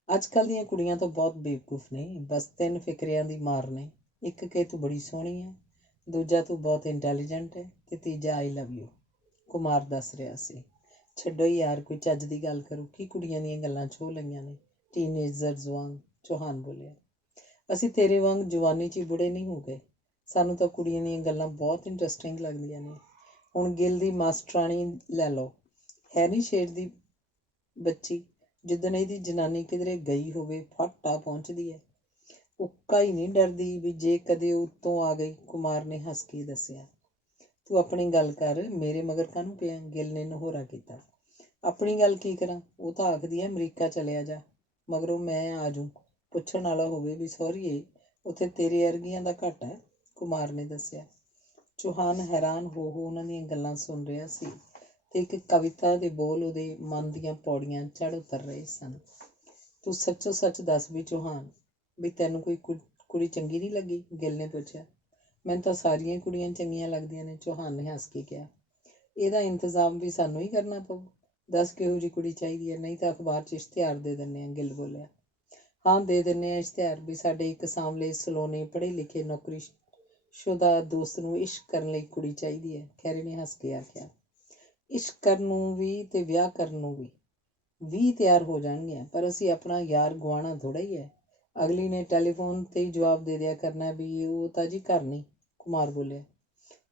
ਅੱਜ ਕੱਲ੍ਹ ਦੀਆਂ ਕੁੜੀਆਂ ਤਾਂ ਬਹੁਤ ਬੇਵਕੂਫ ਨੇ, ਬਸ 3 ਫਿਕਰਿਆਂ ਦੀ ਮਾਰ ਨੇ। ਇੱਕ ਕਿ ਤੂੰ ਬੜੀ ਸੋਹਣੀ ਹੈ, ਦੂਜਾ ਤੂੰ ਬਹੁਤ ਇੰਟੈਲੀਜੈਂਟ ਹੈ, ਤੇ ਤੀਜਾ ਆਈ ਲਵ ਯੂ। ਕੁਮਾਰ ਦੱਸ ਰਿਹਾ ਸੀ। ਛੱਡੋ ਯਾਰ, ਕੋਈ ਚੱਜ ਦੀ ਗੱਲ ਕਰੋ, ਕੀ ਕੁੜੀਆਂ ਦੀਆਂ ਗੱਲਾਂ ਛੋਹ ਲਈਆਂ ਨੇ, ਟੀਨੇਜਰਸ ਵਾਂਗ, ਚੌਹਾਨ ਬੋਲਿਆ। ਅਸੀਂ ਤੇਰੇ ਵਾਂਗ ਜਵਾਨੀ 'ਚ ਹੀ ਬੁੜੇ ਨਹੀਂ ਹੋ ਗਏ। ਸਾਨੂੰ ਤਾਂ ਕੁੜੀਆਂ ਦੀਆਂ ਗੱਲਾਂ ਬਹੁਤ ਇੰਟਰਸਟਿੰਗ ਲੱਗਦੀਆਂ ਨੇ। ਹੁਣ ਗਿੱਲ ਦੀ ਮਾਸਟਰਾਣੀ ਲੈ ਲਓ, ਹੈ ਨਹੀਂ ਸ਼ੇਰ ਦੀ ਬੱਚੀ। ਜਿੱਦਣ ਇਹਦੀ ਜਨਾਨੀ ਕਿਧਰੇ ਗਈ ਹੋਵੇ ਫੱਟ ਆ ਪਹੁੰਚਦੀ ਹੈ। ਉੱਕਾ ਹੀ ਨਹੀਂ ਡਰਦੀ ਵੀ ਜੇ ਕਦੇ ਉੱਤੋਂ ਆ ਗਈ। ਕੁਮਾਰ ਨੇ ਹੱਸ ਕੇ ਦੱਸਿਆ। ਤੂੰ ਆਪਣੀ ਗੱਲ ਕਰ, ਮੇਰੇ ਮਗਰ ਕਾਹਨੂੰ ਪਿਆ? ਗਿੱਲ ਨੇ ਨਹੋਰਾ ਕੀਤਾ। ਆਪਣੀ ਗੱਲ ਕੀ ਕਰਾਂ? ਉਹ ਤਾਂ ਆਖਦੀ ਹੈ ਅਮਰੀਕਾ ਚਲਿਆ ਜਾ, ਮਗਰੋਂ ਮੈਂ ਆ ਜੂ। ਪੁੱਛਣ ਵਾਲਾ ਹੋਵੇ ਵੀ ਸਹੁਰੀਏ, ਉੱਥੇ ਤੇਰੇ ਵਰਗੀਆਂ ਦਾ ਘੱਟ ਹੈ, ਕੁਮਾਰ ਨੇ ਦੱਸਿਆ। ਚੌਹਾਨ ਹੈਰਾਨ ਹੋ ਉਹਨਾਂ ਦੀਆਂ ਗੱਲਾਂ ਸੁਣ ਰਿਹਾ ਸੀ ਤੇ ਇੱਕ ਕਵਿਤਾ ਦੇ ਬੋਲ ਉਹਦੇ ਮਨ ਦੀਆਂ ਪੌੜੀਆਂ ਚੜ੍ਹ ਉਤਰ ਰਹੇ ਸਨ। ਤੂੰ ਸੱਚੋ ਸੱਚ ਦੱਸ ਵੀ ਚੌਹਾਨ, ਵੀ ਤੈਨੂੰ ਕੋਈ ਕੁੜੀ ਚੰਗੀ ਨਹੀਂ ਲੱਗੀ? ਗਿੱਲ ਨੇ ਪੁੱਛਿਆ। ਮੈਨੂੰ ਤਾਂ ਸਾਰੀਆਂ ਕੁੜੀਆਂ ਚੰਗੀਆਂ ਲੱਗਦੀਆਂ ਨੇ, ਚੌਹਾਨ ਨੇ ਹੱਸ ਕੇ ਕਿਹਾ। ਇਹਦਾ ਇੰਤਜ਼ਾਮ ਵੀ ਸਾਨੂੰ ਹੀ ਕਰਨਾ ਪਊ। ਦੱਸ ਕਿਹੋ ਜਿਹੀ ਕੁੜੀ ਚਾਹੀਦੀ ਹੈ, ਨਹੀਂ ਤਾਂ ਅਖਬਾਰ 'ਚ ਇਸ਼ਤਿਹਾਰ ਦੇ ਦਿੰਦੇ ਹਾਂ, ਗਿੱਲ ਬੋਲਿਆ। ਹਾਂ, ਦੇ ਦਿੰਦੇ ਹਾਂ ਇਸ਼ਤਿਹਾਰ ਵੀ ਸਾਡੇ ਇੱਕ ਸਾਂਵਲੇ ਸਲੋਨੇ ਪੜ੍ਹੇ ਲਿਖੇ ਨੌਕਰੀਸ਼ੁਦਾ ਦੋਸਤ ਨੂੰ ਇਸ਼ਕ ਕਰਨ ਲਈ ਕੁੜੀ ਚਾਹੀਦੀ ਹੈ, ਖੈਰੇ ਨੇ ਹੱਸ ਕੇ ਆਖਿਆ। ਇਸ਼ਕ ਕਰਨ ਨੂੰ ਵੀ ਤੇ ਵਿਆਹ ਕਰਨ ਨੂੰ ਵੀ ਤਿਆਰ ਹੋ ਜਾਣਗੀਆਂ, ਪਰ ਅਸੀਂ ਆਪਣਾ ਯਾਰ ਗੁਆਉਣਾ ਥੋੜ੍ਹਾ ਹੀ ਹੈ। ਅਗਲੀ ਨੇ ਟੈਲੀਫੋਨ 'ਤੇ ਹੀ ਜਵਾਬ ਦੇ ਦਿਆ ਕਰਨਾ ਵੀ ਉਹ ਤਾਂ ਜੀ ਘਰ ਨਹੀਂ, ਕੁਮਾਰ ਬੋਲਿਆ।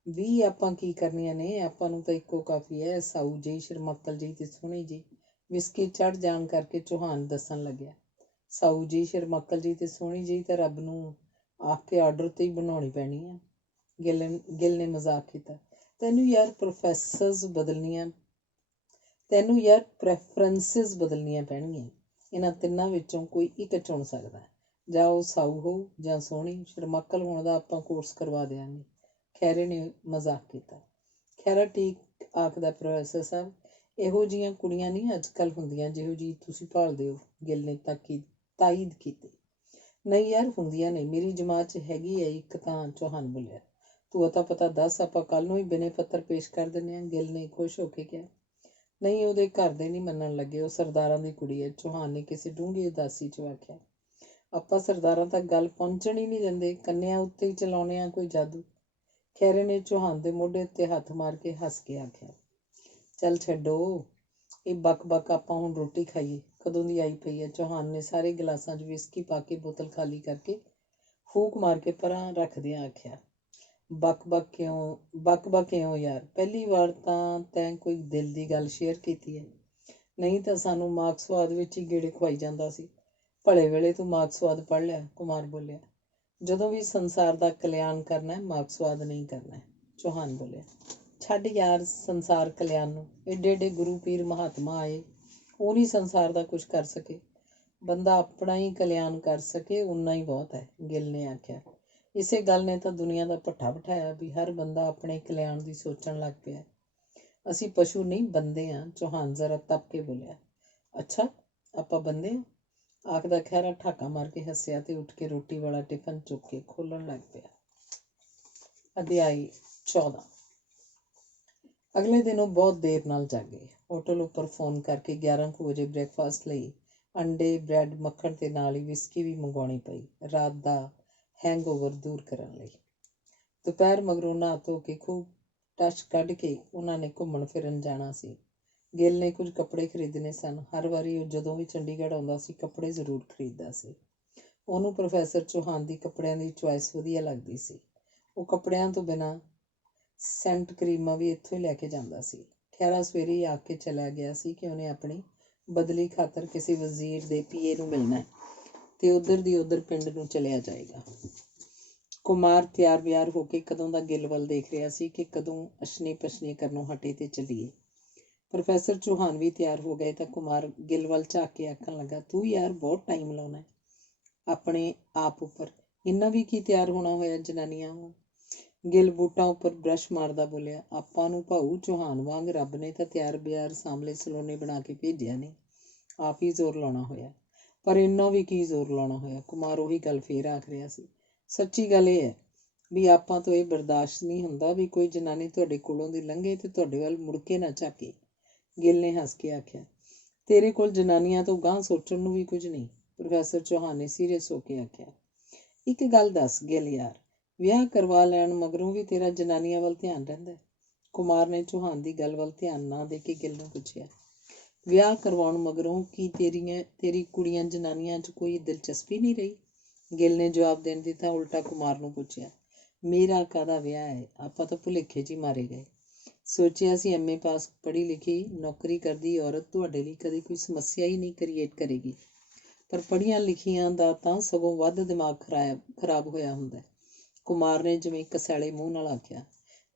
ਵੀ ਆਪਾਂ ਕੀ ਕਰਨੀਆਂ ਨੇ, ਆਪਾਂ ਨੂੰ ਤਾਂ ਇੱਕੋ ਕਾਫੀ ਹੈ, ਸਾਊ ਜਿਹੀ, ਸ਼ਰਮਾਕਲ ਜਿਹੀ ਤੇ ਸੋਹਣੀ ਜਿਹੀ। ਵਿਸਕੀ ਚੜ੍ਹ ਜਾਣ ਕਰਕੇ ਚੌਹਾਨ ਦੱਸਣ ਲੱਗਿਆ। ਸਾਊ ਜਿਹੀ, ਸ਼ਰਮਾਕਲ ਜਿਹੀ ਤੇ ਸੋਹਣੀ ਜਿਹੀ ਤਾਂ ਰੱਬ ਨੂੰ ਆਖ ਕੇ ਆਰਡਰ 'ਤੇ ਹੀ ਬਣਾਉਣੀ ਪੈਣੀ ਆ, ਗਿੱਲ ਨੇ ਮਜ਼ਾਕ ਕੀਤਾ। ਤੈਨੂੰ ਯਾਰ ਪ੍ਰੈਫਰੈਂਸਿਸ ਬਦਲਣੀਆਂ ਪੈਣਗੀਆਂ। ਇਹਨਾਂ ਤਿੰਨਾਂ ਵਿੱਚੋਂ ਕੋਈ ਇੱਕ ਚੁਣ ਸਕਦਾ। ਜਾਂ ਉਹ ਸਾਊ ਹੋਊ ਜਾਂ ਸੋਹਣੀ। ਸ਼ਰਮਾਕਲ ਹੋਣ ਦਾ ਆਪਾਂ ਕੋਰਸ ਕਰਵਾ ਦਿਆਂਗੇ, ਖੈਰੇ ਨੇ ਮਜ਼ਾਕ ਕੀਤਾ। ਖੈਰਾ ਠੀਕ ਆਖਦਾ ਪ੍ਰੋਫੈਸਰ ਸਾਹਿਬ, ਇਹੋ ਜਿਹੀਆਂ ਕੁੜੀਆਂ ਨਹੀਂ ਅੱਜ ਕੱਲ੍ਹ ਹੁੰਦੀਆਂ ਜਿਹੋ ਜਿਹੀ ਤੁਸੀਂ ਭਾਲਦੇ ਹੋ, ਗਿੱਲ ਨੇ ਤਾਈਦ ਕੀਤੀ। ਨਹੀਂ ਯਾਰ, ਹੁੰਦੀਆਂ ਨੇ, ਮੇਰੀ ਜਮਾਤ 'ਚ ਹੈਗੀ ਹੈ ਇੱਕ ਤਾਂ, ਚੌਹਾਨ ਬੋਲਿਆ। ਤੂੰ ਅਤਾ ਪਤਾ ਦੱਸ, ਆਪਾਂ ਕੱਲ੍ਹ ਨੂੰ ਹੀ ਬਿਨੇ ਪੱਤਰ ਪੇਸ਼ ਕਰ ਦਿੰਦੇ ਹਾਂ, ਗਿੱਲ ਨੇ ਖੁਸ਼ ਹੋ ਕੇ ਕਿਹਾ। ਨਹੀਂ, ਉਹਦੇ ਘਰ ਦੇ ਨਹੀਂ ਮੰਨਣ ਲੱਗੇ, ਉਹ ਸਰਦਾਰਾਂ ਦੀ ਕੁੜੀ ਹੈ, ਚੌਹਾਨ ਨੇ ਕਿਸੇ ਡੂੰਘੀ ਉਦਾਸੀ 'ਚ ਆਖਿਆ। ਆਪਾਂ ਸਰਦਾਰਾਂ ਤੱਕ ਗੱਲ ਪਹੁੰਚਣ ਹੀ ਨਹੀਂ ਦਿੰਦੇ, ਕੰਨਿਆਂ ਉੱਤੇ ਹੀ ਚਲਾਉਂਦੇ ਹਾਂ ਕੋਈ ਜਾਦੂ। ਖੈਰੇ ਨੇ ਚੌਹਾਨ ਦੇ ਮੋਢੇ ਉੱਤੇ ਹੱਥ ਮਾਰ ਕੇ ਹੱਸ ਕੇ ਆਖਿਆ। ਚੱਲ ਛੱਡੋ ਇਹ ਬਕ, ਆਪਾਂ ਹੁਣ ਰੋਟੀ ਖਾਈਏ, ਕਦੋਂ ਦੀ ਆਈ ਪਈ ਹੈ। ਚੌਹਾਨ ਨੇ ਸਾਰੇ ਗਲਾਸਾਂ 'ਚ ਵਿਸਕੀ ਪਾ ਕੇ ਬੋਤਲ ਖਾਲੀ ਕਰਕੇ ਫੂਕ ਮਾਰ ਕੇ ਪਰਾਂ ਰੱਖਦਿਆਂ ਆਖਿਆ। ਬਕ ਕਿਉਂ ਯਾਰ? ਪਹਿਲੀ ਵਾਰ ਤਾਂ ਤੈਂ ਕੋਈ ਦਿਲ ਦੀ ਗੱਲ ਸ਼ੇਅਰ ਕੀਤੀ ਹੈ, ਨਹੀਂ ਤਾਂ ਸਾਨੂੰ ਮਾਰਕਸਵਾਦ ਵਿੱਚ ਹੀ ਗੇੜੇ ਖਵਾਈ ਜਾਂਦਾ ਸੀ। ਭਲੇ ਵੇਲੇ ਤੂੰ ਮਾਰਕਸਵਾਦ ਪੜ੍ਹ ਲਿਆ, ਕੁਮਾਰ ਬੋਲਿਆ। ਜਦੋਂ ਵੀ ਸੰਸਾਰ ਦਾ ਕਲਿਆਣ ਕਰਨਾ, ਮਾਰਕਸਵਾਦ ਨਹੀਂ ਕਰਨਾ, ਚੌਹਾਨ ਬੋਲਿਆ। ਛੱਡ ਯਾਰ ਸੰਸਾਰ ਕਲਿਆਣ ਨੂੰ, ਏਡੇ ਏਡੇ ਗੁਰੂ ਪੀਰ ਮਹਾਤਮਾ ਆਏ, ਉਹ ਨਹੀਂ ਸੰਸਾਰ ਦਾ ਕੁਝ ਕਰ ਸਕੇ। ਬੰਦਾ ਆਪਣਾ ਹੀ ਕਲਿਆਣ ਕਰ ਸਕੇ, ਓਨਾ ਹੀ ਬਹੁਤ ਹੈ, ਗਿੱਲ ਨੇ ਆਖਿਆ। ਇਸੇ ਗੱਲ ਨੇ ਤਾਂ ਦੁਨੀਆ ਦਾ ਭੱਠਾ ਬਿਠਾਇਆ ਵੀ ਹਰ ਬੰਦਾ ਆਪਣੇ ਕਲਿਆਣ ਦੀ ਸੋਚਣ ਲੱਗ ਪਿਆ। ਅਸੀਂ ਪਸ਼ੂ ਨਹੀਂ, ਬੰਦੇ ਹਾਂ, ਚੌਹਾਨ ਜ਼ਰਾ ਤਪ ਕੇ ਬੋਲਿਆ। ਅੱਛਾ, ਆਪਾਂ ਬੰਦੇ ਹਾਂ? ਆਖਦਾ ਖੈਰਾ ਠਾਕਾ ਮਾਰ ਕੇ ਹੱਸਿਆ ਤੇ ਉੱਠ ਕੇ ਰੋਟੀ ਵਾਲਾ ਟਿਫਨ ਚੁੱਕ ਕੇ ਖੋਲ੍ਹਣ ਲੱਗ ਪਿਆ। ਅਧਿਆਇ 14। ਅਗਲੇ ਦਿਨ ਉਹ ਬਹੁਤ ਦੇਰ ਨਾਲ ਜਾਗੇ। ਹੋਟਲ ਉੱਪਰ ਫੋਨ ਕਰਕੇ 11 ਕੁ ਵਜੇ ਬ੍ਰੇਕਫਾਸਟ ਲਈ ਅੰਡੇ, ਬ੍ਰੈਡ, ਮੱਖਣ ਤੇ ਨਾਲ ਹੀ ਵਿਸਕੀ ਵੀ ਮੰਗਵਾਉਣੀ ਪਈ, ਰਾਤ ਦਾ ਹੈਂਗਓਵਰ ਦੂਰ ਕਰਨ ਲਈ। ਦੁਪਹਿਰ ਮਗਰੋਂ ਨਹਾ ਧੋ ਕੇ ਖੂਬ ਟਸ਼ ਕੱਢ ਕੇ ਉਹਨਾਂ ਨੇ ਘੁੰਮਣ ਫਿਰਨ ਜਾਣਾ ਸੀ। ਗਿੱਲ ਨੇ ਕੁਝ ਕੱਪੜੇ ਖਰੀਦਣੇ ਸਨ। ਹਰ ਵਾਰੀ ਉਹ ਜਦੋਂ ਵੀ ਚੰਡੀਗੜ੍ਹ ਆਉਂਦਾ ਸੀ, ਕੱਪੜੇ ਜ਼ਰੂਰ ਖਰੀਦਦਾ ਸੀ। ਉਹਨੂੰ ਪ੍ਰੋਫੈਸਰ ਚੌਹਾਨ ਦੀ ਕੱਪੜਿਆਂ ਦੀ ਚੁਆਇਸ ਵਧੀਆ ਲੱਗਦੀ ਸੀ। ਉਹ ਕੱਪੜਿਆਂ ਤੋਂ ਬਿਨਾਂ ਸੈਂਟ ਕਰੀਮਾਂ ਵੀ ਇੱਥੋਂ ਹੀ ਲੈ ਕੇ ਜਾਂਦਾ ਸੀ। ਖੈਰਾ ਸਵੇਰੇ ਹੀ ਆ ਕੇ ਚਲਾ ਗਿਆ ਸੀ ਕਿ ਉਹਨੇ ਆਪਣੀ ਬਦਲੀ ਖਾਤਰ ਕਿਸੇ ਵਜ਼ੀਰ ਦੇ ਪੀਏ ਨੂੰ ਮਿਲਣਾ ਤੇ ਉੱਧਰ ਦੀ ਉੱਧਰ ਪਿੰਡ ਨੂੰ ਚਲਿਆ ਜਾਏਗਾ। ਕੁਮਾਰ ਤਿਆਰ ਬਿਆਰ ਹੋ ਕੇ ਕਦੋਂ ਦਾ ਗਿੱਲ ਵੱਲ ਦੇਖ ਰਿਹਾ ਸੀ ਕਿ ਕਦੋਂ ਅਸ਼ਨੀ ਪਸ਼ਨੀ ਕਰਨੋਂ ਹਟੇ ਤੇ ਚੱਲੀਏ। ਪ੍ਰੋਫੈਸਰ ਚੌਹਾਨ ਵੀ ਤਿਆਰ ਹੋ ਗਏ ਤਾਂ ਕੁਮਾਰ ਗਿੱਲ ਵੱਲ ਝਾਕ ਕੇ ਆਖਣ ਲੱਗਾ, ਤੂੰ ਯਾਰ ਬਹੁਤ ਟਾਈਮ ਲਾਉਣਾ ਆਪਣੇ ਆਪ ਉੱਪਰ, ਇੰਨਾ ਵੀ ਕੀ ਤਿਆਰ ਹੋਣਾ ਹੋਇਆ ਜਨਾਨੀਆਂ ਵਾਂਗ। ਗਿੱਲ ਬੂਟਾਂ ਉੱਪਰ ਬਰੱਸ਼ ਮਾਰਦਾ ਬੋਲਿਆ, ਆਪਾਂ ਨੂੰ ਭਾਊ ਚੌਹਾਨ ਵਾਂਗ ਰੱਬ ਨੇ ਤਾਂ ਤਿਆਰ ਬਿਆਰ ਸਾਂਵਲੇ ਸਲੋਨੇ ਬਣਾ ਕੇ ਭੇਜਿਆ ਨਹੀਂ, ਆਪ ਹੀ ਜ਼ੋਰ ਲਾਉਣਾ ਹੋਇਆ। ਪਰ ਇੰਨਾ ਵੀ ਕੀ ਜ਼ੋਰ ਲਾਉਣਾ ਹੋਇਆ? ਕੁਮਾਰ ਉਹੀ ਗੱਲ ਫੇਰ ਆਖ ਰਿਹਾ ਸੀ। ਸੱਚੀ ਗੱਲ ਇਹ ਹੈ ਵੀ ਆਪਾਂ ਤੋਂ ਇਹ ਬਰਦਾਸ਼ਤ ਨਹੀਂ ਹੁੰਦਾ ਵੀ ਕੋਈ ਜਨਾਨੀ ਤੁਹਾਡੇ ਕੋਲੋਂ ਦੀ ਲੰਘੇ ਤੇ ਤੁਹਾਡੇ ਵੱਲ ਮੁੜ ਕੇ ਨਾ ਝਾਕੇ, ਗਿੱਲ ਨੇ ਹੱਸ ਕੇ ਆਖਿਆ। ਤੇਰੇ ਕੋਲ ਜਨਾਨੀਆਂ ਤੋਂ ਗਾਂਹ ਸੋਚਣ ਨੂੰ ਵੀ ਕੁਝ ਨਹੀਂ, ਪ੍ਰੋਫੈਸਰ ਚੌਹਾਨ ਨੇ ਸੀਰੀਅਸ ਹੋ ਕੇ ਆਖਿਆ। ਇੱਕ ਗੱਲ ਦੱਸ ਗਿੱਲ ਯਾਰ, ਵਿਆਹ ਕਰਵਾ ਲੈਣ ਮਗਰੋਂ ਵੀ ਤੇਰਾ ਜਨਾਨੀਆਂ ਵੱਲ ਧਿਆਨ ਰਹਿੰਦਾ? ਕੁਮਾਰ ਨੇ ਚੌਹਾਨ ਦੀ ਗੱਲ ਵੱਲ ਧਿਆਨ ਨਾ ਦੇ ਕੇ ਗਿੱਲ ਨੂੰ ਪੁੱਛਿਆ। ਵਿਆਹ ਕਰਵਾਉਣ ਮਗਰੋਂ ਕੀ ਤੇਰੀ ਕੁੜੀਆਂ ਜਨਾਨੀਆਂ 'ਚ ਕੋਈ ਦਿਲਚਸਪੀ ਨਹੀਂ ਰਹੀ? ਗਿੱਲ ਨੇ ਜਵਾਬ ਦੇਣ ਦੀ ਥਾਂ ਉਲਟਾ ਕੁਮਾਰ ਨੂੰ ਪੁੱਛਿਆ। ਮੇਰਾ ਕਾਹਦਾ ਵਿਆਹ ਹੈ? ਆਪਾਂ ਤਾਂ ਭੁਲੇਖੇ 'ਚ ਹੀ ਮਾਰੇ ਗਏ। ਸੋਚਿਆ ਸੀ MA ਪਾਸ ਪੜ੍ਹੀ ਲਿਖੀ ਨੌਕਰੀ ਕਰਦੀ ਔਰਤ ਤੁਹਾਡੇ ਲਈ ਕਦੇ ਕੋਈ ਸਮੱਸਿਆ ਹੀ ਨਹੀਂ ਕ੍ਰੀਏਟ ਕਰੇਗੀ, ਪਰ ਪੜ੍ਹੀਆਂ ਲਿਖੀਆਂ ਦਾ ਤਾਂ ਸਗੋਂ ਵੱਧ ਦਿਮਾਗ ਖਰਾਬ ਹੋਇਆ ਹੁੰਦਾ। ਕੁਮਾਰ ਨੇ ਜਿਵੇਂ ਕਸੈਲੇ ਮੂੰਹ ਨਾਲ ਆਖਿਆ।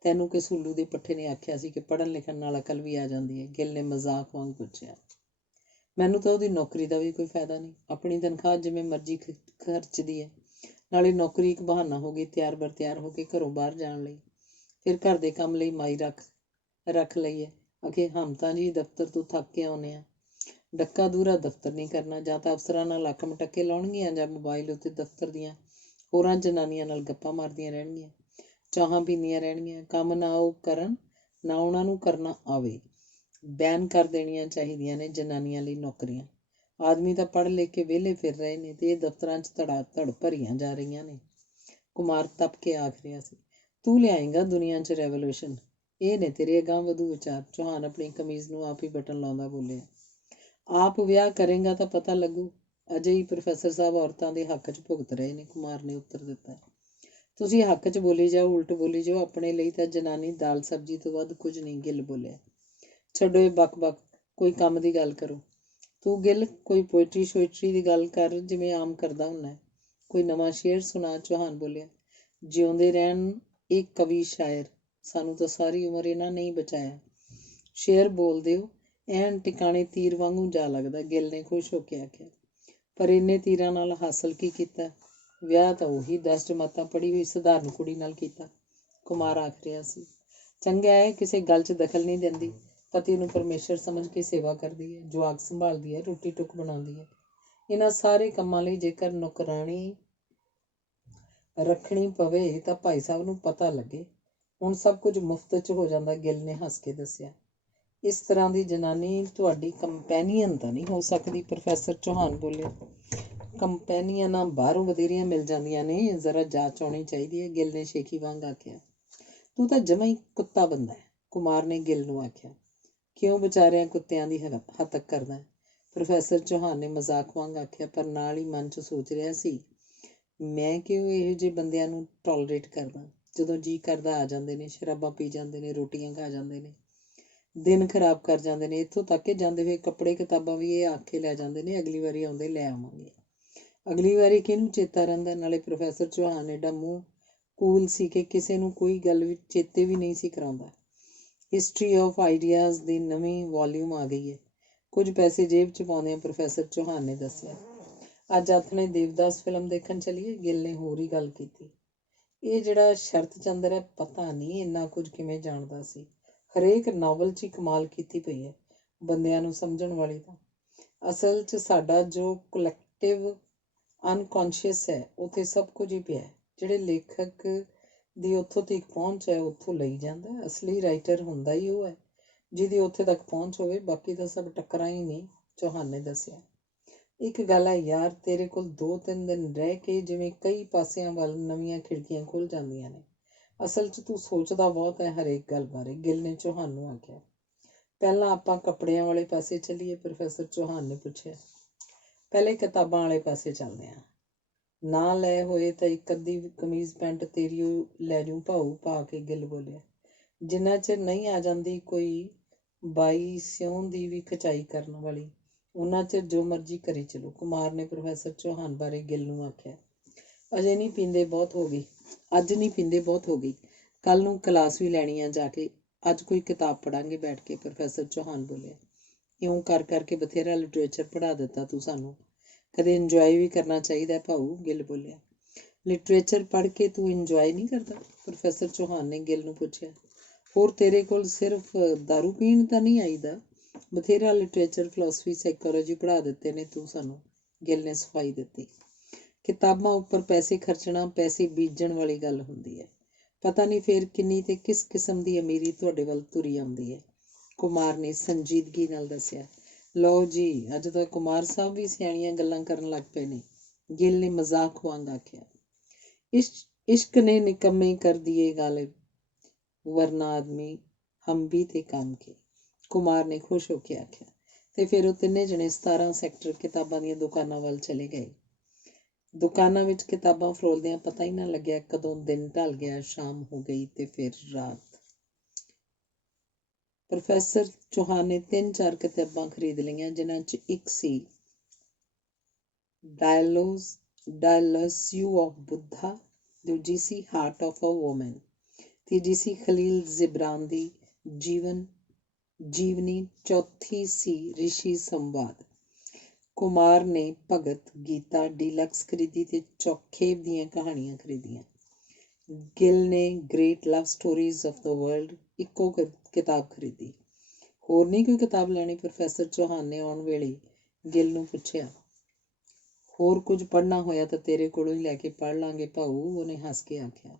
ਤੈਨੂੰ ਕਿ ਸੁੱਲੂ ਦੇ ਪੱਠੇ ਨੇ ਆਖਿਆ ਸੀ ਕਿ ਪੜ੍ਹਨ ਲਿਖਣ ਨਾਲ ਅਕਲ ਵੀ ਆ ਜਾਂਦੀ ਹੈ? ਗਿੱਲ ਨੇ ਮਜ਼ਾਕ ਵਾਂਗ ਪੁੱਛਿਆ। ਮੈਨੂੰ ਤਾਂ ਉਹਦੀ ਨੌਕਰੀ ਦਾ ਵੀ ਕੋਈ ਫਾਇਦਾ ਨਹੀਂ। ਆਪਣੀ ਤਨਖਾਹ ਜਿਵੇਂ ਮਰਜ਼ੀ ਖਰਚਦੀ ਹੈ। ਨਾਲੇ ਨੌਕਰੀ ਇੱਕ ਬਹਾਨਾ ਹੋ ਗਈ ਤਿਆਰ ਬਰ ਤਿਆਰ ਹੋ ਕੇ ਘਰੋਂ ਬਾਹਰ ਜਾਣ ਲਈ। ਫਿਰ ਘਰ ਦੇ ਕੰਮ ਲਈ ਮਾਈ ਰੱਖ ਲਈਏ। ਅਖੇ ਹਮ ਤਾਂ ਜੀ ਦਫ਼ਤਰ ਤੋਂ ਥੱਕ ਕੇ ਆਉਂਦੇ ਹਾਂ। ਡੱਕਾ ਦੂਰਾ ਦਫ਼ਤਰ ਨਹੀਂ ਕਰਨਾ। ਜਾਂ ਤਾਂ ਅਫਸਰਾਂ ਨਾਲ ਅੱਖ ਮਟੱਕੇ ਲਾਉਣਗੀਆਂ ਜਾਂ ਮੋਬਾਈਲ ਉੱਤੇ ਦਫ਼ਤਰ ਦੀਆਂ ਹੋਰਾਂ ਜਨਾਨੀਆਂ ਨਾਲ ਗੱਪਾਂ ਮਾਰਦੀਆਂ ਰਹਿਣਗੀਆਂ, ਚਾਹਾਂ ਪੀਂਦੀਆਂ ਰਹਿਣਗੀਆਂ। ਕੰਮ ਨਾ ਉਹ ਕਰਨ, ਨਾ ਉਹਨਾਂ ਨੂੰ ਕਰਨਾ ਆਵੇ। ਬੈਨ ਕਰ ਦੇਣੀਆਂ ਚਾਹੀਦੀਆਂ ਨੇ ਜਨਾਨੀਆਂ ਲਈ ਨੌਕਰੀਆਂ। ਆਦਮੀ ਤਾਂ ਪੜ੍ਹ ਲਿਖ ਕੇ ਵਿਹਲੇ ਫਿਰ ਰਹੇ ਨੇ ਤੇ ਇਹ ਦਫ਼ਤਰਾਂ 'ਚ ਧੜਾ ਧੜ ਭਰੀਆਂ ਜਾ ਰਹੀਆਂ ਨੇ। ਕੁਮਾਰ ਤਪ ਕੇ ਆਖ ਰਿਹਾ ਸੀ। ਤੂੰ ਲਿਆਏਂਗਾ ਦੁਨੀਆ 'ਚ ਰੈਵੋਲੂਸ਼ਨ। ਇਹ ਨੇ ਤੇਰੇ ਅਗਾਂਹ ਵਧੂ ਵਿਚਾਰ। ਚੌਹਾਨ ਆਪਣੀ ਕਮੀਜ਼ ਨੂੰ ਆਪ ਹੀ ਬਟਨ ਲਾਉਂਦਾ ਬੋਲਿਆ। ਆਪ ਵਿਆਹ ਕਰੇਂਗਾ ਤਾਂ ਪਤਾ ਲੱਗੂ। ਅਜੇ ਹੀ ਪ੍ਰੋਫੈਸਰ ਸਾਹਿਬ ਔਰਤਾਂ ਦੇ ਹੱਕ 'ਚ ਭੁਗਤ ਰਹੇ ਨੇ, ਕੁਮਾਰ ਨੇ ਉੱਤਰ ਦਿੱਤਾ। ਤੁਸੀਂ ਹੱਕ 'ਚ ਬੋਲੀ ਜਾਓ, ਉਲਟ ਬੋਲੀ ਜਾਓ। ਆਪਣੇ ਲਈ ਤਾਂ ਜਨਾਨੀ ਦਾਲ ਸਬਜ਼ੀ ਤੋਂ ਵੱਧ ਕੁਝ ਨਹੀਂ, ਗਿੱਲ ਬੋਲਿਆ। ਛੱਡੋ ਇਹ ਬਕ-ਬਕ, ਕੋਈ ਕੰਮ ਦੀ ਗੱਲ ਕਰੋ। ਤੂੰ ਗਿੱਲ ਕੋਈ ਪੋਇਟਰੀ ਸ਼ੋਇਟਰੀ ਦੀ ਗੱਲ ਕਰ, ਜਿਵੇਂ ਆਮ ਕਰਦਾ ਹੁੰਦਾ। ਕੋਈ ਨਵਾਂ ਸ਼ੇਅਰ ਸੁਣਾ, ਚੌਹਾਨ ਬੋਲਿਆ। ਜਿਉਂਦੇ ਰਹਿਣ ਇਹ ਕਵੀ ਸ਼ਾਇਰ, ਸਾਨੂੰ ਤਾਂ ਸਾਰੀ ਉਮਰ ਇਹਨਾਂ ਨੇ ਹੀ ਬਚਾਇਆ। ਸ਼ੇਅਰ ਬੋਲ ਦਿਓ, ਐਨ ਟਿਕਾਣੇ ਤੀਰ ਵਾਂਗੂ ਜਾ ਲੱਗਦਾ, ਗਿੱਲ ਨੇ ਖੁਸ਼ ਹੋ ਕੇ ਆਖਿਆ। ਪਰ ਇੰਨੇ ਤੀਰਾਂ ਨਾਲ ਹਾਸਲ ਕੀ ਕੀਤਾ? ਵਿਆਹ ਤਾਂ ਉਹੀ 10 ਜਮਾਤਾਂ ਪੜ੍ਹੀ ਹੋਈ ਸਧਾਰਨ ਕੁੜੀ ਨਾਲ ਕੀਤਾ, ਕੁਮਾਰ ਆਖ ਰਿਹਾ ਸੀ। ਚੰਗਾ ਹੈ, ਕਿਸੇ ਗੱਲ 'ਚ ਦਖਲ ਨਹੀਂ ਦਿੰਦੀ। ਪਤੀ ਨੂੰ ਪਰਮੇਸ਼ਰ ਸਮਝ ਕੇ ਸੇਵਾ ਕਰਦੀ ਹੈ, ਜਵਾਕ ਸੰਭਾਲਦੀ ਹੈ, ਰੋਟੀ ਟੁੱਕ ਬਣਾਉਂਦੀ ਹੈ। ਇਹਨਾਂ ਸਾਰੇ ਕੰਮਾਂ ਲਈ ਜੇਕਰ ਨੌਕਰਾਣੀ ਰੱਖਣੀ ਪਵੇ ਤਾਂ ਭਾਈ ਸਾਹਿਬ ਨੂੰ ਪਤਾ ਲੱਗੇ। ਹੁਣ ਸਭ ਕੁਝ ਮੁਫਤ 'ਚ ਹੋ ਜਾਂਦਾ, ਗਿੱਲ ਨੇ ਹੱਸ ਕੇ ਦੱਸਿਆ। ਇਸ ਤਰ੍ਹਾਂ ਦੀ ਜਨਾਨੀ ਤੁਹਾਡੀ ਕੰਪੈਨੀਅਨ ਤਾਂ ਨਹੀਂ ਹੋ ਸਕਦੀ, ਪ੍ਰੋਫੈਸਰ ਚੌਹਾਨ ਬੋਲਿਆ। ਕੰਪੈਨੀਅਨਾਂ ਬਾਹਰੋਂ ਵਧੇਰੀਆਂ ਮਿਲ ਜਾਂਦੀਆਂ ਨੇ, ਜ਼ਰਾ ਜਾਂਚ ਆਉਣੀ ਚਾਹੀਦੀ ਹੈ, ਗਿੱਲ ਨੇ ਸ਼ੇਖੀ ਵਾਂਗ ਆਖਿਆ। ਤੂੰ ਤਾਂ ਜਮਾਂ ਹੀ ਕੁੱਤਾ ਬੰਦਾ ਹੈ, ਕੁਮਾਰ ਨੇ ਗਿੱਲ ਨੂੰ ਆਖਿਆ। ਕਿਉਂ ਵਿਚਾਰਿਆਂ ਕੁੱਤਿਆਂ ਦੀ ਹੱਤਕ ਕਰਦਾ? ਪ੍ਰੋਫੈਸਰ ਚੌਹਾਨ ਨੇ ਮਜ਼ਾਕ ਵਾਂਗ ਆਖਿਆ, ਪਰ ਨਾਲ ਹੀ ਮਨ 'ਚ ਸੋਚ ਰਿਹਾ ਸੀ, ਮੈਂ ਕਿਉਂ ਇਹੋ ਜਿਹੇ ਬੰਦਿਆਂ ਨੂੰ ਟੋਲਰੇਟ ਕਰਦਾ? ਜਦੋਂ ਜੀਅ ਕਰਦਾ ਆ ਜਾਂਦੇ ਨੇ, ਸ਼ਰਾਬਾਂ ਪੀ ਜਾਂਦੇ ਨੇ, ਰੋਟੀਆਂ ਖਾ ਜਾਂਦੇ ਨੇ, ਦਿਨ ਖਰਾਬ ਕਰ ਜਾਂਦੇ ਨੇ। ਇੱਥੋਂ ਤੱਕ ਕਿ ਜਾਂਦੇ ਹੋਏ ਕੱਪੜੇ ਕਿਤਾਬਾਂ ਵੀ ਇਹ ਆਖ ਕੇ ਲੈ ਜਾਂਦੇ ਨੇ, ਅਗਲੀ ਵਾਰੀ ਆਉਂਦੇ ਲੈ ਆਵਾਂਗੇ। ਅਗਲੀ ਵਾਰੀ ਕਿਹਨੂੰ ਚੇਤਾ ਰਹਿੰਦਾ? ਨਾਲੇ ਪ੍ਰੋਫੈਸਰ ਚੌਹਾਨ ਏਡਾ ਮੂੰਹ ਕੂਲ ਸੀ ਕਿ ਕਿਸੇ ਨੂੰ ਕੋਈ ਗੱਲ ਵੀ ਚੇਤੇ ਵੀ ਨਹੀਂ ਸੀ ਕਰਾਉਂਦਾ। ਹਿਸਟਰੀ ਆਫ ਆਈਡੀਆਜ਼ ਦੀ ਨਵੀਂ ਵੋਲੀਅਮ ਆ ਗਈ ਹੈ। ਕੁਝ ਪੈਸੇ ਜੇਬ 'ਚ ਪਾਉਂਦਿਆਂ ਪ੍ਰੋਫੈਸਰ ਚੌਹਾਨ ਨੇ ਦੱਸਿਆ। ਅੱਜ ਆਥਣੇ ਦੇਵਦਾਸ ਫਿਲਮ ਦੇਖਣ ਚੱਲੀਏ, ਗਿੱਲ ਨੇ ਹੋਰ ਹੀ ਗੱਲ ਕੀਤੀ। ਇਹ ਜਿਹੜਾ ਸ਼ਰਤ ਚੰਦਰ ਹੈ, ਪਤਾ ਨਹੀਂ ਇੰਨਾ ਕੁਝ ਕਿਵੇਂ ਜਾਣਦਾ ਸੀ। ਹਰੇਕ ਨਾਵਲ 'ਚ ਹੀ ਕਮਾਲ ਕੀਤੀ ਪਈ ਹੈ, ਬੰਦਿਆਂ ਨੂੰ ਸਮਝਣ ਵਾਲੀ। ਤਾਂ ਅਸਲ 'ਚ ਸਾਡਾ ਜੋ ਕਲੈਕਟਿਵ ਅਨਕੌਂਸ਼ੀਅਸ ਹੈ, ਉੱਥੇ ਸਭ ਕੁਝ ਹੀ ਪਿਆ। ਜਿਹੜੇ ਲੇਖਕ ਦੀ ਉੱਥੋਂ ਤੱਕ ਪਹੁੰਚ ਹੈ, ਉੱਥੋਂ ਲਈ ਜਾਂਦਾ। ਅਸਲੀ ਰਾਈਟਰ ਹੁੰਦਾ ਹੀ ਉਹ ਹੈ ਜਿਹਦੀ ਉੱਥੇ ਤੱਕ ਪਹੁੰਚ ਹੋਵੇ, ਬਾਕੀ ਤਾਂ ਸਭ ਟੱਕਰਾਂ ਹੀ ਨਹੀਂ, ਚੌਹਾਨ ਨੇ ਦੱਸਿਆ। ਇੱਕ ਗੱਲ ਹੈ ਯਾਰ, ਤੇਰੇ ਕੋਲ 2-3 ਦਿਨ ਰਹਿ ਕੇ ਜਿਵੇਂ ਕਈ ਪਾਸਿਆਂ ਵੱਲ ਨਵੀਆਂ ਖਿੜਕੀਆਂ ਖੁੱਲ੍ਹ ਜਾਂਦੀਆਂ ਨੇ। ਅਸਲ 'ਚ ਤੂੰ ਸੋਚਦਾ ਬਹੁਤ ਹੈ ਹਰੇਕ ਗੱਲ ਬਾਰੇ, ਗਿੱਲ ਨੇ ਚੌਹਾਨ ਨੂੰ ਆਖਿਆ। ਪਹਿਲਾਂ ਆਪਾਂ ਕੱਪੜਿਆਂ ਵਾਲੇ ਪਾਸੇ ਚੱਲੀਏ, ਪ੍ਰੋਫੈਸਰ ਚੌਹਾਨ ਨੇ ਪੁੱਛਿਆ। ਪਹਿਲੇ ਕਿਤਾਬਾਂ ਵਾਲੇ ਪਾਸੇ ਚੱਲਦੇ ਹਾਂ। ਨਾ ਲੈ ਹੋਏ ਤਾਂ ਇੱਕ ਅੱਧੀ ਕਮੀਜ਼ ਪੈਂਟ ਤੇਰੀ ਲੈ ਜੂ ਭਾਊ ਪਾ ਕੇ, ਗਿੱਲ ਬੋਲਿਆ। ਜਿੰਨਾ ਚਿਰ ਨਹੀਂ ਆ ਜਾਂਦੀ ਕੋਈ ਬਾਈ ਸਿਉਣ ਦੀ ਵੀ ਖਚਾਈ ਕਰਨ ਵਾਲੀ, ਉਹਨਾਂ ਚਿਰ ਜੋ ਮਰਜ਼ੀ ਕਰੀ ਚਲੋ, ਕੁਮਾਰ ਨੇ ਪ੍ਰੋਫੈਸਰ ਚੌਹਾਨ ਬਾਰੇ ਗਿੱਲ ਨੂੰ ਆਖਿਆ। ਅਜੇ ਨਹੀਂ ਪੀਂਦੇ, ਬਹੁਤ ਹੋ ਗਈ। ਅੱਜ ਨਹੀਂ ਪੀਂਦੇ, ਬਹੁਤ ਹੋ ਗਈ। ਕੱਲ੍ਹ ਨੂੰ ਕਲਾਸ ਵੀ ਲੈਣੀ ਆ ਜਾ ਕੇ। ਅੱਜ ਕੋਈ ਕਿਤਾਬ ਪੜ੍ਹਾਂਗੇ ਬੈਠ ਕੇ, ਪ੍ਰੋਫੈਸਰ ਚੌਹਾਨ ਬੋਲਿਆ। ਇਉਂ ਕਰ ਕਰਕੇ ਬਥੇਰਾ ਲਿਟਰੇਚਰ ਪੜ੍ਹਾ ਦਿੱਤਾ ਤੂੰ ਸਾਨੂੰ। ਕਦੇ ਇੰਜੋਏ ਵੀ ਕਰਨਾ ਚਾਹੀਦਾ ਭਾਊ, ਗਿੱਲ ਬੋਲਿਆ। ਲਿਟਰੇਚਰ ਪੜ੍ਹ ਕੇ ਤੂੰ ਇੰਜੋਏ ਨਹੀਂ ਕਰਦਾ? ਪ੍ਰੋਫੈਸਰ ਚੌਹਾਨ ਨੇ ਗਿੱਲ ਨੂੰ ਪੁੱਛਿਆ। ਹੋਰ ਤੇਰੇ ਕੋਲ ਸਿਰਫ ਦਾਰੂ ਪੀਣ ਤਾਂ ਨਹੀਂ ਆਈਦਾ? ਬਥੇਰਾ ਲਿਟਰੇਚਰ, ਫਿਲਾਸਫੀ, ਸਾਈਕੋਲੋਜੀ ਪੜ੍ਹਾ ਦਿੱਤੇ ਨੇ ਤੂੰ ਸਾਨੂੰ, ਗਿੱਲ ਨੇ ਸਫਾਈ ਦਿੱਤੀ। ਕਿਤਾਬਾਂ ਉੱਪਰ ਪੈਸੇ ਖਰਚਣਾ ਪੈਸੇ ਬੀਜਣ ਵਾਲੀ ਗੱਲ ਹੁੰਦੀ ਹੈ। ਪਤਾ ਨਹੀਂ ਫਿਰ ਕਿੰਨੀ ਤੇ ਕਿਸ ਕਿਸਮ ਦੀ ਅਮੀਰੀ ਤੁਹਾਡੇ ਵੱਲ ਤੁਰੀ ਆਉਂਦੀ ਹੈ, ਕੁਮਾਰ ਨੇ ਸੰਜੀਦਗੀ ਨਾਲ ਦੱਸਿਆ। ਲਓ ਜੀ, ਅੱਜ ਤਾਂ ਕੁਮਾਰ ਸਾਹਿਬ ਵੀ ਸਿਆਣੀਆਂ ਗੱਲਾਂ ਕਰਨ ਲੱਗ ਪਏ ਨੇ। ਗਿੱਲ ਨੇ ਮਜ਼ਾਕ ਵਾਂਗ ਆਖਿਆ। इश्क ने निकम्मे कर दिए गालिब, वरना आदमी हम भी थे काम के। ਕੁਮਾਰ ਨੇ ਖੁਸ਼ ਹੋ ਕੇ ਆਖਿਆ। ਤੇ ਫਿਰ ਉਹ ਤਿੰਨੇ ਜਣੇ 17 ਸੈਕਟਰ ਕਿਤਾਬਾਂ ਦੀਆਂ ਦੁਕਾਨਾਂ ਵੱਲ ਚਲੇ ਗਏ। ਦੁਕਾਨਾਂ ਵਿੱਚ ਕਿਤਾਬਾਂ ਫਰੋਲਦਿਆਂ ਪਤਾ ਹੀ ਨਾ ਲੱਗਿਆ ਕਦੋਂ ਦਿਨ ਢਲ ਗਿਆ, ਸ਼ਾਮ ਹੋ ਗਈ ਤੇ ਫਿਰ ਰਾਤ। ਪ੍ਰੋਫੈਸਰ ਚੌਹਾਨ ਨੇ 3-4 ਕਿਤਾਬਾਂ ਖਰੀਦ ਲਈਆਂ, ਜਿਨ੍ਹਾਂ 'ਚ ਇੱਕ ਸੀ ਡਾਇਲੋਸਿਊ ਆਫ ਬੁੱਧਾ, ਦੂਜੀ ਸੀ ਹਾਰਟ ਆਫ ਅ ਵੂਮਨ, ਤੀਜੀ ਸੀ ਖਲੀਲ ਜਿਬਰਾਨ ਦੀ ਜੀਵਨੀ, ਚੌਥੀ ਸੀ ਰਿਸ਼ੀ ਸੰਵਾਦ। ਕੁਮਾਰ ਨੇ ਭਗਤ ਗੀਤਾ ਡੀਲਕਸ ਖਰੀਦੀ ਤੇ ਚੌਖੇਬ ਦੀਆਂ ਕਹਾਣੀਆਂ ਖਰੀਦੀਆਂ। ਗਿੱਲ ਨੇ great love stories of the world ਇੱਕੋ ਕਿਤਾਬ ਖਰੀਦੀ। ਹੋਰ ਨਹੀਂ ਕੋਈ ਕਿਤਾਬ ਲੈਣੀ? ਪ੍ਰੋਫੈਸਰ ਚੌਹਾਨ ਨੇ ਆਉਣ ਵੇਲੇ ਗਿੱਲ ਨੂੰ ਪੁੱਛਿਆ। ਹੋਰ ਕੁਝ ਪੜ੍ਹਨਾ ਹੋਇਆ ਤਾਂ ਤੇਰੇ ਕੋਲੋਂ ਹੀ ਲੈ ਕੇ ਪੜ੍ਹ ਲਾਂਗੇ ਭਾਊ, ਉਹਨੇ ਹੱਸ ਕੇ ਆਖਿਆ।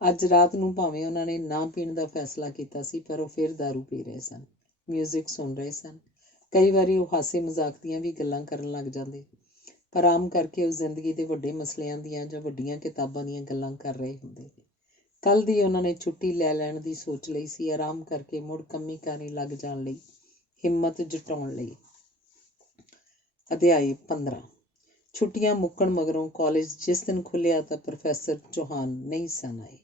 ਅੱਜ ਰਾਤ ਨੂੰ ਭਾਵੇਂ ਉਹਨਾਂ ਨੇ ਨਾ ਪੀਣ ਦਾ ਫੈਸਲਾ ਕੀਤਾ ਸੀ, ਪਰ ਉਹ ਫਿਰ ਦਾਰੂ ਪੀ ਰਹੇ ਸਨ, ਮਿਊਜ਼ਿਕ ਸੁਣ ਰਹੇ ਸਨ। ਕਈ ਵਾਰੀ ਉਹ ਹਾਸੇ ਮਜ਼ਾਕ ਦੀਆਂ ਵੀ ਗੱਲਾਂ ਕਰਨ ਲੱਗ ਜਾਂਦੇ, ਪਰ ਆਮ ਕਰਕੇ ਉਹ ਜ਼ਿੰਦਗੀ ਦੇ ਵੱਡੇ ਮਸਲਿਆਂ ਦੀਆਂ ਜਾਂ ਵੱਡੀਆਂ ਕਿਤਾਬਾਂ ਦੀਆਂ ਗੱਲਾਂ ਕਰ ਰਹੇ ਹੁੰਦੇ। ਕੱਲ੍ਹ ਦੀ ਉਹਨਾਂ ਨੇ ਛੁੱਟੀ ਲੈ ਲੈਣ ਦੀ ਸੋਚ ਲਈ ਸੀ, ਆਰਾਮ ਕਰਕੇ ਮੁੜ ਕੰਮੀ ਕਾਰੀ ਲੱਗ ਜਾਣ ਲਈ, ਹਿੰਮਤ ਜੁਟਾਉਣ ਲਈ। ਅਧਿਆਇ 15। ਛੁੱਟੀਆਂ ਮੁੱਕਣ ਮਗਰੋਂ ਕਾਲਜ ਜਿਸ ਦਿਨ ਖੁੱਲ੍ਹਿਆ ਤਾਂ ਪ੍ਰੋਫੈਸਰ ਚੌਹਾਨ ਨਹੀਂ ਸਨ ਆਏ।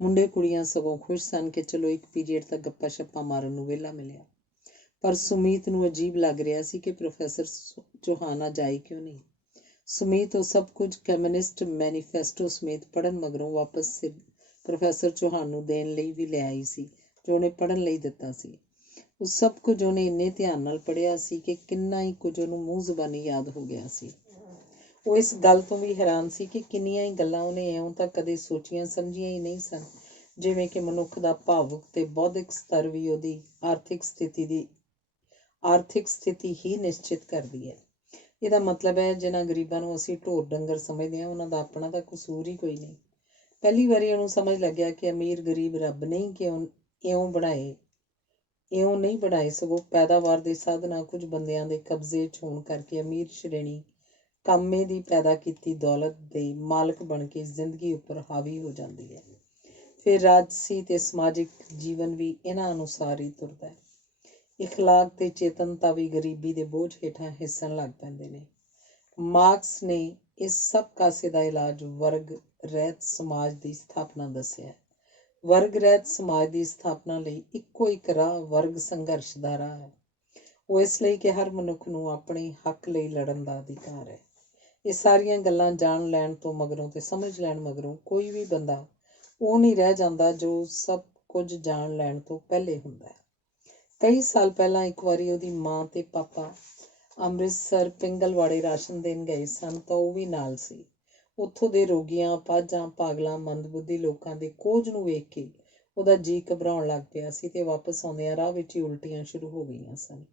ਮੁੰਡੇ ਕੁੜੀਆਂ ਸਗੋਂ ਖੁਸ਼ ਸਨ ਕਿ ਚਲੋ ਇੱਕ ਪੀਰੀਅਡ ਤੱਕ ਗੱਪਾਂ ਸ਼ੱਪਾਂ ਮਾਰਨ ਨੂੰ ਵਿਹਲਾ ਮਿਲਿਆ। ਪਰ ਸੁਮੀਤ ਨੂੰ ਅਜੀਬ ਲੱਗ ਰਿਹਾ ਸੀ ਕਿ ਪ੍ਰੋਫੈਸਰ ਚੌਹਾਨ ਅੱਜ ਆਏ ਕਿਉਂ ਨਹੀਂ। ਸੁਮੀਤ ਉਹ ਸਭ ਕੁਝ ਕਮਿਊਨਿਸਟ ਮੈਨੀਫੈਸਟੋ ਸਮੇਤ ਪੜ੍ਹਨ ਮਗਰੋਂ ਵਾਪਸ ਪ੍ਰੋਫੈਸਰ ਚੌਹਾਨ ਨੂੰ ਦੇਣ ਲਈ ਵੀ ਲੈ ਆਈ ਸੀ, ਜੋ ਉਹਨੇ ਪੜ੍ਹਨ ਲਈ ਦਿੱਤਾ ਸੀ। ਉਹ ਸਭ ਕੁਝ ਉਹਨੇ ਇੰਨੇ ਧਿਆਨ ਨਾਲ ਪੜ੍ਹਿਆ ਸੀ ਕਿ ਕਿੰਨਾ ਹੀ ਕੁਝ ਉਹਨੂੰ ਮੂੰਹ ਜ਼ਬਾਨੀ ਯਾਦ ਹੋ ਗਿਆ ਸੀ। ਉਹ ਇਸ ਗੱਲ ਤੋਂ ਵੀ ਹੈਰਾਨ ਸੀ ਕਿ ਕਿੰਨੀਆਂ ਹੀ ਗੱਲਾਂ ਉਹਨੇ ਇਉਂ ਤਾਂ ਕਦੇ ਸੋਚੀਆਂ ਸਮਝੀਆਂ ਹੀ ਨਹੀਂ ਸਨ, ਜਿਵੇਂ ਕਿ ਮਨੁੱਖ ਦਾ ਭਾਵੁਕ ਤੇ ਬੌਧਿਕ ਸਤਰ ਵੀ ਉਹਦੀ ਆਰਥਿਕ ਸਥਿਤੀ ਹੀ ਨਿਸ਼ਚਿਤ ਕਰਦੀ ਹੈ। ਇਹਦਾ ਮਤਲਬ ਹੈ ਜਿਨ੍ਹਾਂ ਗਰੀਬਾਂ ਨੂੰ ਅਸੀਂ ਢੋਰ ਡੰਗਰ ਸਮਝਦੇ ਹਾਂ, ਉਹਨਾਂ ਦਾ ਆਪਣਾ ਤਾਂ ਕਸੂਰ ਹੀ ਕੋਈ ਨਹੀਂ। ਪਹਿਲੀ ਵਾਰੀ ਉਹਨੂੰ ਸਮਝ ਲੱਗਿਆ ਕਿ ਅਮੀਰ ਗਰੀਬ ਰੱਬ ਨਹੀਂ ਕਿ ਇਉਂ ਨਹੀਂ ਬਣਾਏ, ਸਗੋਂ ਪੈਦਾਵਾਰ ਦੇ ਸਾਧਨਾਂ ਕੁਝ ਬੰਦਿਆਂ ਦੇ ਕਬਜ਼ੇ 'ਚ ਹੋਣ ਕਰਕੇ ਅਮੀਰ ਸ਼੍ਰੇਣੀ ਕਾਮੇ ਦੀ ਪੈਦਾ ਕੀਤੀ ਦੌਲਤ ਦੇ ਮਾਲਕ ਬਣ ਕੇ ਜ਼ਿੰਦਗੀ ਉੱਪਰ ਹਾਵੀ ਹੋ ਜਾਂਦੀ ਹੈ। ਫਿਰ ਰਾਜਸੀ ਤੇ ਸਮਾਜਿਕ ਜੀਵਨ ਵੀ ਇਹਨਾਂ ਅਨੁਸਾਰ ਹੀ ਤੁਰਦਾ ਹੈ। ਇਖਲਾਕ ਤੇ ਚੇਤਨਤਾ ਵੀ ਗਰੀਬੀ ਦੇ ਬੋਝ ਹੇਠਾਂ ਹਿੱਸਣ ਲੱਗ ਪੈਂਦੇ ਨੇ। ਮਾਰਕਸ ਨੇ ਇਸ ਸਭ ਕਾਸੇ ਦਾ ਇਲਾਜ ਵਰਗ ਰਹਿਤ ਸਮਾਜ ਦੀ ਸਥਾਪਨਾ ਦੱਸਿਆ। ਵਰਗ ਰਹਿਤ ਸਮਾਜ ਦੀ ਸਥਾਪਨਾ ਲਈ ਇੱਕੋ ਇੱਕ ਰਾਹ ਵਰਗ ਸੰਘਰਸ਼ ਦਾ ਰਾਹ ਹੈ। ਉਹ ਇਸ ਲਈ ਕਿ ਹਰ ਮਨੁੱਖ ਨੂੰ ਆਪਣੇ ਹੱਕ ਲਈ ਲੜਨ ਦਾ ਅਧਿਕਾਰ ਹੈ। ਇਹ ਸਾਰੀਆਂ ਗੱਲਾਂ ਜਾਣ ਲੈਣ ਤੋਂ ਮਗਰੋਂ ਤੇ ਸਮਝ ਲੈਣ ਮਗਰੋਂ ਕੋਈ ਵੀ ਬੰਦਾ ਉਹ ਨਹੀਂ ਰਹਿ ਜਾਂਦਾ ਜੋ ਸਭ ਕੁਝ ਜਾਣ ਲੈਣ ਤੋਂ ਪਹਿਲੇ ਹੁੰਦਾ ਹੈ। ਕਈ ਸਾਲ ਪਹਿਲਾਂ ਇੱਕ ਵਾਰੀ ਉਹਦੀ ਮਾਂ ਤੇ ਪਾਪਾ ਅੰਮ੍ਰਿਤਸਰ ਪਿੰਗਲਵਾੜੇ ਰਾਸ਼ਨ ਦੇਣ ਗਏ ਸਨ ਤਾਂ ਉਹ ਵੀ ਨਾਲ ਸੀ। ਉੱਥੋਂ ਦੇ ਰੋਗੀਆਂ, ਅਪਾਹਜਾਂ, ਪਾਗਲਾਂ, ਮੰਦਬੁੱਧੀ ਲੋਕਾਂ ਦੇ ਕੋਝ ਨੂੰ ਵੇਖ ਕੇ ਉਹਦਾ ਜੀਅ ਘਬਰਾਉਣ ਲੱਗ ਪਿਆ ਸੀ ਤੇ ਵਾਪਸ ਆਉਂਦਿਆਂ ਰਾਹ ਵਿੱਚ ਹੀ ਉਲਟੀਆਂ ਸ਼ੁਰੂ ਹੋ ਗਈਆਂ ਸਨ।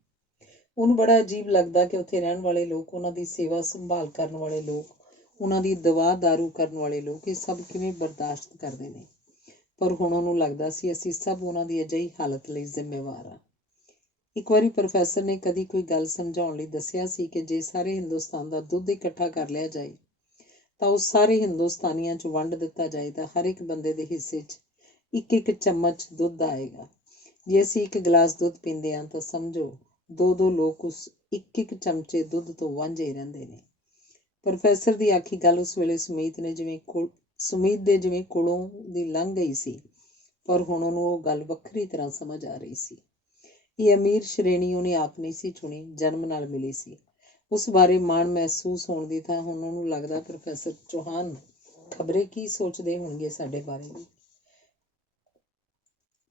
ਉਹਨੂੰ ਬੜਾ ਅਜੀਬ ਲੱਗਦਾ ਕਿ ਉੱਥੇ ਰਹਿਣ ਵਾਲੇ ਲੋਕ, ਉਹਨਾਂ ਦੀ ਸੇਵਾ ਸੰਭਾਲ ਕਰਨ ਵਾਲੇ ਲੋਕ, ਉਹਨਾਂ ਦੀ ਦਵਾ ਦਾਰੂ ਕਰਨ ਵਾਲੇ ਲੋਕ ਇਹ ਸਭ ਕਿਵੇਂ ਬਰਦਾਸ਼ਤ ਕਰਦੇ ਨੇ। ਪਰ ਹੁਣ ਉਹਨੂੰ ਲੱਗਦਾ ਸੀ ਅਸੀਂ ਸਭ ਉਹਨਾਂ ਦੀ ਅਜਿਹੀ ਹਾਲਤ ਲਈ ਜ਼ਿੰਮੇਵਾਰ ਹਾਂ। ਇੱਕ ਵਾਰੀ ਪ੍ਰੋਫੈਸਰ ਨੇ ਕਦੀ ਕੋਈ ਗੱਲ ਸਮਝਾਉਣ ਲਈ ਦੱਸਿਆ ਸੀ ਕਿ ਜੇ ਸਾਰੇ ਹਿੰਦੁਸਤਾਨ ਦਾ ਦੁੱਧ ਇਕੱਠਾ ਕਰ ਲਿਆ ਜਾਏ ਤਾਂ ਉਹ ਸਾਰੇ ਹਿੰਦੁਸਤਾਨੀਆਂ 'ਚ ਵੰਡ ਦਿੱਤਾ ਜਾਏ ਤਾਂ ਹਰ ਇੱਕ ਬੰਦੇ ਦੇ ਹਿੱਸੇ 'ਚ ਇੱਕ ਚਮਚ ਦੁੱਧ ਆਏਗਾ। ਜੇ ਅਸੀਂ ਇੱਕ ਗਲਾਸ ਦੁੱਧ ਪੀਂਦੇ ਹਾਂ ਤਾਂ ਸਮਝੋ 2 ਲੋਕ ਉਸ ਇੱਕ ਚਮਚੇ ਦੁੱਧ ਤੋਂ ਵਾਂਝੇ ਰਹਿੰਦੇ ਨੇ। ਪ੍ਰੋਫੈਸਰ ਦੀ ਆਖੀ ਗੱਲ ਉਸ ਵੇਲੇ ਸੁਮੀਤ ਦੇ ਜਿਵੇਂ ਕੋਲੋਂ ਦੀ ਲੰਘ ਗਈ ਸੀ, ਪਰ ਹੁਣ ਉਹਨੂੰ ਉਹ ਗੱਲ ਵੱਖਰੀ ਤਰ੍ਹਾਂ ਸਮਝ ਆ ਰਹੀ ਸੀ। ਇਹ ਅਮੀਰ ਸ਼੍ਰੇਣੀ ਉਹਨੇ ਆਪ ਨਹੀਂ ਸੀ ਚੁਣੀ, ਜਨਮ ਨਾਲ ਮਿਲੀ ਸੀ। ਉਸ ਬਾਰੇ ਮਾਣ ਮਹਿਸੂਸ ਹੋਣ ਦੀ ਥਾਂ ਹੁਣ ਉਹਨੂੰ ਲੱਗਦਾ ਪ੍ਰੋਫੈਸਰ ਚੌਹਾਨ ਖਬਰੇ ਕੀ ਸੋਚਦੇ ਹੋਣਗੇ ਸਾਡੇ ਬਾਰੇ ਵੀ।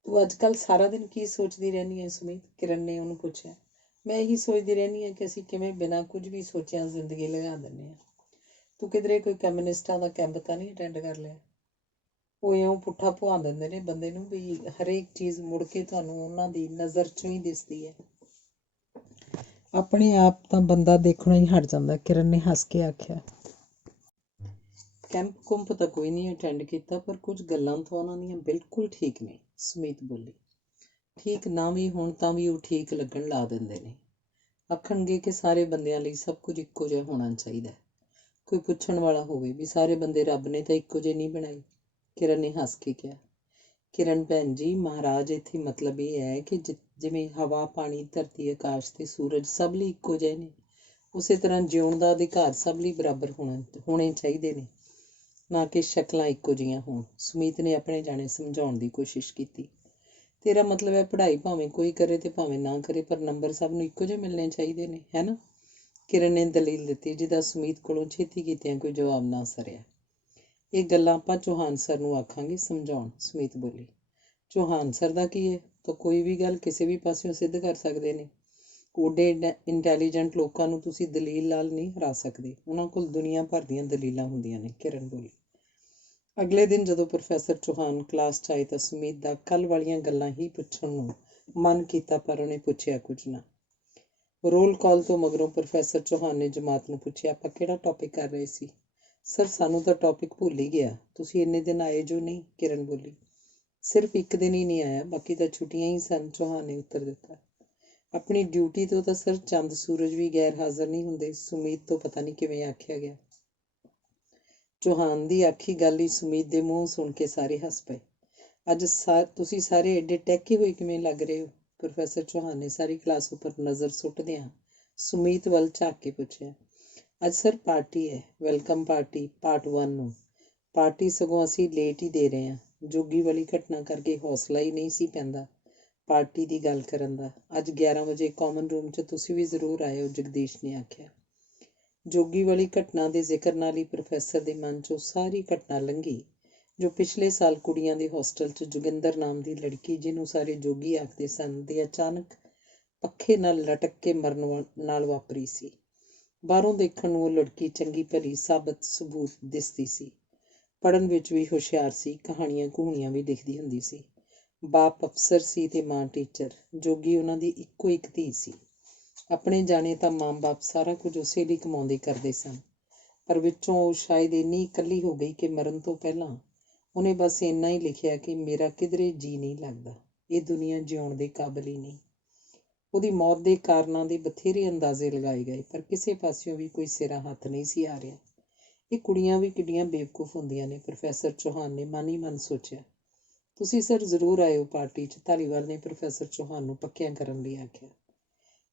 ਤੂੰ ਅੱਜ ਕੱਲ੍ਹ ਸਾਰਾ ਦਿਨ ਕੀ ਸੋਚਦੀ ਰਹਿੰਦੀ ਹੈ ਸੁਮੀਤ? ਕਿਰਨ ਨੇ ਉਹਨੂੰ ਪੁੱਛਿਆ। ਮੈਂ ਇਹੀ ਸੋਚਦੀ ਰਹਿੰਦੀ ਹਾਂ ਕਿ ਅਸੀਂ ਕਿਵੇਂ ਬਿਨਾਂ ਕੁਝ ਵੀ ਸੋਚਿਆਂ ਜ਼ਿੰਦਗੀ ਲੰਘਾ ਦਿੰਦੇ ਹਾਂ। ਤੂੰ ਕਿਧਰੇ ਕੋਈ ਕਮਿਊਨਿਸਟਾਂ ਦਾ ਕੈਂਪ ਤਾਂ ਨਹੀਂ ਅਟੈਂਡ ਕਰ ਲਿਆ? ਉਹ ਇਉਂ ਪੁੱਠਾ ਭੁਆ ਦਿੰਦੇ ਨੇ ਬੰਦੇ ਨੂੰ ਵੀ ਹਰੇਕ ਚੀਜ਼ ਮੁੜ ਕੇ ਤੁਹਾਨੂੰ ਉਹਨਾਂ ਦੀ ਨਜ਼ਰ 'ਚੋਂ ਹੀ ਦਿਸਦੀ ਹੈ। ਆਪਣੇ ਆਪ ਤਾਂ ਬੰਦਾ ਦੇਖਣੋਂ ਹੀ ਹਟ ਜਾਂਦਾ, ਕਿਰਨ ਨੇ ਹੱਸ ਕੇ ਆਖਿਆ। ਕੈਂਪ ਕੁੰਪ ਤਾਂ ਕੋਈ ਨਹੀਂ ਅਟੈਂਡ ਕੀਤਾ, ਪਰ ਕੁਝ ਗੱਲਾਂ ਤਾਂ ਉਹਨਾਂ ਦੀਆਂ ਬਿਲਕੁਲ ਠੀਕ ਨੇ, ਸੁਮੀਤ ਬੋਲੀ। ਠੀਕ ਨਾ ਵੀ ਹੋਣ ਤਾਂ ਵੀ ਉਹ ਠੀਕ ਲੱਗਣ ਲਾ ਦਿੰਦੇ ਨੇ। ਆਖਣਗੇ ਕਿ ਸਾਰੇ ਬੰਦਿਆਂ ਲਈ ਸਭ ਕੁਝ ਇੱਕੋ ਜਿਹਾ ਹੋਣਾ ਚਾਹੀਦਾ ਹੈ। ਕੋਈ ਪੁੱਛਣ ਵਾਲਾ ਹੋਵੇ ਵੀ ਸਾਰੇ ਬੰਦੇ ਰੱਬ ਨੇ ਤਾਂ ਇੱਕੋ ਜਿਹੇ ਨਹੀਂ ਬਣਾਏ। ਕਿਰਨ ਨੇ ਹੱਸ ਕੇ ਕਿਹਾ, ਕਿਰਨ ਭੈਣ ਜੀ, ਮਹਾਰਾਜ ਇੱਥੇ ਮਤਲਬ ਇਹ ਹੈ ਕਿ ਜਿਵੇਂ ਹਵਾ, ਪਾਣੀ, ਧਰਤੀ, ਆਕਾਸ਼ ਤੇ ਸੂਰਜ ਸਭ ਲਈ ਇੱਕੋ ਜਿਹੇ ਨੇ, ਉਸੇ ਤਰ੍ਹਾਂ ਜਿਉਣ ਦਾ ਅਧਿਕਾਰ ਸਭ ਲਈ ਬਰਾਬਰ ਹੋਣੇ ਚਾਹੀਦੇ ਨੇ, ਨਾ ਕਿ ਸ਼ਕਲਾਂ ਇੱਕੋ ਜਿਹੀਆਂ ਹੋਣ। ਸੁਮੀਤ ਨੇ ਆਪਣੇ ਜਾਣੇ ਸਮਝਾਉਣ ਦੀ ਕੋਸ਼ਿਸ਼ ਕੀਤੀ। ਤੇਰਾ ਮਤਲਬ ਹੈ ਪੜ੍ਹਾਈ ਭਾਵੇਂ ਕੋਈ ਕਰੇ ਤੇ ਭਾਵੇਂ ਨਾ ਕਰੇ, ਪਰ ਨੰਬਰ ਸਭ ਨੂੰ ਇੱਕੋ ਜਿਹੇ ਮਿਲਣੇ ਚਾਹੀਦੇ ਨੇ, ਹੈ ਨਾ? ਕਿਰਨ ਨੇ ਦਲੀਲ ਦਿੱਤੀ, ਜਿਹਦਾ ਸੁਮੀਤ ਕੋਲੋਂ ਛੇਤੀ ਕੀਤਿਆਂ ਕੋਈ ਜਵਾਬ ਨਾ ਸਰਿਆ। ਇਹ ਗੱਲਾਂ ਆਪਾਂ ਚੌਹਾਨ ਸਰ ਨੂੰ ਆਖਾਂਗੇ ਸਮਝਾਉਣ, ਸੁਮੀਤ ਬੋਲੀ। ਚੌਹਾਨ ਸਰ ਦਾ ਕੀ ਹੈ? ਤਾਂ ਕੋਈ ਵੀ ਗੱਲ ਕਿਸੇ ਵੀ ਪਾਸਿਓਂ ਸਿੱਧ ਕਰ ਸਕਦੇ ਨੇ। ਓਡੇ ਇੰਟੈਲੀਜੈਂਟ ਲੋਕਾਂ ਨੂੰ ਤੁਸੀਂ ਦਲੀਲ ਨਾਲ ਨਹੀਂ ਹਰਾ ਸਕਦੇ। ਉਹਨਾਂ ਕੋਲ ਦੁਨੀਆ ਭਰ ਦੀਆਂ ਦਲੀਲਾਂ ਹੁੰਦੀਆਂ ਨੇ, ਕਿਰਨ ਬੋਲੀ। ਅਗਲੇ ਦਿਨ ਜਦੋਂ ਪ੍ਰੋਫੈਸਰ ਚੌਹਾਨ ਕਲਾਸ 'ਚ ਆਏ ਤਾਂ ਸੁਮੀਤ ਦਾ ਕੱਲ੍ਹ ਵਾਲੀਆਂ ਗੱਲਾਂ ਹੀ ਪੁੱਛਣ ਨੂੰ ਮਨ ਕੀਤਾ, ਪਰ ਉਹਨੇ ਪੁੱਛਿਆ ਕੁਝ ਨਾ। ਰੋਲ ਕਾਲ ਤੋਂ ਮਗਰੋਂ ਪ੍ਰੋਫੈਸਰ ਚੌਹਾਨ ਨੇ ਜਮਾਤ ਨੂੰ ਪੁੱਛਿਆ, ਆਪਾਂ ਕਿਹੜਾ ਟੌਪਿਕ ਕਰ ਰਹੇ ਸੀ? ਸਰ, ਸਾਨੂੰ ਤਾਂ ਟੌਪਿਕ ਭੁੱਲ ਹੀ ਗਿਆ। ਤੁਸੀਂ ਇੰਨੇ ਦਿਨ ਆਏ ਜੋ ਨਹੀਂ, ਕਿਰਨ ਬੋਲੀ। ਸਿਰਫ ਇੱਕ ਦਿਨ ਹੀ ਨਹੀਂ ਆਇਆ, ਬਾਕੀ ਤਾਂ ਛੁੱਟੀਆਂ ਹੀ ਸਨ, ਚੌਹਾਨ ਨੇ ਉੱਤਰ ਦਿੱਤਾ। ਆਪਣੀ ਡਿਊਟੀ ਤੋਂ ਤਾਂ ਸਰ ਚੰਦ ਸੂਰਜ ਵੀ ਗੈਰ ਹਾਜ਼ਰ ਨਹੀਂ ਹੁੰਦੇ, ਸੁਮੀਤ ਤੋਂ ਪਤਾ ਨਹੀਂ ਕਿਵੇਂ ਆਖਿਆ ਗਿਆ। ਚੌਹਾਨ ਦੀ ਆਖੀ ਗੱਲ ਹੀ ਸੁਮੀਤ ਦੇ ਮੂੰਹ ਸੁਣ ਕੇ ਸਾਰੇ ਹੱਸ ਪਏ। ਅੱਜ ਤੁਸੀਂ ਸਾਰੇ ਐਡੇ ਟੈਕੇ ਹੋਏ ਕਿਵੇਂ ਲੱਗ ਰਹੇ ਹੋ? ਪ੍ਰੋਫੈਸਰ ਚੌਹਾਨ ਨੇ ਸਾਰੀ ਕਲਾਸ ਉੱਪਰ ਨਜ਼ਰ ਸੁੱਟਦਿਆਂ ਸੁਮੀਤ ਵੱਲ ਝਾਕ ਕੇ ਪੁੱਛਿਆ। ਅੱਜ ਸਰ ਪਾਰਟੀ ਹੈ, ਵੈਲਕਮ ਪਾਰਟੀ, ਪਾਰਟ 1 ਨੂੰ। ਪਾਰਟੀ ਸਗੋਂ ਅਸੀਂ ਲੇਟ ਹੀ ਦੇ ਰਹੇ ਹਾਂ। ਜੋਗੀ ਵਾਲੀ ਘਟਨਾ ਕਰਕੇ ਹੌਸਲਾ ਹੀ ਨਹੀਂ ਸੀ ਪੈਂਦਾ ਪਾਰਟੀ ਦੀ ਗੱਲ ਕਰਨ ਦਾ। ਅੱਜ 11 ਵਜੇ ਕਾਮਨ ਰੂਮ 'ਚ ਤੁਸੀਂ ਵੀ ਜ਼ਰੂਰ ਆਇਓ, ਜਗਦੀਸ਼ ਨੇ ਆਖਿਆ। ਜੋਗੀ ਵਾਲੀ ਘਟਨਾ ਦੇ ਜ਼ਿਕਰ ਨਾਲ ਹੀ ਪ੍ਰੋਫੈਸਰ ਦੇ ਮਨ 'ਚੋਂ ਸਾਰੀ ਘਟਨਾ ਲੰਘੀ ਜੋ ਪਿਛਲੇ ਸਾਲ ਕੁੜੀਆਂ ਦੇ ਹੋਸਟਲ 'ਚ ਜੋਗਿੰਦਰ ਨਾਮ ਦੀ ਲੜਕੀ, ਜਿਹਨੂੰ ਸਾਰੇ ਜੋਗੀ ਆਖਦੇ ਸਨ, ਦੇ ਅਚਾਨਕ ਪੱਖੇ ਨਾਲ ਲਟਕ ਕੇ ਮਰਨ ਨਾਲ ਵਾਪਰੀ ਸੀ। ਬਾਹਰੋਂ ਦੇਖਣ ਨੂੰ ਉਹ ਲੜਕੀ ਚੰਗੀ ਭਲੀ ਸਾਬਤ ਸਬੂਤ ਦਿਸਦੀ ਸੀ। ਪੜ੍ਹਨ ਵਿੱਚ ਵੀ ਹੁਸ਼ਿਆਰ ਸੀ, ਕਹਾਣੀਆਂ ਵੀ ਲਿਖਦੀ ਹੁੰਦੀ ਸੀ। ਬਾਪ ਅਫਸਰ ਸੀ ਤੇ ਮਾਂ ਟੀਚਰ। ਜੋਗੀ ਉਹਨਾਂ ਦੀ ਇੱਕੋ ਇੱਕ ਧੀ ਸੀ। ਆਪਣੇ ਜਾਣੇ ਤਾਂ ਮਾਂ-ਬਾਪ ਸਾਰਾ ਕੁਝ ਉਸੇ ਲਈ ਕਮਾਉਂਦੇ ਕਰਦੇ ਸਨ, ਪਰ ਵਿੱਚੋਂ ਉਹ ਸ਼ਾਇਦ ਇੰਨੀ ਇਕੱਲੀ ਹੋ ਗਈ ਕਿ ਮਰਨ ਤੋਂ ਪਹਿਲਾਂ ਉਹਨੇ ਬਸ ਇੰਨਾ ਹੀ ਲਿਖਿਆ ਕਿ ਮੇਰਾ ਕਿਧਰੇ ਜੀਅ ਨਹੀਂ ਲੱਗਦਾ, ਇਹ ਦੁਨੀਆ ਜਿਉਣ ਦੇ ਕਾਬਿਲ ਹੀ ਨਹੀਂ। ਉਹਦੀ ਮੌਤ ਦੇ ਕਾਰਨਾਂ ਦੇ ਬਥੇਰੇ ਅੰਦਾਜ਼ੇ ਲਗਾਏ ਗਏ, ਪਰ ਕਿਸੇ ਪਾਸਿਓਂ ਵੀ ਕੋਈ ਸਿਰਾ ਹੱਥ ਨਹੀਂ ਸੀ ਆ ਰਿਹਾ। ਇਹ ਕੁੜੀਆਂ ਵੀ ਕਿੱਡੀਆਂ ਬੇਵਕੂਫ ਹੁੰਦੀਆਂ ਨੇ, ਪ੍ਰੋਫੈਸਰ ਚੌਹਾਨ ਨੇ ਮਨ ਹੀ ਮਨ ਸੋਚਿਆ। ਤੁਸੀਂ ਸਰ ਜ਼ਰੂਰ ਆਇਓ ਪਾਰਟੀ 'ਚ, ਧਾਲੀਵਾਲ ਨੇ ਪ੍ਰੋਫੈਸਰ ਚੌਹਾਨ ਨੂੰ ਪੱਕਿਆਂ ਕਰਨ ਲਈ ਆਖਿਆ।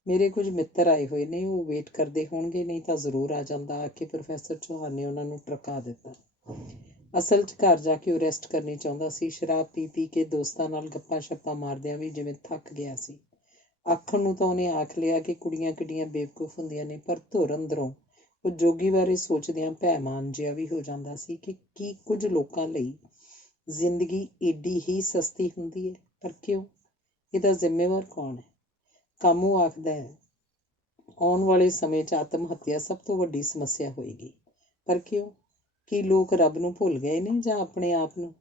ਮੇਰੇ ਕੁਝ ਮਿੱਤਰ ਆਏ ਹੋਏ ਨੇ, ਉਹ ਵੇਟ ਕਰਦੇ ਹੋਣਗੇ, ਨਹੀਂ ਤਾਂ ਜ਼ਰੂਰ ਆ ਜਾਂਦਾ, ਆਖ ਕੇ ਪ੍ਰੋਫੈਸਰ ਚੌਹਾਨ ਨੇ ਉਹਨਾਂ ਨੂੰ ਟਰਕਾ ਦਿੱਤਾ। ਅਸਲ 'ਚ ਘਰ ਜਾ ਕੇ ਉਹ ਰੈਸਟ ਕਰਨੀ ਚਾਹੁੰਦਾ ਸੀ। ਸ਼ਰਾਬ ਪੀ ਕੇ ਦੋਸਤਾਂ ਨਾਲ ਗੱਪਾਂ ਸ਼ੱਪਾਂ ਮਾਰਦਿਆਂ ਵੀ ਜਿਵੇਂ ਥੱਕ ਗਿਆ ਸੀ। ਆਖਣ ਨੂੰ ਤਾਂ ਉਹਨੇ ਆਖ ਲਿਆ ਕਿ ਕੁੜੀਆਂ ਕਿੱਡੀਆਂ ਬੇਵਕੂਫ ਹੁੰਦੀਆਂ ਨੇ, ਪਰ ਧੁਰ ਅੰਦਰੋਂ ਉਹ ਜੋਗੀ ਬਾਰੇ ਸੋਚਦਿਆਂ ਭੈਮਾਨ ਜਿਹਾ ਵੀ ਹੋ ਜਾਂਦਾ ਸੀ ਕਿ ਕੀ ਕੁਝ ਲੋਕਾਂ ਲਈ ਜ਼ਿੰਦਗੀ ਏਡੀ ਹੀ ਸਸਤੀ ਹੁੰਦੀ ਹੈ? ਪਰ ਕਿਉਂ? ਇਹਦਾ ਜ਼ਿੰਮੇਵਾਰ ਕੌਣ ਹੈ? ਕਾਮੂ ਆਖਦਾ ਹੈ, ਆਉਣ ਵਾਲੇ ਸਮੇਂ 'ਚ ਆਤਮ ਹੱਤਿਆ ਸਭ ਤੋਂ ਵੱਡੀ ਸਮੱਸਿਆ ਹੋਏਗੀ। ਪਰ ਕਿਉਂ? ਕੀ ਲੋਕ ਰੱਬ ਨੂੰ ਭੁੱਲ ਗਏ ਨੇ ਜਾਂ ਆਪਣੇ ਆਪ ਨੂੰ?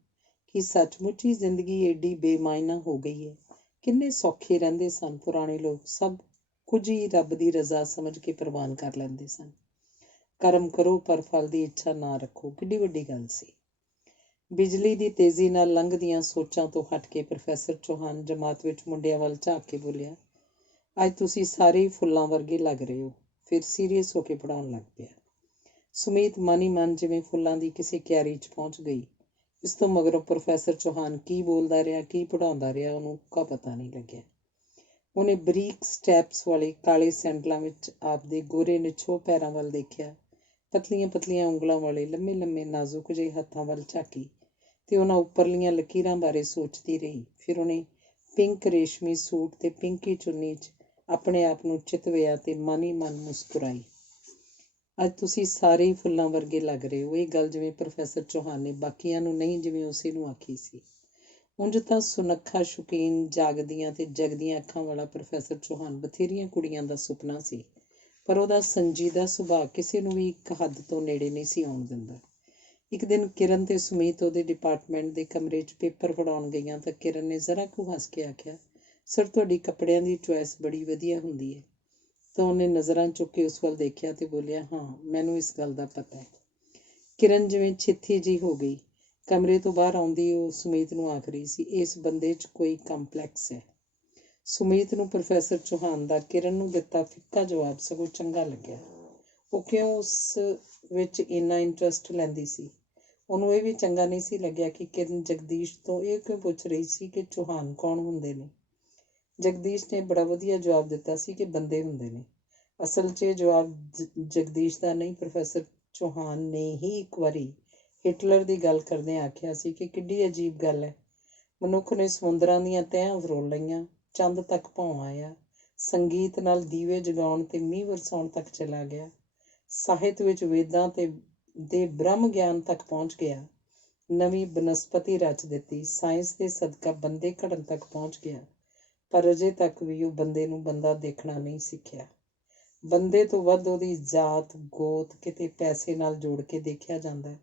ਕੀ ਸੱਚਮੁੱਚ ਹੀ ਜ਼ਿੰਦਗੀ ਏਡੀ ਬੇਮਾਇਨਾ ਹੋ ਗਈ ਹੈ? ਕਿੰਨੇ ਸੌਖੇ ਰਹਿੰਦੇ ਸਨ ਪੁਰਾਣੇ ਲੋਕ, ਸਭ ਕੁਝ ਹੀ ਰੱਬ ਦੀ ਰਜ਼ਾ ਸਮਝ ਕੇ ਪ੍ਰਵਾਨ ਕਰ ਲੈਂਦੇ ਸਨ। ਕਰਮ ਕਰੋ ਪਰ ਫਲ ਦੀ ਇੱਛਾ ਨਾ ਰੱਖੋ, ਕਿੱਡੀ ਵੱਡੀ ਗੱਲ ਸੀ। ਬਿਜਲੀ ਦੀ ਤੇਜ਼ੀ ਨਾਲ ਲੰਘਦੀਆਂ ਸੋਚਾਂ ਤੋਂ ਹਟ ਕੇ ਪ੍ਰੋਫੈਸਰ ਚੌਹਾਨ ਜਮਾਤ ਵਿੱਚ ਮੁੰਡਿਆਂ ਵੱਲ ਝਾਕ ਕੇ ਬੋਲਿਆ, ਅੱਜ ਤੁਸੀਂ ਸਾਰੇ ਹੀ ਫੁੱਲਾਂ ਵਰਗੇ ਲੱਗ ਰਹੇ ਹੋ। ਫਿਰ ਸੀਰੀਅਸ ਹੋ ਕੇ ਪੜ੍ਹਾਉਣ ਲੱਗ ਪਿਆ। ਸੁਮੀਤ ਮਨ ਹੀ ਮਨ ਜਿਵੇਂ ਫੁੱਲਾਂ ਦੀ ਕਿਸੇ ਕਿਆਰੀ 'ਚ ਪਹੁੰਚ ਗਈ। ਇਸ ਤੋਂ ਮਗਰੋਂ ਪ੍ਰੋਫੈਸਰ ਚੌਹਾਨ ਕੀ ਬੋਲਦਾ ਰਿਹਾ, ਕੀ ਪੜ੍ਹਾਉਂਦਾ ਰਿਹਾ, ਉਹਨੂੰ ਕਾ ਪਤਾ ਨਹੀਂ ਲੱਗਿਆ। ਉਹਨੇ ਬਰੀਕ ਸਟੈਪਸ ਵਾਲੇ ਕਾਲੇ ਸੈਂਡਲਾਂ ਵਿੱਚ ਆਪਦੇ ਗੋਰੇ ਨਿਛੋਹ ਪੈਰਾਂ ਵੱਲ ਦੇਖਿਆ, ਪਤਲੀਆਂ ਉਂਗਲਾਂ ਵਾਲੇ ਲੰਮੇ ਨਾਜ਼ੁਕ ਜਿਹੇ ਹੱਥਾਂ ਵੱਲ ਝਾਕੀ ਤੇ ਉਹਨਾਂ ਉੱਪਰਲੀਆਂ ਲਕੀਰਾਂ ਬਾਰੇ ਸੋਚਦੀ ਰਹੀ। ਫਿਰ ਉਹਨੇ ਪਿੰਕ ਰੇਸ਼ਮੀ ਸੂਟ ਤੇ ਪਿੰਕੀ ਚੁੰਨੀ 'ਚ ਆਪਣੇ ਆਪ ਨੂੰ ਚਿਤਵਿਆ ਤੇ ਮਨ ਹੀ ਮਨ ਮੁਸਕਰਾਈ। ਅੱਜ ਤੁਸੀਂ ਸਾਰੇ ਹੀ ਫੁੱਲਾਂ ਵਰਗੇ ਲੱਗ ਰਹੇ ਹੋ। ਇਹ ਗੱਲ ਜਿਵੇਂ ਪ੍ਰੋਫੈਸਰ ਚੌਹਾਨ ਨੇ ਬਾਕੀਆਂ ਨੂੰ ਨਹੀਂ, ਜਿਵੇਂ ਉਸੇ ਨੂੰ ਆਖੀ ਸੀ। ਉਂਝ ਤਾਂ ਸੁਨੱਖਾ, ਸ਼ੌਕੀਨ, ਜਾਗਦੀਆਂ ਤੇ ਜਗਦੀਆਂ ਅੱਖਾਂ ਵਾਲਾ ਪ੍ਰੋਫੈਸਰ ਚੌਹਾਨ ਬਥੇਰੀਆਂ ਕੁੜੀਆਂ ਦਾ ਸੁਪਨਾ ਸੀ, ਪਰ ਉਹਦਾ ਸੰਜੀਦਾ ਸੁਭਾਅ ਕਿਸੇ ਨੂੰ ਵੀ ਇੱਕ ਹੱਦ ਤੋਂ ਨੇੜੇ ਨਹੀਂ ਸੀ ਆਉਣ ਦਿੰਦਾ। ਇੱਕ ਦਿਨ ਕਿਰਨ ਤੇ ਸੁਮੀਤ ਉਹਦੇ ਡਿਪਾਰਟਮੈਂਟ ਦੇ ਕਮਰੇ 'ਚ ਪੇਪਰ ਪੜ੍ਹਾਉਣ ਗਈਆਂ ਤਾਂ ਕਿਰਨ ਨੇ ਜ਼ਰਾ ਕੁ ਹੱਸ ਕੇ ਆਖਿਆ, ਸਰ ਤੁਹਾਡੀ ਕੱਪੜਿਆਂ ਦੀ ਚੁਆਇਸ ਬੜੀ ਵਧੀਆ ਹੁੰਦੀ ਹੈ। ਤਾਂ ਉਹਨੇ ਨਜ਼ਰਾਂ ਚੁੱਕ ਕੇ ਉਸ ਵੱਲ ਦੇਖਿਆ ਤੇ ਬੋਲਿਆ, ਹਾਂ, ਮੈਨੂੰ ਇਸ ਗੱਲ ਦਾ ਪਤਾ ਹੈ। ਕਿਰਨ ਜਿਵੇਂ ਛਿੱਥੀ ਜਿਹੀ ਹੋ ਗਈ। ਕਮਰੇ ਤੋਂ ਬਾਹਰ ਆਉਂਦੀ ਉਹ ਸੁਮੀਤ ਨੂੰ ਆਖ ਰਹੀ ਸੀ, ਇਸ ਬੰਦੇ 'ਚ ਕੋਈ ਕੰਪਲੈਕਸ ਹੈ। ਸੁਮੀਤ ਨੂੰ ਪ੍ਰੋਫੈਸਰ ਚੌਹਾਨ ਦਾ ਕਿਰਨ ਨੂੰ ਦਿੱਤਾ ਫਿੱਕਾ ਜਵਾਬ ਸਗੋਂ ਚੰਗਾ ਲੱਗਿਆ। ਉਹ ਕਿਉਂ ਉਸ ਵਿੱਚ ਇੰਨਾ ਇੰਟਰਸਟ ਲੈਂਦੀ ਸੀ? ਉਹਨੂੰ ਇਹ ਵੀ ਚੰਗਾ ਨਹੀਂ ਸੀ ਲੱਗਿਆ ਕਿ ਕਿਰਨ ਜਗਦੀਸ਼ ਤੋਂ ਇਹ ਕਿਉਂ ਪੁੱਛ ਰਹੀ ਸੀ ਕਿ ਚੌਹਾਨ ਕੌਣ ਹੁੰਦੇ ਨੇ। ਜਗਦੀਸ਼ ਨੇ ਬੜਾ ਵਧੀਆ ਜਵਾਬ ਦਿੱਤਾ ਸੀ ਕਿ ਬੰਦੇ ਹੁੰਦੇ ਨੇ। ਅਸਲ 'ਚ ਇਹ ਜਵਾਬ ਜਗਦੀਸ਼ ਦਾ ਨਹੀਂ, ਪ੍ਰੋਫੈਸਰ ਚੌਹਾਨ ਨੇ ਹੀ ਇੱਕ ਵਾਰੀ ਹਿਟਲਰ ਦੀ ਗੱਲ ਕਰਦਿਆਂ ਆਖਿਆ ਸੀ ਕਿ ਕਿੱਡੀ ਅਜੀਬ ਗੱਲ ਹੈ, ਮਨੁੱਖ ਨੇ ਸਮੁੰਦਰਾਂ ਦੀਆਂ ਤਹਿਆਂ ਫਰੋਲ ਲਈਆਂ, ਚੰਦ ਤੱਕ ਭੌਂ ਆਇਆ, ਸੰਗੀਤ ਨਾਲ ਦੀਵੇ ਜਗਾਉਣ ਤੇ ਮੀਂਹ ਵਰਸਾਉਣ ਤੱਕ ਚਲਾ ਗਿਆ, ਸਾਹਿਤ ਵਿੱਚ ਵੇਦਾਂ ਦੇ ਬ੍ਰਹਮ ਗਿਆਨ ਤੱਕ ਪਹੁੰਚ ਗਿਆ, ਨਵੀਂ ਬਨਸਪਤੀ ਰਚ ਦਿੱਤੀ, ਸਾਇੰਸ ਦੇ ਸਦਕਾ ਬੰਦੇ ਘੜਨ ਤੱਕ ਪਹੁੰਚ ਗਿਆ, ਪਰ ਅਜੇ ਤੱਕ ਵੀ ਉਹ ਬੰਦੇ ਨੂੰ ਬੰਦਾ ਦੇਖਣਾ ਨਹੀਂ ਸਿੱਖਿਆ। ਬੰਦੇ ਤੋਂ ਵੱਧ ਉਹਦੀ ਜਾਤ ਗੋਤ ਕਿਤੇ ਪੈਸੇ ਨਾਲ ਜੋੜ ਕੇ ਦੇਖਿਆ ਜਾਂਦਾ ਹੈ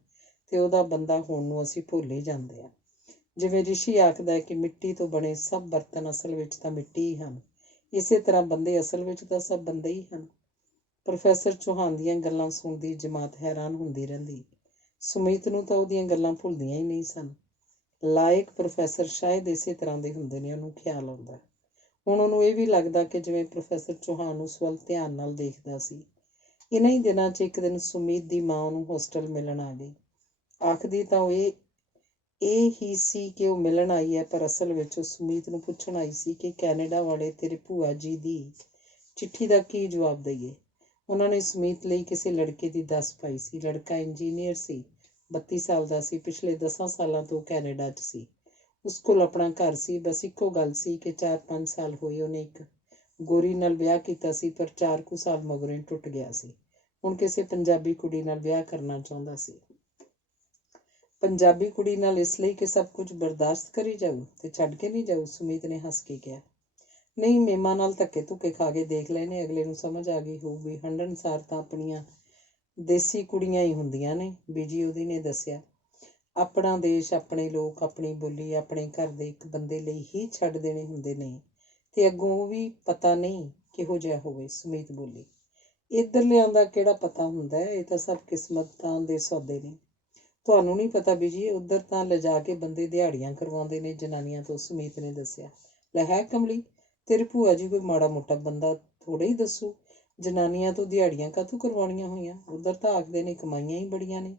ਤੇ ਉਹਦਾ ਬੰਦਾ ਹੋਣ ਨੂੰ ਅਸੀਂ ਭੁੱਲ ਹੀ ਜਾਂਦੇ ਹਾਂ। ਜਿਵੇਂ ਰਿਸ਼ੀ ਆਖਦਾ ਹੈ ਕਿ ਮਿੱਟੀ ਤੋਂ ਬਣੇ ਸਭ ਬਰਤਨ ਅਸਲ ਵਿੱਚ ਤਾਂ ਮਿੱਟੀ ਹੀ ਹਨ, ਇਸੇ ਤਰ੍ਹਾਂ ਬੰਦੇ ਅਸਲ ਵਿੱਚ ਤਾਂ ਸਭ ਬੰਦੇ ਹੀ ਹਨ। ਪ੍ਰੋਫੈਸਰ ਚੌਹਾਨ ਦੀਆਂ ਗੱਲਾਂ ਸੁਣਦੀ ਜਮਾਤ ਹੈਰਾਨ ਹੁੰਦੀ ਰਹਿੰਦੀ। ਸੁਮੀਤ ਨੂੰ ਤਾਂ ਉਹਦੀਆਂ ਗੱਲਾਂ ਭੁੱਲਦੀਆਂ ਹੀ ਨਹੀਂ ਸਨ। ਲਾਇਕ ਪ੍ਰੋਫੈਸਰ ਸ਼ਾਇਦ ਇਸੇ ਤਰ੍ਹਾਂ ਦੇ ਹੁੰਦੇ ਨੇ, ਉਹਨੂੰ ਖਿਆਲ ਆਉਂਦਾ। ਹੁਣ ਉਹਨੂੰ ਇਹ ਵੀ ਲੱਗਦਾ ਕਿ ਜਿਵੇਂ ਪ੍ਰੋਫੈਸਰ ਚੌਹਾਨ ਉਸ ਵੱਲ ਧਿਆਨ ਨਾਲ ਦੇਖਦਾ ਸੀ। ਇਹਨਾਂ ਹੀ ਦਿਨਾਂ 'ਚ ਇੱਕ ਦਿਨ ਸੁਮੀਤ ਦੀ ਮਾਂ ਉਹਨੂੰ ਹੋਸਟਲ ਮਿਲਣ ਆ ਗਈ। ਆਖਦੀ ਤਾਂ ਉਹ ਇਹ ਹੀ ਸੀ ਕਿ ਉਹ ਮਿਲਣ ਆਈ ਹੈ, ਪਰ ਅਸਲ ਵਿੱਚ ਉਹ ਸੁਮੀਤ ਨੂੰ ਪੁੱਛਣ ਆਈ ਸੀ ਕਿ ਕੈਨੇਡਾ ਵਾਲੇ ਤੇਰੇ ਭੂਆ ਜੀ ਦੀ ਚਿੱਠੀ ਦਾ ਕੀ ਜਵਾਬ ਦਈਏ। ਉਹਨਾਂ ਨੇ ਸੁਮੀਤ ਲਈ ਕਿਸੇ ਲੜਕੇ ਦੀ ਦੱਸ ਪਾਈ ਸੀ। ਲੜਕਾ ਇੰਜੀਨੀਅਰ ਸੀ, 32 ਸਾਲ ਦਾ ਸੀ, ਪਿਛਲੇ 10 ਸਾਲਾਂ ਤੋਂ ਕੈਨੇਡਾ 'ਚ ਸੀ। ਉਸ ਕੋਲ ਆਪਣਾ ਘਰ ਸੀ। ਬਸ ਇੱਕੋ ਗੱਲ ਸੀ ਕਿ 4-5 ਸਾਲ ਹੋਏ ਉਹਨੇ ਇੱਕ ਗੋਰੀ ਨਾਲ ਵਿਆਹ ਕੀਤਾ ਸੀ, ਪਰ 4 ਕੁ ਸਾਲ ਮਗਰੋਂ ਟੁੱਟ ਗਿਆ ਸੀ। ਹੁਣ ਕਿਸੇ ਪੰਜਾਬੀ ਕੁੜੀ ਨਾਲ ਵਿਆਹ ਕਰਨਾ ਚਾਹੁੰਦਾ ਸੀ। ਪੰਜਾਬੀ ਕੁੜੀ ਨਾਲ ਇਸ ਲਈ ਕਿ ਸਭ ਕੁਝ ਬਰਦਾਸ਼ਤ ਕਰੀ ਜਾਊ ਤੇ ਛੱਡ ਕੇ ਨਹੀਂ ਜਾਊ। ਸੁਮੀਤ ਨੇ ਹੱਸ ਕੇ ਕਿਹਾ, ਨਹੀਂ, ਮੇਮਾ ਨਾਲ ਧੱਕੇ ਧੁੱਕੇ ਖਾ ਕੇ ਦੇਖ ਲਏ ਨੇ, ਅਗਲੇ ਨੂੰ ਸਮਝ ਆ ਗਈ ਹੋਊਗੀ। ਹੰਢਣਸਾਰ ਤਾਂ ਆਪਣੀਆਂ ਦੇਸੀ ਕੁੜੀਆਂ ਹੀ ਹੁੰਦੀਆਂ ਨੇ, ਬੀਜੀ ਉਹਦੀ ਨੇ ਦੱਸਿਆ। ਆਪਣਾ ਦੇਸ਼, ਆਪਣੇ ਲੋਕ, ਆਪਣੀ ਬੋਲੀ, ਆਪਣੇ ਘਰ ਦੇ ਇੱਕ ਬੰਦੇ ਲਈ ਹੀ ਛੱਡ ਦੇਣੇ ਹੁੰਦੇ ਨੇ, ਤੇ ਅੱਗੋਂ ਉਹ ਵੀ ਪਤਾ ਨਹੀਂ ਕਿਹੋ ਜਿਹਾ ਹੋਵੇ। ਸੁਮੀਤ ਬੋਲੀ, ਇੱਧਰਲਿਆਂ ਦਾ ਕਿਹੜਾ ਪਤਾ ਹੁੰਦਾ ਹੈ, ਇਹ ਤਾਂ ਸਭ ਕਿਸਮਤਾਂ ਦੇ ਸੌਦੇ ਨੇ। ਤੁਹਾਨੂੰ ਨਹੀਂ ਪਤਾ ਬੀਜੀ, ਉੱਧਰ ਤਾਂ ਲਿਜਾ ਕੇ ਬੰਦੇ ਦਿਹਾੜੀਆਂ ਕਰਵਾਉਂਦੇ ਨੇ ਜਨਾਨੀਆਂ ਤੋਂ। ਸੁਮੀਤ ਨੇ ਦੱਸਿਆ। ਲੈ ਹੈ ਕਮਲੀ, ਤੇਰੀ ਭੂਆ ਜੀ ਕੋਈ ਮਾੜਾ ਮੋਟਾ ਬੰਦਾ ਥੋੜ੍ਹਾ ਹੀ ਦੱਸੂ, ਜਨਾਨੀਆਂ ਤੋਂ ਦਿਹਾੜੀਆਂ ਕਾਹਤੋਂ ਕਰਵਾਉਣੀਆਂ ਹੋਈਆਂ। ਉੱਧਰ ਤਾਂ ਆਖਦੇ ਨੇ ਕਮਾਈਆਂ ਹੀ ਬੜੀਆਂ ਨੇ,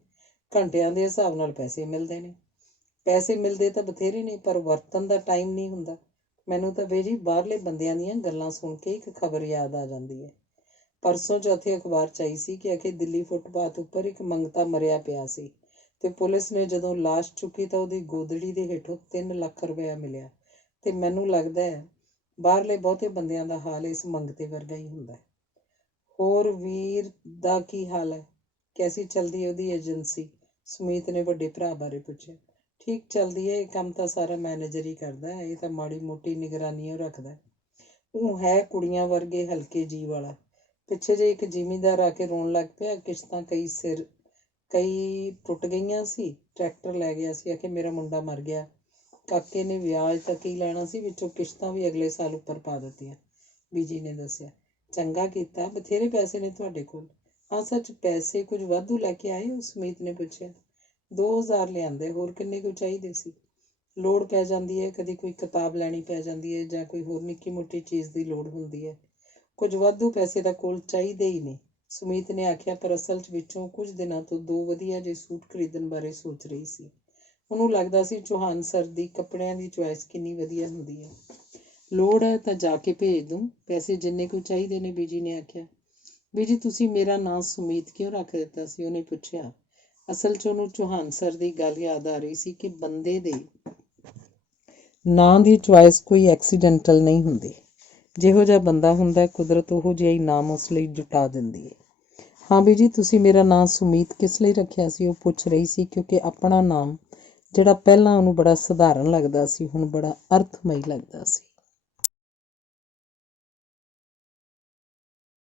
ਘੰਟਿਆਂ ਦੇ ਹਿਸਾਬ ਨਾਲ ਪੈਸੇ ਮਿਲਦੇ ਨੇ। ਪੈਸੇ ਮਿਲਦੇ ਤਾਂ ਬਥੇਰੇ ਨੇ, ਪਰ ਵਰਤਣ ਦਾ ਟਾਈਮ ਨਹੀਂ ਹੁੰਦਾ। ਮੈਨੂੰ ਤਾਂ ਬੀਜੀ ਬਾਹਰਲੇ ਬੰਦਿਆਂ ਦੀਆਂ ਗੱਲਾਂ ਸੁਣ ਕੇ ਇੱਕ ਖਬਰ ਯਾਦ ਆ ਜਾਂਦੀ ਹੈ। ਪਰਸੋਂ ਚੌਥੇ ਅਖਬਾਰ 'ਚ ਆਈ ਸੀ ਕਿ ਆਖੇ ਦਿੱਲੀ ਫੁੱਟਪਾਥ ਉੱਪਰ ਇੱਕ ਮੰਗਤਾ ਮਰਿਆ ਪਿਆ ਸੀ ਤੇ ਪੁਲਿਸ ਨੇ ਜਦੋਂ ਲਾਸ਼ ਚੁੱਕੀ ਤਾਂ ਉਹਦੀ ਗੋਦੜੀ ਦੇ ਹੇਠੋਂ 3 ਲੱਖ ਰੁਪਇਆ ਮਿਲਿਆ। ਤੇ ਮੈਨੂੰ ਲੱਗਦਾ ਹੈ ਬਾਹਰਲੇ ਬਹੁਤੇ ਬੰਦਿਆਂ ਦਾ ਹਾਲ ਇਸ ਮੰਗਤੇ ਵਰਗਾ ਹੀ ਹੁੰਦਾ। ਹੋਰ ਵੀਰ ਦਾ ਕੀ ਹਾਲ ਹੈ? ਕੈਸੀ ਚੱਲਦੀ ਹੈ ਉਹਦੀ ਏਜੰਸੀ? ਸੁਮੀਤ ਨੇ ਵੱਡੇ ਭਰਾ ਬਾਰੇ ਪੁੱਛਿਆ। ਠੀਕ ਚੱਲਦੀ ਹੈ, ਇਹ ਕੰਮ ਤਾਂ ਸਾਰਾ ਮੈਨੇਜਰ ਹੀ ਕਰਦਾ ਹੈ, ਇਹ ਤਾਂ ਮਾੜੀ ਮੋਟੀ ਨਿਗਰਾਨੀ ਉਹ ਰੱਖਦਾ। ਉਹ ਹੈ ਕੁੜੀਆਂ ਵਰਗੇ ਹਲਕੇ ਜੀਅ ਵਾਲਾ। ਪਿੱਛੇ ਜੇ ਇੱਕ ਜ਼ਿਮੀਂਦਾਰ ਆ ਕੇ ਰੋਣ ਲੱਗ ਪਿਆ। ਕਿਸ਼ਤਾਂ ਕਈ ਟੁੱਟ ਗਈਆਂ ਸੀ, ਟਰੈਕਟਰ ਲੈ ਗਿਆ ਸੀ, ਆਖੇ ਮੇਰਾ ਮੁੰਡਾ ਮਰ ਗਿਆ। ਕਾਕੇ ਨੇ ਵਿਆਜ ਤਾਂ ਕੀ ਲੈਣਾ ਸੀ, ਵਿੱਚੋਂ ਕਿਸ਼ਤਾਂ ਵੀ ਅਗਲੇ ਸਾਲ ਉੱਪਰ ਪਾ ਦਿੱਤੀਆਂ, ਬੀਜੀ ਨੇ ਦੱਸਿਆ। ਚੰਗਾ ਕੀਤਾ, ਬਥੇਰੇ ਪੈਸੇ ਨੇ ਤੁਹਾਡੇ ਕੋਲ। ਹਾਂ ਸੱਚ, ਪੈਸੇ ਕੁਝ ਵਾਧੂ ਲੈ ਕੇ ਆਏ ਹੋ? ਸੁਮੀਤ ਨੇ ਪੁੱਛਿਆ। 2000 ਲਿਆਂਦੇ, ਹੋਰ ਕਿੰਨੇ ਕੁ ਚਾਹੀਦੇ ਸੀ? ਲੋੜ ਪੈ ਜਾਂਦੀ ਹੈ, ਕਦੀ ਕੋਈ ਕਿਤਾਬ ਲੈਣੀ ਪੈ ਜਾਂਦੀ ਹੈ ਜਾਂ ਕੋਈ ਹੋਰ ਨਿੱਕੀ ਮੋਟੀ ਚੀਜ਼ ਦੀ ਲੋੜ ਹੁੰਦੀ ਹੈ। ਕੁਝ ਵਾਧੂ ਪੈਸੇ ਤਾਂ ਕੋਲ ਚਾਹੀਦੇ ਹੀ ਨੇ, ਸੁਮੀਤ ਨੇ ਆਖਿਆ। ਪਰ ਅਸਲ 'ਚ ਵਿੱਚੋਂ ਕੁਝ ਦਿਨਾਂ ਤੋਂ 2 ਵਧੀਆ ਜਿਹੇ ਸੂਟ ਖਰੀਦਣ ਬਾਰੇ ਸੋਚ ਰਹੀ ਸੀ। ਉਹਨੂੰ ਲੱਗਦਾ ਸੀ ਚੌਹਾਨ ਸਰ ਦੀ ਕੱਪੜਿਆਂ ਦੀ ਚੁਆਇਸ ਕਿੰਨੀ ਵਧੀਆ ਹੁੰਦੀ ਹੈ। ਲੋੜ ਹੈ ਤਾਂ ਜਾ ਕੇ ਭੇਜ ਦੂੰ, ਪੈਸੇ ਜਿੰਨੇ ਕੁ ਚਾਹੀਦੇ ਨੇ, ਬੀਜੀ ਨੇ ਆਖਿਆ। ਬੀਜੀ, ਤੁਸੀਂ ਮੇਰਾ ਨਾਂ ਸੁਮੀਤ ਕਿਉਂ ਰੱਖ ਦਿੱਤਾ ਸੀ? ਉਹਨੇ ਪੁੱਛਿਆ। ਅਸਲ 'ਚ ਉਹਨੂੰ ਚੌਹਾਨ ਸਰ ਦੀ ਗੱਲ ਯਾਦ ਆ ਰਹੀ ਸੀ ਕਿ ਬੰਦੇ ਦੇ ਨਾਂ ਦੀ ਚੁਆਇਸ ਕੋਈ ਐਕਸੀਡੈਂਟਲ ਨਹੀਂ ਹੁੰਦੀ। ਜਿਹੋ ਜਿਹਾ ਬੰਦਾ ਹੁੰਦਾ, ਕੁਦਰਤ ਉਹੋ ਜਿਹਾ ਹੀ ਨਾਮ ਉਸ ਲਈ ਜੁਟਾ ਦਿੰਦੀ ਹੈ। ਹਾਂ ਬੀਜੀ, ਤੁਸੀਂ ਮੇਰਾ ਨਾਂ ਸੁਮੀਤ ਕਿਸ ਲਈ ਰੱਖਿਆ ਸੀ? ਉਹ ਪੁੱਛ ਰਹੀ ਸੀ, ਕਿਉਂਕਿ ਆਪਣਾ ਨਾਮ ਜਿਹੜਾ ਪਹਿਲਾਂ ਉਹਨੂੰ ਬੜਾ ਸਧਾਰਨ ਲੱਗਦਾ ਸੀ, ਹੁਣ ਬੜਾ ਅਰਥਮਈ ਲੱਗਦਾ ਸੀ।